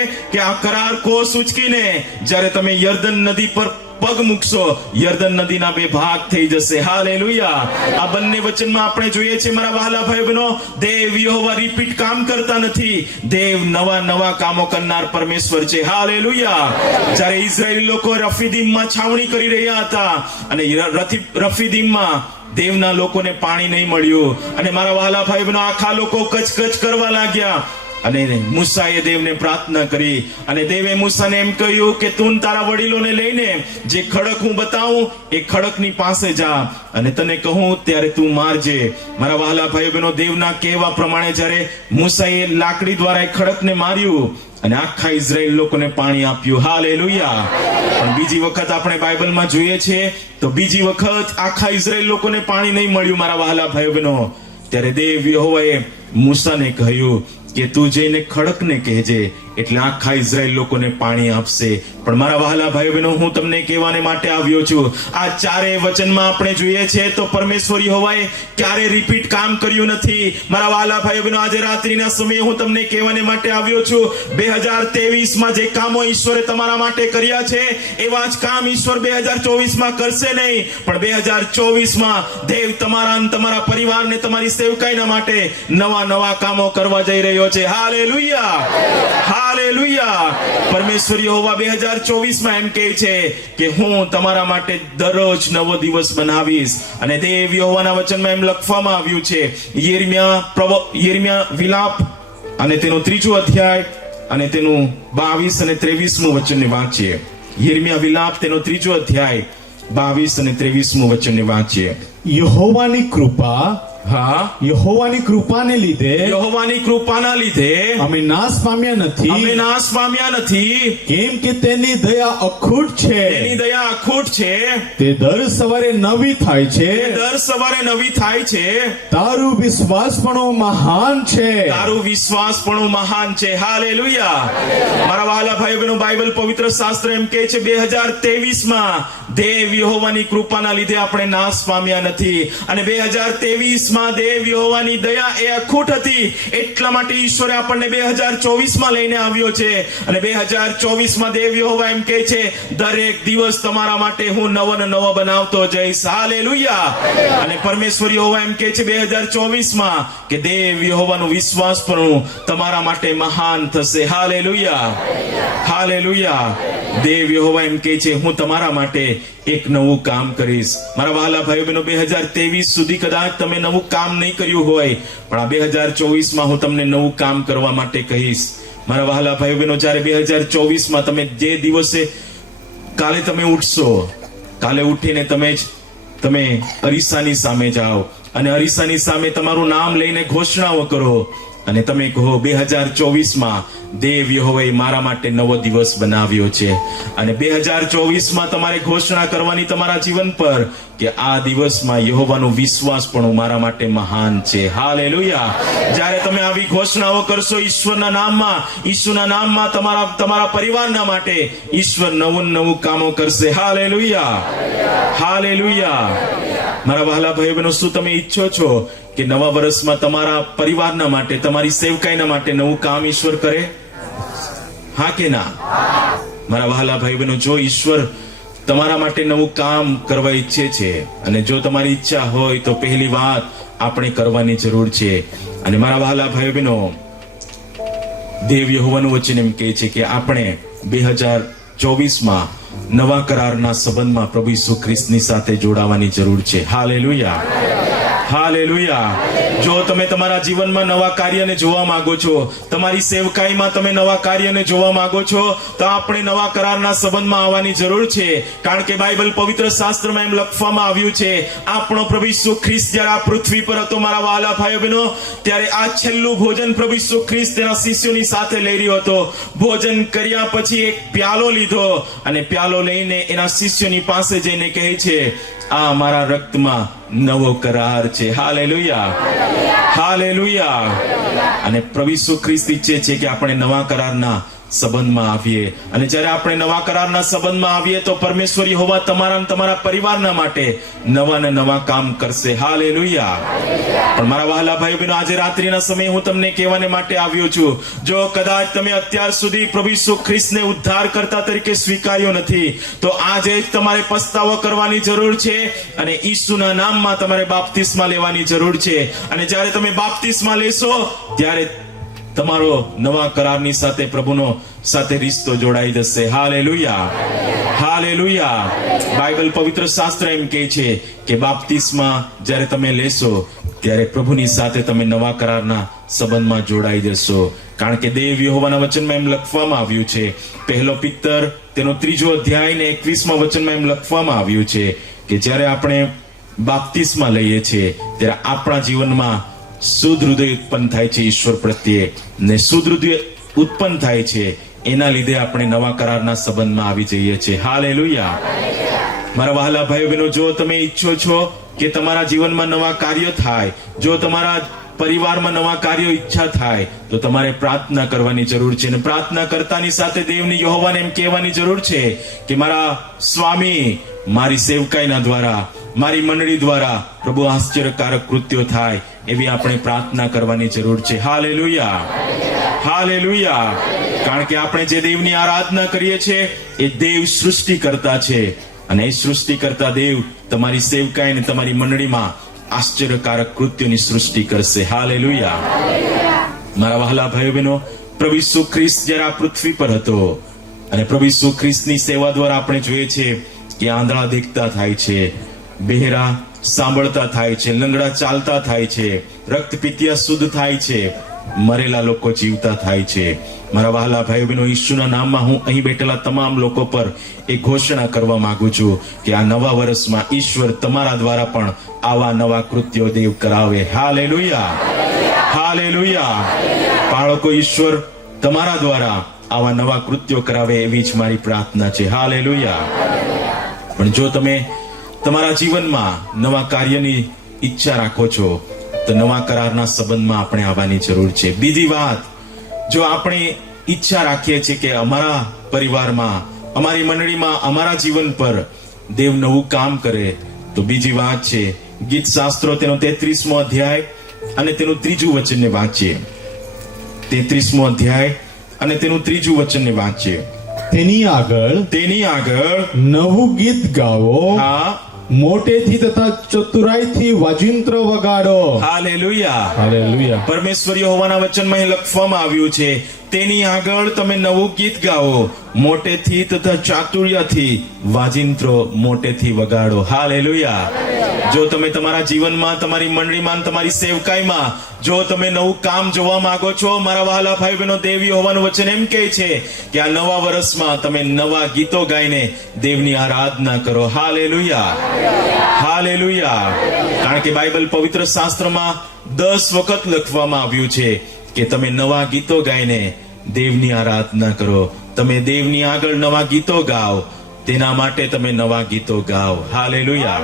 આ કરાર કોસ ઉચકીને જ્યારે તમે યર્દન નદી પર પગ મૂકશો, યર્દન નદીના બે ભાગ થઈ જશે. હાલેલુયા. આ બંને વચનમાં આપણે જોઈએ છે મારા વહાલા ભાઈ બહેનો, દેવ યહોવા રિપીટ કામ કરતા નથી, દેવ નવા નવા કામો કરનાર પરમેશ્વર છે. હાલેલુયા. જ્યારે ઇઝરાયેલી લોકો રફીદીમમાં છાવણી કરી રહ્યા હતા અને રફીદીમમાં દેવના લોકોને પાણી નહીં મળ્યું અને મારા વહાલા ભાઈ બહેનો, આખા લોકો કચ કરવા લાગ્યા અને મૂસાએ દેવને પ્રાર્થના કરી અને દેવે મૂસાને એમ કહ્યું કે તું તારા વડીલોને લઈને જે ખડક હું બતાવું એ ખડકની પાસે જા અને તને કહું ત્યારે તું મારજે. મારા વહાલા ભાઈ બહેનો, દેવના કહેવા પ્રમાણે જ્યારે મૂસાએ લાકડી દ્વારા એ ખડકને માર્યું અને આખા ઇઝરાયેલ લોકોને પાણી આપ્યું. હાલેલુયા. પણ બીજી વખત આપણે બાઇબલમાં જોઈએ છીએ તો બીજી વખત આખા ઇઝરાયેલ લોકોને પાણી નહીં મળ્યું મારા વહાલા ભાઈ બહેનો. ત્યારે દેવ યહોવાએ મૂસાને કહ્યું કે તું જઈને ખડકને કહેજે એટલે આખા ઇઝરાયેલ લોકોને પાણી આપશે. પણ મારા વહાલા ભાઈ બહેનો, હું તમને કહેવાને માટે આવ્યો છું, આ ચારે વચનમાં આપણે જોઈએ છે તો પરમેશ્વર યહોવાએ ક્યારે રિપીટ કામ કર્યું નથી. મારા વહાલા ભાઈ બહેનો, આજે રાત્રિના સમયે હું તમને કહેવાને માટે આવ્યો છું, 2023માં જે કામો ઈશ્વરે તમારા માટે કર્યા છે એવા જ કામ ઈશ્વર 2024માં કરશે નહીં, પણ 2024માં દેવ તમારા અને તમારા પરિવારને, તમારી સેવકાઈના માટે નવા નવા કામો કરવા જઈ રહ્યો છે. હાલેલુયા. હાલેલુયા. પરમેશ્વર યહોવા 2024માં એમ કહે છે કે હું તમારા માટે દરરોજ નવો દિવસ બનાવીશ. અને દેવ યહોવાના વચનમાં એમ લખવામાં આવ્યું છે, યિર્મયાહ વિલાપ અને તેનો 3 અધ્યાય અને તેનું 22 અને 23મું વચનને વાંચીએ. યિર્મયાહ વિલાપ તેનો 3 અધ્યાય 22 અને 23મું વચનને વાંચીએ. યહોવાની કૃપા, હા, યહોવાની કૃપાને લીધે, યહોવાની કૃપાના લીધે અમે નાશ પામ્યા નથી, અમે નાશ પામ્યા નથી, કેમ કે તેની દયા અખૂટ છે, તેની દયા અખૂટ છે, તે દર સવારે નવી થાય છે, દર સવારે નવી થાય છે, તારું વિશ્વાસપણું મહાન છે, તારું વિશ્વાસપણું મહાન છે. હાલેલુયા. મારા વહાલા ભાઈ બહેનો, બાઇબલ પવિત્ર શાસ્ત્ર એમ કહે છે 2023માં દેવ યહોવાની કૃપાના લીધે આપણે નાશ પામ્યા નથી અને 2023 દેવ યહોવાની દયા એ અખૂટ હતી, એટલા માટે ઈશ્વરે આપણને 2024માં લઈને આવ્યો છે. અને 2024માં દેવ યહોવા એમ કહે છે, દરેક દિવસ તમારા માટે હું નવો ને નવો બનાવતો જઈશ. હાલેલુયા. અને પરમેશ્વર યહોવા એમ કહે છે 2024માં કે દેવ યહોવાનું વિશ્વાસ પણ તમારા માટે મહાન થશે. હાલેલુયા. હાલેલુયા. દેવ યહોવા એમ કહે છે, હું તમારા માટે એક નવું કામ કરીશ. મારા વહાલા ભાઈઓ બહેનો, 2023 સુધી કદાચ તમે નવું કામ નહીં કર્યું હોય, પણ આ 2024માં હું તમને નવું કામ કરવા માટે કહીશ. મારા વહાલા ભાઈઓ બહેનો, જ્યારે 2024માં તમે જે દિવસે કાલે તમે ઉઠશો, કાલે ઉઠીને તમે અરીસાની સામે જાઓ અને અરીસાની સામે તમારું નામ લઈને ઘોષણાઓ કરો અને તમે કહો 2024માં દેવ યહોવાએ મારા માટે નવો દિવસ બનાવ્યો છે, અને 2024માં તમારે ઘોષણા કરવાની તમારા જીવન પર કે આ દિવસમાં યહોવાનો વિશ્વાસ પણ મારા માટે મહાન છે. હાલેલુયા. જ્યારે તમે આવી ઘોષણાઓ કરશો ઈશ્વરના નામમાં તમારા પરિવારના માટે ઈશ્વર નવું કામો કરશે. હાલેલુયા. હાલેલુયા. મારા વહાલા ભાઈઓ બહેનો, શું તમે ઈચ્છો છો કે નવા વર્ષમાં તમારા પરિવારના માટે, તમારી સેવકાઈના માટે નવું કામ ઈશ્વર કરે? હા કે ના? મારા વહાલા ભાઈ બહેનો, જો ઈશ્વર તમારા માટે નવું કામ કરવા ઈચ્છે છે, અને જો તમારી ઈચ્છા હોય તો પહેલી વાત આપણે કરવાની જરૂર છે. અને મારા વહાલા ભાઈ બહેનો, દેવ યહોવાનું વચન એમ કહે છે કે આપણે 2024માં નવા કરારના સંબંધમાં પ્રભુ ઈસુ ખ્રિસ્તની સાથે જોડાવાની જરૂર છે. હાલેલુયા. હાલેલુયા. જો તમે તમારા જીવનમાં નવા કાર્યને જોવા માંગો છો, તમારી સેવકાઈમાં તમે નવા કાર્યને જોવા માંગો છો, તો આપણે નવા કરારના સંબંધમાં આવવાની જરૂર છે. કારણ કે બાઇબલ પવિત્ર શાસ્ત્રમાં એમ લખવામાં આવ્યું છે, આપણો પ્રભુ ઈસુ ખ્રિસ્ત જ્યારે આ પૃથ્વી પર હતો મારા વહાલા ભાઈઓ બહેનો, ત્યારે આ છેલ્લું ભોજન પ્રભુ ઈસુ ખ્રિસ્ત તેના શિષ્યોની સાથે લઈ રહ્યો હતો. ભોજન કર્યા પછી એક પ્યાલો લીધો, અને પ્યાલો લઈને એના શિષ્યોની પાસે જઈને કહે છે, આ મારા રક્તમાં નવો કરાર છે. હાલેલુયા. હાલેલુયા. અને પ્રભુ ઈસુ ખ્રિસ્ત ઈચ્છે છે કે આપણે નવા કરારના સંબંધમાં આવીએ, અને જ્યારે આપણે નવા કરારના સંબંધમાં આવીએ તો પરમેશ્વર યહોવા તમારા અને તમારા પરિવારના માટે નવા ને નવા કામ કરશે. હાલેલુયા. પણ મારા વહાલા ભાઈઓ બહેનો, આજે રાત્રિના સમયે હું તમને કહેવાને માટે આવ્યો છું, જો કદાચ તમે અત્યાર સુધી પ્રભુ ઈસુ ખ્રિસ્તને ઉદ્ધારકર્તા તરીકે સ્વીકાર્યો નથી, તો આજે જ તમારે પસ્તાવો કરવાની જરૂર છે, અને ઈસુના નામમાં તમારે બાપ્તિસ્મા લેવાની જરૂર છે. અને જ્યારે તમે બાપ્તિસ્મા લેશો ત્યારે તમારો નવા કરારની સાથે પ્રભુનો સાથે રિશ્તો જોડાઈ જશે. હાલેલુયા. હાલેલુયા. બાઇબલ પવિત્ર શાસ્ત્ર એમ કહે છે કે બાપ્તિસ્મા જ્યારે તમે લેશો ત્યારે પ્રભુની સાથે તમે નવા કરારના સંબંધમાં જોડાઈ જશો. કારણ કે દેવ યહોવાના વચનમાં એમ લખવામાં આવ્યું છે, પહેલો પિત્તર તેનો 3 અધ્યાય ને 21માં વચનમાં એમ લખવામાં આવ્યું છે કે જ્યારે આપણે બાપ્તિસ્મા લઈએ છીએ ત્યારે આપણા જીવનમાં શુદ્ધ હૃદય ઉત્પન્ન થાય છે ઈશ્વર પ્રત્યે, ને શુદ્ધ હૃદય ઉત્પન્ન થાય છે એના લીધે આપણે નવા કરારના સંબંધમાં આવી જઈએ છીએ. હાલેલુયા. મારા વહાલા ભાઈઓ બહેનો, જો તમે ઈચ્છો છો કે તમારા જીવનમાં નવા કાર્યો થાય, જો તમારા પરિવારમાં નવા કાર્યો ઈચ્છા થાય, તો તમારે પ્રાર્થના કરવાની જરૂર છે. અને પ્રાર્થના કરતાની સાથે દેવની યહોવાને એમ કહેવાની જરૂર છે કે મારા સ્વામી, મારી સેવકાઈના દ્વારા, મારી મંડળી દ્વારા પ્રભુ આશ્ચર્યકારક કૃત્યો થાય, એવી આપણે પ્રાર્થના કરવાની જરૂર છે. હાલેલુયા. હાલેલુયા. કારણ કે આપણે જે દેવની આરાધના કરીએ છીએ એ દેવ સૃષ્ટિકર્તા છે, અને એ સૃષ્ટિકર્તા દેવ તમારી સેવકાઈ અને તમારી મંડળીમાં આશ્ચર્યકારક કૃત્યોની સૃષ્ટિ કરશે. હાલેલુયા. મારા વહાલા ભાઈઓ બહેનો, પ્રભુ ઈસુ ખ્રિસ્ત જ્યારે આ પૃથ્વી પર હતો, અને પ્રભુ ઈસુ ખ્રિસ્તની સેવા દ્વારા આપણે જોઈએ છે કે આંધળા દેખતા થાય છે, બહેરા સાંભળતા થાય છે, લંગડા ચાલતા થાય છે, રક્તપિતિયા શુદ્ધ થાય છે, મરેલા લોકો જીવતા થાય છે. મારા વહાલા ભાઈઓ બહેનો, ઈસુના નામમાં હું અહીં બેઠેલા તમામ લોકો પર એક ઘોષણા કરવા માંગુ છું કે આ નવા વર્ષમાં ઈશ્વર તમારા દ્વારા પણ આવા નવા કૃત્યો દેવ કરાવે. હાલેલુયા. હાલેલુયા. બાળકો, ઈશ્વર તમારા દ્વારા આવા નવા કૃત્યો કરાવે એવી જ મારી પ્રાર્થના છે. હાલેલુયા. પણ જો તમે તમારા જીવનમાં નવા કાર્યની ઈચ્છા રાખો છો તો નવા કરારના સંબંધમાં આપણે આવવાની જરૂર છે. બીજી વાત, જો આપણે ઈચ્છા રાખીએ છીએ કે અમારા પરિવારમાં, અમારી મંડળીમાં, અમારા જીવન પર દેવ નવું કામ કરે, તો બીજી વાત છે ગીત શાસ્ત્રો તેનો 33મો અધ્યાય અને તેનું 3જું વચનને વાંચીએ. 33મો અધ્યાય અને તેનું 3જું વચનને વાંચીએ. તેની આગળ નવું ગીત ગાવો, હા, મોટેથી તથા ચતુરાઈથી વાજિંત્ર વગાડો. હાલેલુયા. હાલેલુયા. પરમેશ્વર યહોવાના વચનમાં અહીં લખવામાં આવ્યું છે, તેની આગળ તમે નવું ગીત ગાઓ, મોટેથી તથા ચાતુર્યથી વાજિંત્રો મોટેથી વગાડો. હાલેલુયા. જો તમે તમારા જીવનમાં, તમારી મંડળીમાં, તમારી સેવકાઈમાં જો તમે નવું કામ જોવા માંગો છો, મારા વહાલા ભાઈ બહેનો, દેવી હોવાનું વચન એમ કહે છે કે આ નવા વર્ષમાં તમે નવા ગીતો ગાઈને દેવની આરાધના કરો. હાલેલુયા. હાલેલુયા. કારણ કે બાઇબલ પવિત્ર શાસ્ત્રમાં 10 વખત લખવામાં આવ્યું છે કે તમે નવા ગીતો ગાઈને દેવની આરાધના કરો. તમે દેવની આગળ નવા ગીતો ગાઓ, તેના માટે તમે નવા ગીતો ગાઓ. હાલેલુયા.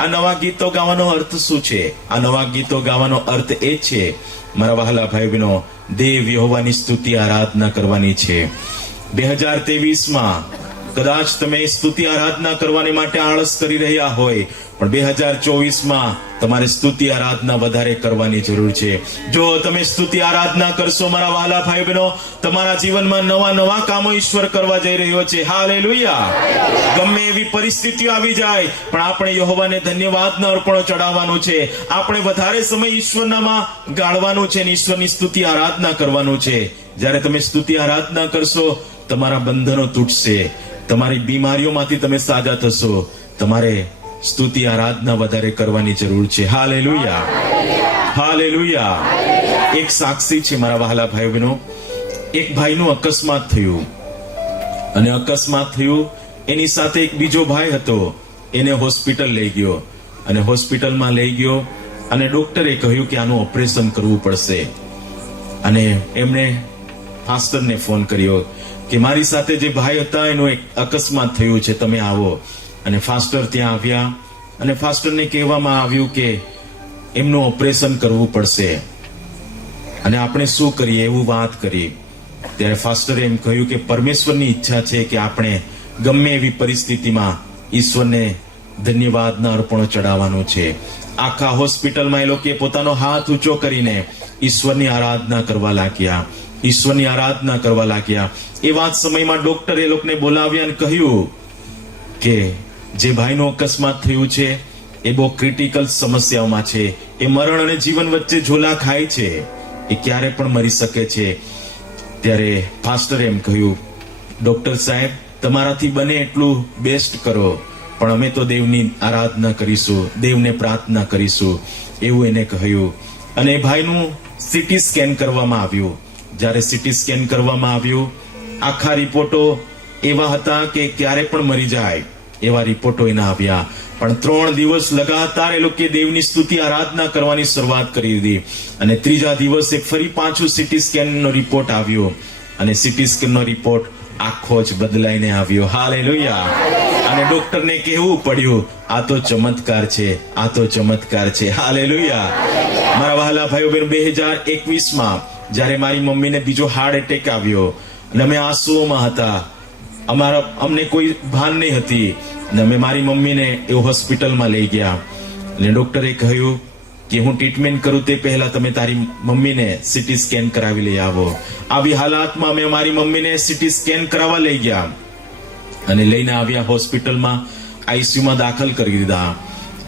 આ નવા ગીતો ગાવાનો અર્થ શું છે? આ નવા ગીતો ગાવાનો અર્થ એ છે, મારા વહાલા ભાઈ બહેનો, દેવ યહોવાની સ્તુતિ આરાધના કરવાની છે. 2023માં કદાચ તમે સ્તુતિ આરાધના કરવાની માટે આળસ કરી રહ્યા હોય, પણ 2024માં તમારે સ્તુતિ આરાધના વધારે કરવાની જરૂર છે. જો તમે સ્તુતિ આરાધના કરશો મારા વહાલા ભાઈ બહેનો, તમારા જીવનમાં નવા નવા કામો ઈશ્વર કરવા જઈ રહ્યો છે. હાલેલુયા. ગમે એવી પરિસ્થિતિઓ આવી જાય, પણ આપણે યહોવાને ધન્યવાદના અર્પણો ચડાવવાનું છે. આપણે વધારે સમય ઈશ્વરનામાં ગાળવાનું છે અને ઈશ્વરની સ્તુતિ આરાધના કરવાનું છે. જ્યારે તમે સ્તુતિ આરાધના કરશો, તમારા બંધનો તૂટશે, તમારી બીમારીઓમાંથી તમે સાજા થશો. તમારે સ્તુતિ આરાધના વધારે કરવાની જરૂર છે. હાલેલુયા. હાલેલુયા. એક સાક્ષી છે મારા વહાલા ભાઈ બહેનો. એક ભાઈનું અકસ્માત થયું, અને અકસ્માત થયું એની સાથે એક બીજો ભાઈ હતો. એને હોસ્પિટલ લઈ ગયો, અને હોસ્પિટલમાં લઈ ગયો, અને ડોક્ટરે કહ્યું કે આનું ઓપરેશન કરવું પડશે. અને એમણે ફાસ્ટરને ફોન કર્યો કે મારી સાથે જે ભાઈ હતા એનું એક અકસ્માત થયું છે, તમે આવો. અને ફાસ્ટર ત્યાં આવ્યા, અને ફાસ્ટરને કહેવામાં આવ્યું કે એમનું ઓપરેશન કરવું પડશે, અને આપણે શું કરીએ એવું વાત કરી. ત્યારે ફાસ્ટરે એમ કહ્યું કે પરમેશ્વરની ઈચ્છા છે કે આપણે ગમે એવી પરિસ્થિતિમાં ઈશ્વરને ધન્યવાદના અર્પણો ચડાવવાનું છે. આખા હોસ્પિટલમાં એ લોકો પોતાનો હાથ ઊંચો કરીને ઈશ્વરની આરાધના કરવા લાગ્યા, ઈશ્વરની આરાધના કરવા લાગ્યા. એ વાત સમયમાં ડોક્ટર એ લોકોને બોલાવ્યા અને કહ્યું કે જે ભાઈનો અકસ્માત થયું છે એ બહુ ક્રિટિકલ સમસ્યાઓમાં છે. એ મરણ અને જીવન વચ્ચે ઝોલા ખાય છે, એ ક્યારે પણ મરી શકે છે. ત્યારે ફાસ્ટરે એમ કહ્યું, ડોક્ટર સાહેબ, તમારાથી બને એટલું બેસ્ટ કરો, પણ અમે તો દેવની આરાધના કરીશું, દેવને પ્રાર્થના કરીશું, એવું એને કહ્યું. અને એ ભાઈનું સીટી સ્કેન કરવામાં આવ્યું. જ્યારે સીટી સ્કેન કરવામાં આવ્યું, આખા રિપોર્ટો એવા હતા કે ક્યારે પણ મરી જાય એવા રિપોર્ટો એના આવ્યા. પણ 3 દિવસ લગાતાર એ લોકો દેવની સ્તુતિ આરાધના કરવાની શરૂઆત કરી દીધી. અને ત્રીજા દિવસે ફરી પાછું સીટી સ્કેનનો રિપોર્ટ આવ્યો, અને સીટી સ્કેનનો રિપોર્ટ આખો જ બદલાઈને આવ્યો. હાલેલુયા. અને ડોક્ટરને કહેવું પડ્યું, આ તો ચમત્કાર છે, આ તો ચમત્કાર છે. હાલેલુયા. મારા વહાલા ભાઈઓ બહેનો, 2021માં જ્યારે મારી મમ્મીને બીજો હાર્ટ એટેક આવ્યો, અને અમે આંસુઓમાં હતા, અમને કોઈ ભાન નહીં હતી, અને અમે મારી મમ્મીને એ હોસ્પિટલમાં લઈ ગયા. અને ડોક્ટરે કહ્યું કે હું ટ્રીટમેન્ટ કરું તે પહેલા તમે તારી મમ્મીને સીટી સ્કેન કરાવી લઈ આવો. આવી હાલાતમાં અમે મારી મમ્મીને સીટી સ્કેન કરાવવા લઈ ગયા, અને લઈને આવ્યા હોસ્પિટલમાં. આઈસીયુમાં દાખલ કરી દીધા.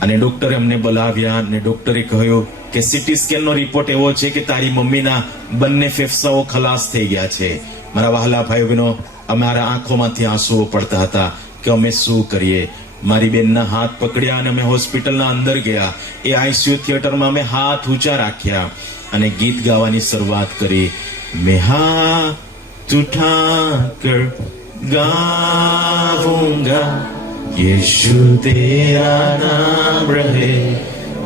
અને ડોક્ટરે અમને બોલાવ્યા, અને ડોક્ટરે કહ્યું કે સીટી સ્કેનનો રિપોર્ટ એવો છે કે તારી મમ્મીના બંને ફેફસાઓ ખલાસ થઈ ગયા છે. મારા વહાલા ભાઈઓ બહેનો, અમારા આંખોમાંથી આંસુઓ પડતા હતા કે અમે શું કરીએ. મારી બેનના હાથ પકડ્યા અને અમે હોસ્પિટલના અંદર ગયા. એ આઈસીયુ થિયેટરમાં અમે હાથ ઊંચા રાખ્યા અને ગીત ગાવાની શરૂઆત કરી. મેં હાથ ઉઠાકર ગાઉંગા, यीशु तेरा नाम रहे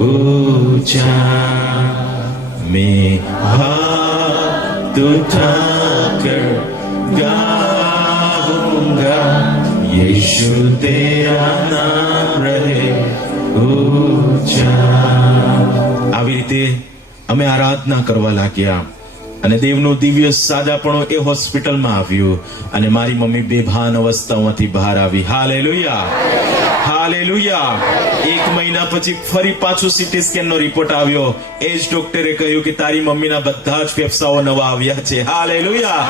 ऊंचा, मैं हाथ उठाकर गाऊंगा, यीशु तेरा नाम रहे ऊंचा. આવી રીતે અમે આરાધના કરવા લાગ્યા, અને દેવનું દિવ્ય સાજાપણું એ હોસ્પિટલમાં આવ્યું, અને મારી મમ્મી બેભાન અવસ્થામાંથી બહાર આવી. Hallelujah, hallelujah. 1 મહિના પછી ફરી પાછું સીટી સ્કેન નો રિપોર્ટ આવ્યો. એ જ ડોક્ટરે કહ્યું કે તારી મમ્મીના બધા જ ફેફસાઓ નવા આવ્યા છે. હાલેલુયા.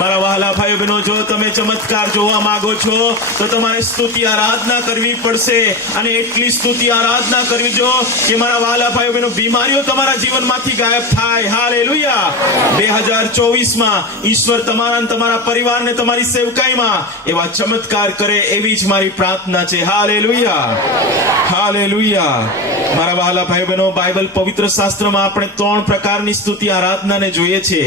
મારા વહાલા ભાઈઓ બહેનો, જો તમે ચમત્કાર જોવા માંગો છો તો તમારે સ્તુતિ આરાધના કરવી પડશે, અને એટલી સ્તુતિ આરાધના કરવી જો કે મારા વહાલા ભાઈઓ બહેનો, બીમારીઓ તમારા જીવનમાંથી ગાયબ થાય. હાલેલુયા. 2024માં ઈશ્વર તમારા અને તમારા પરિવારને તમારી સેવકાઈમાં એવા ચમત્કાર કરે, એવી જ મારી પ્રાર્થના છે. Hallelujah, hallelujah. મારા વહાલા ભાઈ બહેનો, બાઇબલ પવિત્ર શાસ્ત્રમાં આપણે 3 પ્રકારની સ્તુતિ આરાધનાને જોઈએ છે.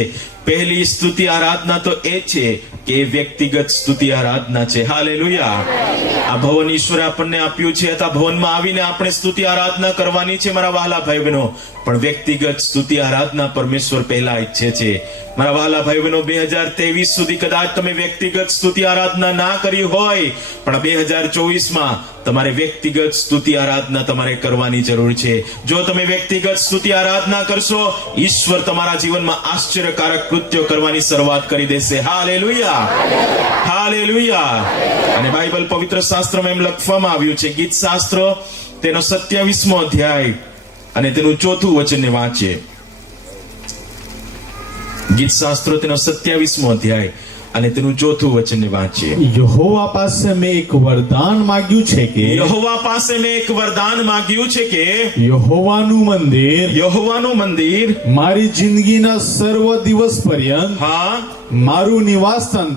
પહેલી સ્તુતિ આરાધના તો એ છે કે એ વ્યક્તિગત સ્તુતિ આરાધના છે. હાલેલુયા. આ ભવન ઈશ્વરે આપણને આપ્યું છે, આ ભવનમાં આવીને આપણે સ્તુતિ આરાધના કરવાની છે મારા વહાલા ભાઈ બહેનો. પણ વ્યક્તિગત સ્તુતિ આરાધના પરમેશ્વર પહેલા ઈચ્છે છે. મારા વહાલા ભાઈ બહેનો, 2023 સુધી કદાચ તમે વ્યક્તિગત સ્તુતિ આરાધના ના કરી હોય, પણ 2024માં તમારે વ્યક્તિગત સ્તુતિ આરાધના તમારે કરવાની જરૂર છે. જો તમે વ્યક્તિગત સ્તુતિ આરાધના કરશો, ઈશ્વર તમારા જીવનમાં આશ્ચર્યકારક કૃત્યો કરવાની શરૂઆત કરી દેશે. Hallelujah, hallelujah. અને બાઇબલ પવિત્ર શાસ્ત્રમાં એમ લખવામાં આવ્યું છે, ગીત શાસ્ત્ર તેનો 27મો અધ્યાય અને તેનું 4થું વચનને વાંચીએ. ગીત શાસ્ત્રો તેનો 27મો અધ્યાય અને તેનું 4થું વચનને વાંચીએ. યહોવા પાસે મેં એક વરદાન માંગ્યું છે કે યહોવા પાસે મેં એક વરદાન માંગ્યું છે કે યહોવાનું મંદિર મારી જિંદગીના સર્વ દિવસ પર્યંત મારું નિવાસસ્થાન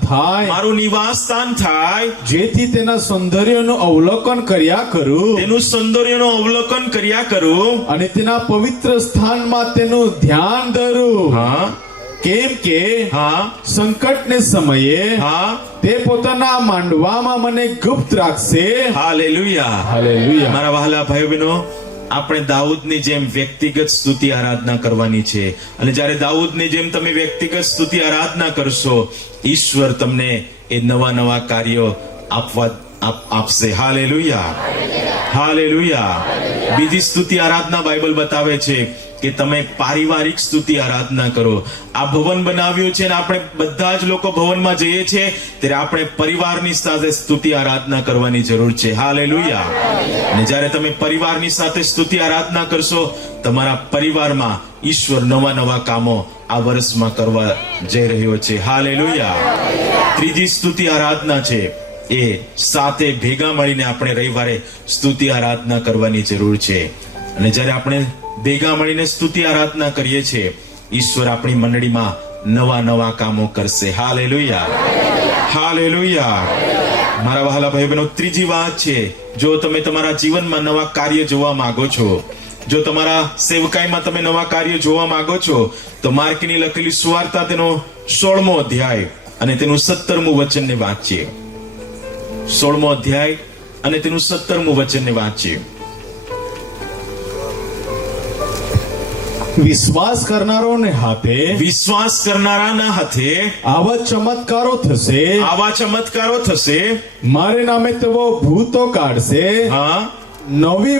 થાય, જેથી તેના સૌંદર્યનું અવલોકન કર્યા કરું, અને તેના પવિત્ર સ્થાનમાં તેનું ધ્યાન ધરું. કેમ કે સંકટને સમયે તે પોતાના માંડવામાં મને ગુપ્ત રાખશે. Hallelujah, hallelujah. મારા વહાલા ભાઈઓ બહેનો, આપણે દાઉદની જેમ વ્યક્તિગત સ્તુતિ આરાધના કરવાની છે. અને જ્યારે દાઉદની જેમ તમે વ્યક્તિગત સ્તુતિ આરાધના કરશો, ઈશ્વર તમને એ નવા નવા કાર્યો આપશે. Hallelujah, hallelujah. બીજી સ્તુતિ આરાધના બાઇબલ બતાવે છે કે તમે પારિવારિક સ્તુતિ આરાધના કરો. આ ભવન બનાવ્યું છે, અને આપણે બધા જ લોકો ભવનમાં જઈએ છીએ ત્યારે આપણે પરિવારની સાથે સ્તુતિ આરાધના કરવાની જરૂર છે. હાલેલુયા. અને જ્યારે તમે પરિવારની સાથે સ્તુતિ આરાધના કરશો, તમારા પરિવારમાં ઈશ્વર નવા નવા કામો આ વર્ષમાં કરવા જઈ રહ્યો છે. હાલેલુયા. ત્રીજી સ્તુતિ આરાધના છે એ સાથે ભેગા મળીને આપણે રવિવારે સ્તુતિ આરાધના કરવાની જરૂર છે. અને જ્યારે આપણે ભેગા મળીને સ્તુતિ આરાધના કરીએ છીએ, ઈશ્વર આપણી મંડળીમાં નવા નવા કામો કરશે. Hallelujah, hallelujah. મારા વહાલા ભાઈ બહેનો, ત્રીજી વાત છે, જો તમે તમારા જીવનમાં નવા કાર્ય જોવા માંગો છો, જો તમારા સેવકાઈમાં તમે નવા કાર્ય જોવા માંગો છો, તો માર્કની લખેલી સુવાર્તા તેનો 16મો અધ્યાય અને તેનું 17મું વચનને વાંચીએ. 16મો અધ્યાય અને તેનું 17મું વચનને વાંચીએ. વિશ્વાસ કરનારાના હાથે આવા ચમત્કારો થશે. મારે નામે તેઓ ભૂતો કાઢશે, નવી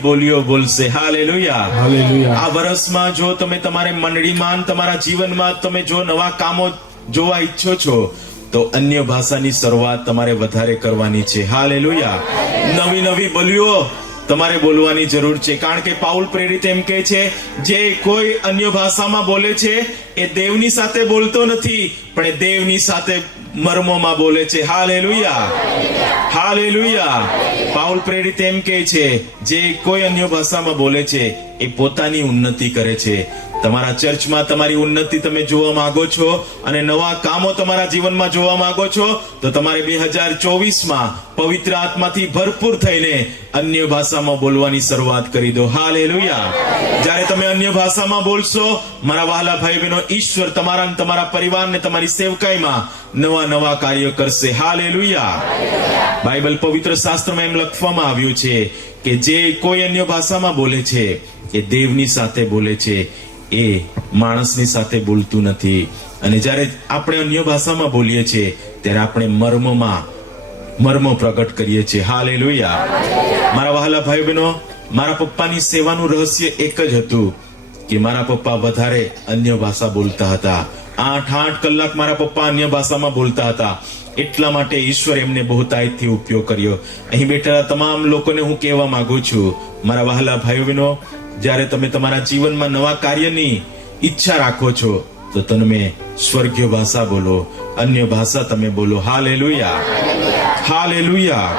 બોલીઓ બોલશે. Hallelujah, hallelujah. આ વર્ષમાં જો તમે તમારી મંડળીમાં, તમારા જીવનમાં તમે જો નવા કામો જોવા ઈચ્છો છો, તો અન્ય ભાષાની શરૂઆત તમારે વધારે કરવાની છે. હાલેલુયા. નવી બોલીઓ તમારે બોલવાની જરૂર છે. કારણ કે પાઉલ પ્રેરિત એમ કહે છે, જે કોઈ અન્ય ભાષામાં બોલે છે એ દેવની સાથે બોલતો નથી, પણ એ દેવની સાથે મર્મોમાં બોલે છે. Hallelujah, hallelujah. પાઉલ પ્રેરિત એમ કહે છે, જે કોઈ અન્ય ભાષામાં બોલે છે એ પોતાની ઉન્નતિ કરે છે. તમારા ચર્ચમાં તમારી ઉન્નતિ તમે જોવા માંગો છો અને નવા કામો તમારા જીવનમાં જોવા માંગો છો, તો તમારે 2024માં પવિત્ર આત્માથી ભરપૂર થઈને અન્ય ભાષામાં બોલવાની શરૂઆત કરી દો. હાલેલુયા. જ્યારે તમે અન્ય ભાષામાં બોલશો, મારા વહાલા ભાઈ બહેનો, ઈશ્વર તમારા અને તમારા પરિવારને તમારી સેવકાઈમાં નવા નવા કાર્યો કરશે. હાલેલુયા. બાઇબલ પવિત્ર શાસ્ત્રમાં એમ લખવામાં આવ્યું છે કે જે કોઈ અન્ય ભાષામાં બોલે છે એ દેવની સાથે બોલે છે, એ માણસની સાથે બોલતું નથી. અને જ્યારે આપણે અન્ય ભાષામાં બોલીએ છીએ ત્યારે આપણે મર્મો પ્રગટ કરીએ છીએ. હાલેલુયા. મારા વહાલા ભાઈ બહેનો, મારા પપ્પાની સેવાનું રહસ્ય એક જ હતું કે મારા પપ્પા વધારે અન્ય ભાષા બોલતા હતા. 8 કલાક મારા પપ્પા અન્ય ભાષામાં બોલતા હતા. એટલા માટે ઈશ્વર એમને બહુતાયતથી ઉપયોગ કર્યો. અહીં બેઠેલા તમામ લોકોને હું કહેવા માંગુ છું, મારા વહાલા ભાઈઓ બહેનો, જ્યારે તમે તમારા જીવનમાં નવા કાર્યની ઈચ્છા રાખો છો, તો તમે સ્વર્ગીય ભાષા બોલો, અન્ય ભાષા તમે બોલો. Hallelujah, hallelujah.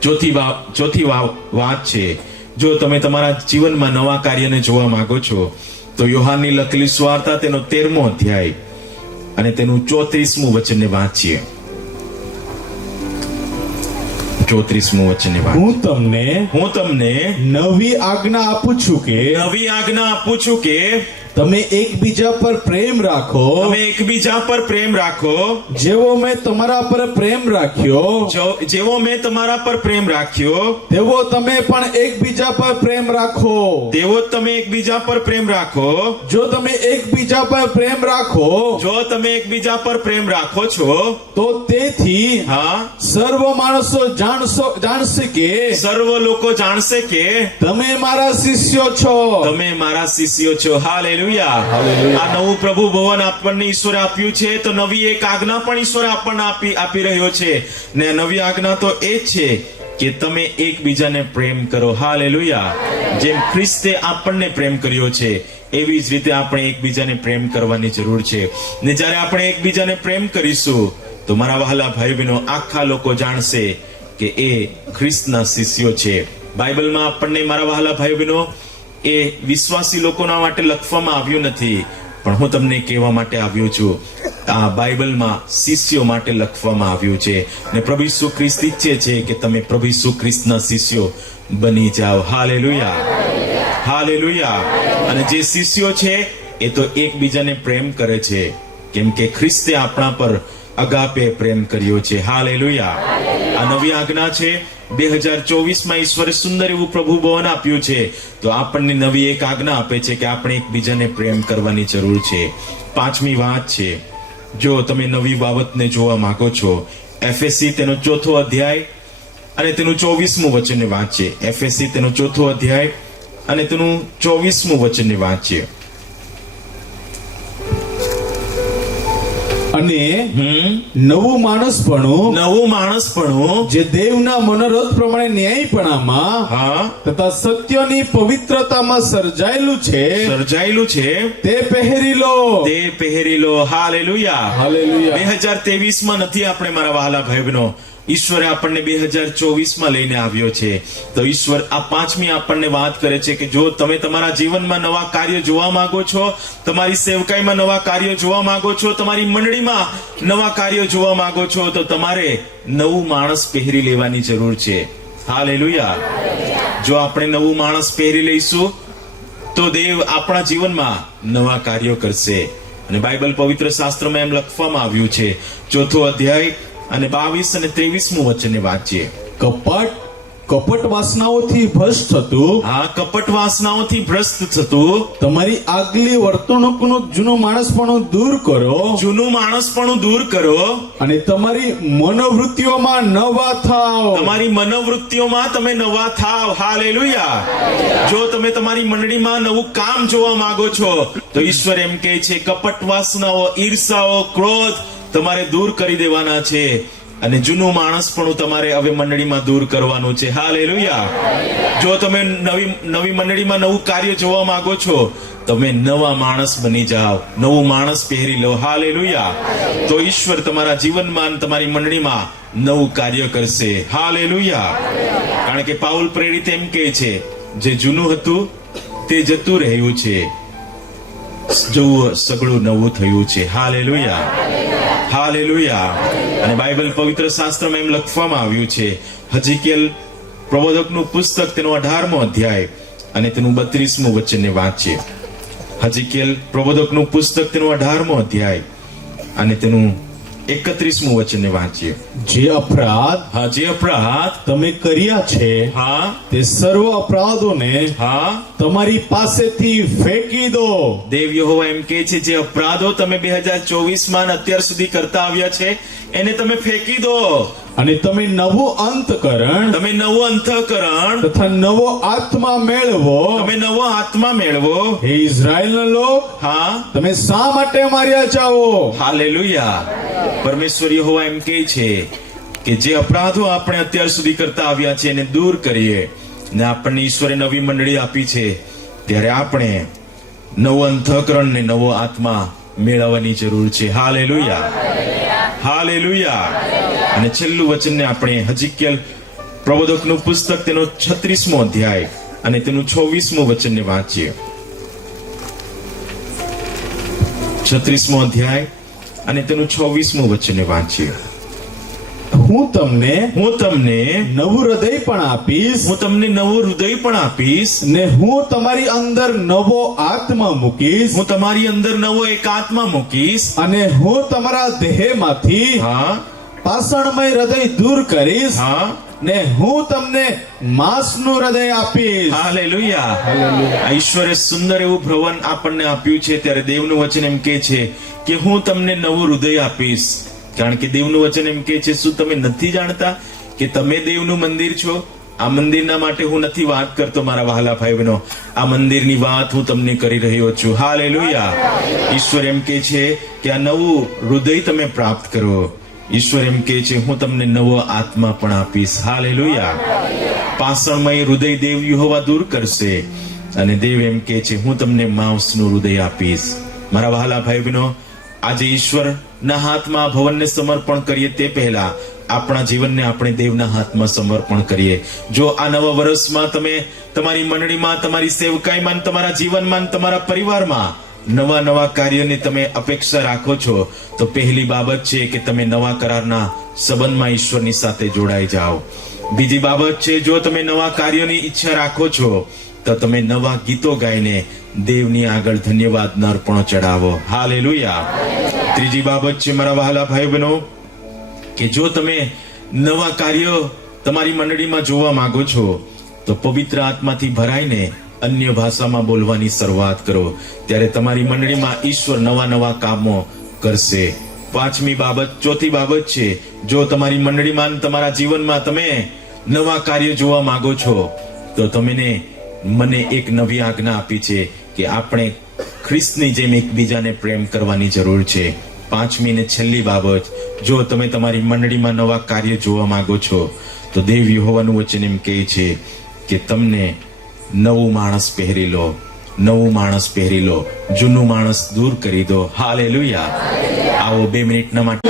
ચોથી વાત છે, જો તમે તમારા જીવનમાં નવા કાર્યને જોવા માંગો છો, તો યોહાનની લખેલી સુવાર્તા તેનો 13મો અધ્યાય અને તેનું 34મું વચનને વાંચીએ. 34મું વચનને વાંચીએ. હું તમને નવી આજ્ઞા આપું છું કે તમે એકબીજા પર પ્રેમ રાખો તમે એકબીજા પર પ્રેમ રાખો જેવો મેં તમારા પર પ્રેમ રાખ્યો જેવો મેં તમારા પર પ્રેમ રાખ્યો તેવો તમે પણ એકબીજા પર પ્રેમ રાખો. તેવો જ તમે એકબીજા પર પ્રેમ રાખો. જો તમે એકબીજા પર પ્રેમ રાખો જો તમે એકબીજા પર પ્રેમ રાખો છો તો તેથી હા સર્વ માણસો જાણશે કે સર્વ લોકો જાણશે કે તમે મારા શિષ્યો છો. તમે મારા શિષ્યો છો. હાલેલુયા. આ નવું પ્રભુ ભવન આપણને ઈશ્વરે આપ્યું છે તો નવી એક આજ્ઞા પણ ઈશ્વરે આપણને આપી રહ્યો છે ને નવી આજ્ઞા તો એ જ છે કે તમે એકબીજાને પ્રેમ કરો. હાલેલુયા. જેમ ખ્રિસ્તે આપણને પ્રેમ કર્યો છે એવી જ રીતે આપણે એકબીજાને પ્રેમ કરવાની જરૂર છે ને જ્યારે આપણે એકબીજાને પ્રેમ કરીશું તો મારા વહાલા ભાઈ બહેનો આખા લોકો જાણશે કે એ ખ્રિસ્તના શિષ્યો છે. બાઇબલમાં આપણને મારા વહાલા ભાઈ બહેનો એ વિશ્વાસી લોકોના માટે લખવામાં આવ્યું નથી પણ હું તમને કહેવા માટે આવ્યો છું આ બાઇબલમાં શિષ્યો માટે લખવામાં આવ્યું છે ને પ્રભુ ઈસુ ખ્રિસ્ત ઈચ્છે છે કે તમે પ્રભુ ઈસુ ખ્રિસ્તના શિષ્યો બની જાઓ. હાલેલુયા. હાલેલુયા. અને જે શિષ્યો છે એ તો એકબીજાને પ્રેમ કરે છે કેમ કે ખ્રિસ્તે આપણા પર અગાપે પ્રેમ કર્યો છે. હાલેલુયા. આ નવી આજ્ઞા છે 2024 ઈશ્વરે સુંદર એવું પ્રભુ ભવન આપ્યું છે તો આપણને નવી એક આજ્ઞા આપે છે કે આપણે એકબીજાને પ્રેમ કરવાની જરૂર છે. પાંચમી વાત છે જો તમે નવી બાબતને જોવા માંગો છો એફએસસી તેનો 4થો અધ્યાય અને તેનું 24મું વચનને વાંચીએ. એફએસસી તેનો 4થો અધ્યાય અને તેનું 24મું વચનને વાંચીએ. અને નવું માણસપણું જે દેવના મનોરથ પ્રમાણે ન્યાયપણામાં હા તથા સત્યની પવિત્રતામાં સર્જાયેલું છે તે પહેરી લો. તે પહેરી લો. હાલેલુયા. હાલેલુયા. 2023 નથી આપણે મારા વહાલા ભાઈ બહેનો ઈશ્વરે આપણને 2024 લઈને આવ્યો છે તો ઈશ્વર આ પાંચમી આપણને વાત કરે છે કે જો તમે તમારા જીવનમાં નવા કાર્ય જોવા માંગો છો તમારી સેવકાઈમાં નવા કાર્યો જોવા માંગો છો તમારી મંડળીમાં નવા કાર્યો જોવા માંગો છો તો તમારે નવું માણસ પહેરી લેવાની જરૂર છે. હાલેલુયા. જો આપણે નવું માણસ પહેરી લઈશું તો દેવ આપણા જીવનમાં નવા કાર્યો કરશે અને બાઇબલ પવિત્ર શાસ્ત્રમાં એમ લખવામાં આવ્યું છે 4થો અધ્યાય અને 22 અને 23મું વચનને વાંચીએ. કપટ વાસનાઓથી ભ્રષ્ટ થતું હા કપટ વાસનાઓથી ભ્રષ્ટ થતું તમારી આગલી વર્તણૂકનું જૂનું માણસપણું દૂર કરો. જૂનું માણસપણું દૂર કરો અને તમારી મનોવૃત્તિઓમાં નવા થાવ. તમારી મનોવૃત્તિઓમાં તમે નવા થાવ. હાલેલુયા. જો તમે તમારી મંડળીમાં નવું કામ જોવા માંગો છો તો ઈશ્વર એમ કહે છે કપટ વાસનાઓ ઈર્ષાઓ ક્રોધ તમારે દૂર કરી દેવાના છે અને જૂનું માણસપણું તમારે હવે મંડળીમાં દૂર કરવાનું છે. હાલેલુયા. જો તમે નવી મંડળીમાં નવું કાર્ય જોવા માંગો છો તમે નવા માણસ બની જાઓ નવું માણસ પહેરી લો. હાલેલુયા. તો ઈશ્વર તમારા જીવનમાં તમારી મંડળીમાં નવું કાર્ય કરશે. હાલેલુયા. કારણ કે પાઉલ પ્રેરિત એમ કહે છે જે જૂનું હતું તે જતું રહ્યું છે જોવું સગળું નવું થયું છે. હાલેલુયા. હાલેલુયા. અને બાઇબલ પવિત્ર શાસ્ત્રમાં એમ લખવામાં આવ્યું છે હજકીએલ પ્રબોધકનું પુસ્તક તેનો 18મો અધ્યાય અને તેનું 32મું વચનને વાંચીએ. હજકીએલ પ્રબોધકનું પુસ્તક તેનો 18મો અધ્યાય અને તેનું 31મું વચનને વાંચીએ. જે અપરાધ તમે કર્યા છે તે સર્વ અપરાધોને તમારી પાસેથી ફેંકી દો. દેવ યહોવા એમ કહે છે જે અપરાધો તમે 2024 અત્યાર સુધી કરતા આવ્યા છે એને તમે ફેંકી દો અને તમે નવું અંતકરણ તથા નવો આત્મા મેળવો. હે ઇઝરાયલના લોક તમે શા માટે માર્યા જાઓ. હાલેલુયા. પરમેશ્વર યહોવા એમ કહે છે કે જે અપરાધો આપણે અત્યાર સુધી કરતા આવ્યા છે એને દૂર કરીએ ને આપણને ઈશ્વરે નવી મંડળી આપી છે ત્યારે આપણે નવો અંતઃકરણ ને નવો આત્મા મેળવવાની જરૂર છે. હાલેલુયા. હાલેલુયા. અને છેલ્લું વચનને આપણે હજકીએલ પ્રબોધકનું પુસ્તક તેનો 36મો અધ્યાય અને તેનું 26મું વચનને વાંચીએ. 36મો અધ્યાય અને તેનું 26મું વચનને વાંચીએ. હું તમને નવું હૃદય પણ આપીશ, હું તમને નવું હૃદય પણ આપીશ, ને હું તમારી અંદર નવો આત્મા મૂકીશ, હું તમારી અંદર નવો એક આત્મા મૂકીશ, અને હું તમારા દેહમાંથી હા પાષાણમય હૃદય દૂર કરીશ, હા ને હું તમને માંસનું હૃદય આપીશ. હાલેલુયા. આ ઈશ્વરે સુંદર એવું ભ્રવન આપણને આપ્યું છે. ત્યારે દેવનું વચન એમ કે છે કે હું તમને નવું હૃદય આપીશ. કારણ કે દેવનું વચન એમ કે છે, શું તમે નથી જાણતા કે તમે દેવનું મંદિર છો? આ મંદિરના માટે હું નથી વાત કરતો મારા વહાલા ભાઈ બહેનો, આ મંદિરની વાત હું તમને કરી રહ્યો છું. હાલેલુયા. ઈશ્વર એમ કે છે કે આ નવું હૃદય તમે પ્રાપ્ત કરો. ઈશ્વર એમ કે છે હું તમને નવો આત્મા પણ આપીશ. હાલેલુયા. પાષાણમય હૃદય દેવ યહોવા દૂર કરશે, અને દેવ એમ કે છે હું તમને માંસનું હૃદય આપીશ. મારા વહાલા ભાઈ બહેનો, આજે ઈશ્વરના હાથમાં ભવનને સમર્પણ કરીએ તે પહેલા આપણા જીવનને આપણે દેવના હાથમાં સમર્પણ કરીએ. જો આ નવા વર્ષમાં તમે તમારી મંડળીમાં, તમારી સેવકાઈમાં, તમારા જીવનમાં, તમારા પરિવારમાં નવા કાર્યોની તમે અપેક્ષા રાખો છો, તો પહેલી બાબત છે કે તમે નવા કરારના સંબંધમાં ઈશ્વરની સાથે જોડાઈ જાઓ. બીજી બાબત છે, જો તમે નવા કાર્યોની ઈચ્છા રાખો છો તો તમે નવા ગીતો ગાઈને દેવની આગળ ધન્યવાદના અર્પણો ચડાવો. હાલેલુયા. ત્રીજી બાબત છે મારા વહાલા ભાઈ બહેનો, કે જો તમે નવા કાર્યો તમારી મંડળીમાં જોવા માંગો છો તો પવિત્ર આત્માથી ભરાઈને અન્ય ભાષામાં બોલવાની શરૂઆત કરો. ત્યારે તમારી મંડળીમાં ઈશ્વર નવા કામો કરશે. પાંચમી બાબત, ચોથી બાબત છે, જો તમારી મંડળીમાં, તમારા જીવનમાં તમે નવા કાર્ય જોવા માંગો છો તો મને એક નવી આજ્ઞા આપી છે કે આપણે ખ્રિસ્તની જેમ એકબીજાને પ્રેમ કરવાની જરૂર છે. પાંચમી ને છેલ્લી બાબત, જો તમે તમારી મંડળીમાં નવા કાર્ય જોવા માંગો છો તો દેવ યહોવાનું વચન એમ કહે છે કે તમને નવું માણસ પહેરી લો, નવું માણસ પહેરી લો, જૂનું માણસ દૂર કરી દો. હાલેલુયા. આવો 2 મિનિટના માટે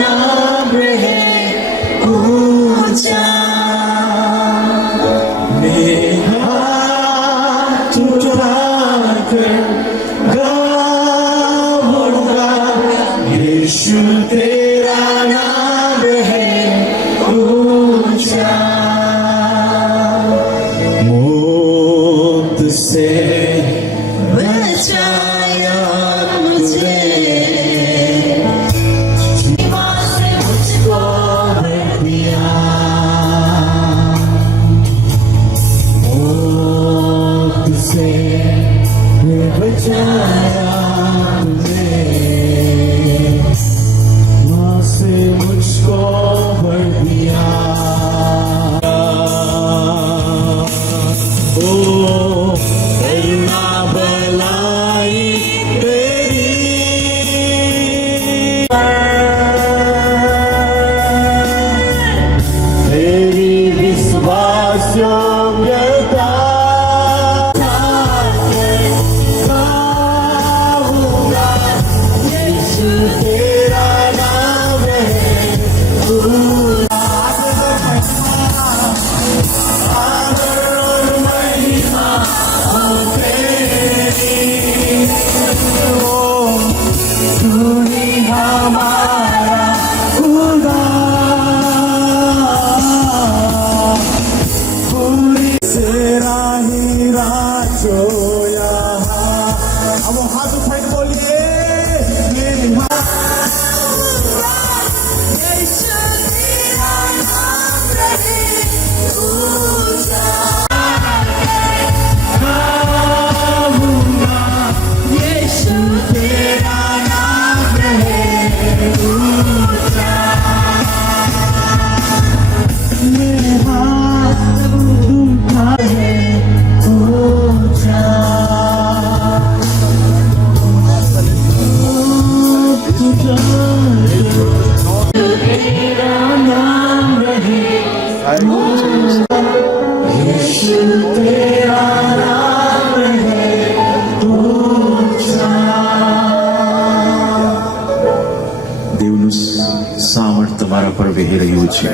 તમારા પર વહી રહ્યું છે.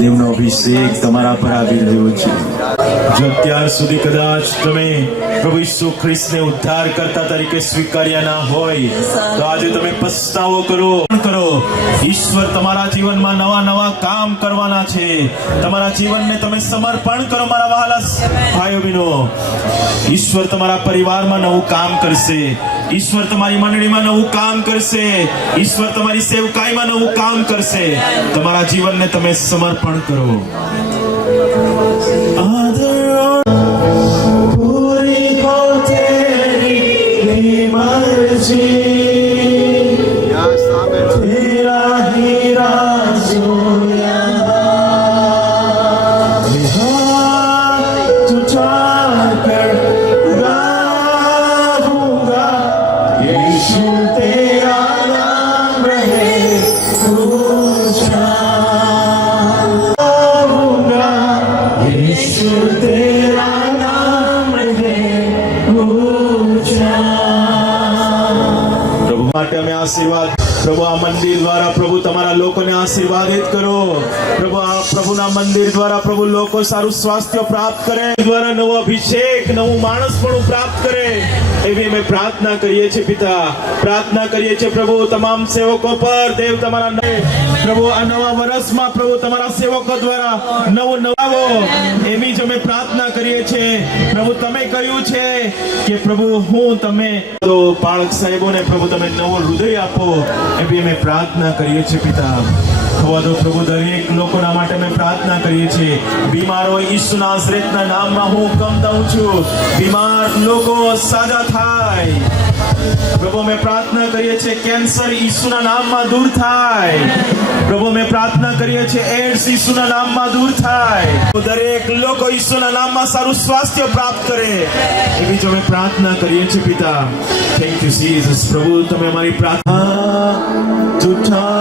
દેવનો અભિષેક તમારા પર આવી રહ્યો છે. જો અત્યાર સુધી કદાચ તમે પ્રભુ ઈસુ ખ્રિસ્તને ઉદ્ધાર કરતા તરીકે સ્વીકાર્યા ના હોય તો આજે તમે પસ્તાવો કરો. કરો. ઈશ્વર તમારા જીવનમાં નવા નવા કામ કરવાના છે. તમારા જીવનને તમે સમર્પણ કરો મારા વહાલા ભાઈઓ બહેનો. ઈશ્વર તમારા પરિવારમાં નવું કામ કરશે. ઈશ્વર તમારી મંડળીમાં નવું કામ કરશે. ઈશ્વર તમારી સેવકાઈમાં નવું કામ કરશે. તમારા જીવનને તમે સમર્પણ કરો. પૂરી હો તેરી મરજી, તેરા હી રાજ હોયા, હાથ ઉઠાકર ગાऊंगा, यीशु तेरा नाम रहे ऊंचा, गाऊंगा, यीशु तेरा नाम रहे ऊंचा. પ્રભુ માટે અમે આશીર્વાદ, પ્રભુ આ મંદિર દ્વારા પ્રભુ તમારા લોકોને આશીર્વાદિત કરો. પ્રભુ આ પ્રભુના મંદિર દ્વારા પ્રભુ લોકો સારું સ્વાસ્થ્ય પ્રાપ્ત કરે, દ્વારા નવો અભિષેક, નવું માણસપણું પ્રાપ્ત કરે એવી અમે પ્રાર્થના કરીએ છીએ પિતા. પ્રાર્થના કરીએ છીએ પ્રભુ તમામ સેવકો પર. દેવ તમારા પ્રભુ આ નવા વર્ષમાં પ્રભુ તમારા સેવકો દ્વારા નવો નવો એવી જ અમે પ્રાર્થના કરીએ છીએ. પ્રભુ તમે કહ્યું છે કે પ્રભુ હું તમે તો બાળક સાહેબોને પ્રભુ તમે નવો હૃદય આપો એવી અમે પ્રાર્થના કરીએ છીએ પિતા. થવા દો પ્રભુ દરેક લોકોના માટે અમે પ્રાર્થના કરીએ છીએ. બીમાર હોય ઈસુ નાઝરેતના નામમાં હું હુકમ દઉં છું, બીમાર લોકો સાજા થાય. પ્રભુ અમે પ્રાર્થના કરીએ છીએ કેન્સર ઈસુના નામમાં દૂર થાય. પ્રભુ અમે પ્રાર્થના કરીએ છીએ એડ્સ ઈસુના નામમાં દૂર થાય. દરેક લોકો ઈસુના નામમાં સારું સ્વાસ્થ્ય પ્રાપ્ત કરે એવી જ અમે પ્રાર્થના કરીએ છીએ પિતા. Thank you Jesus. પ્રભુ તમે અમારી પ્રાર્થના જૂઠા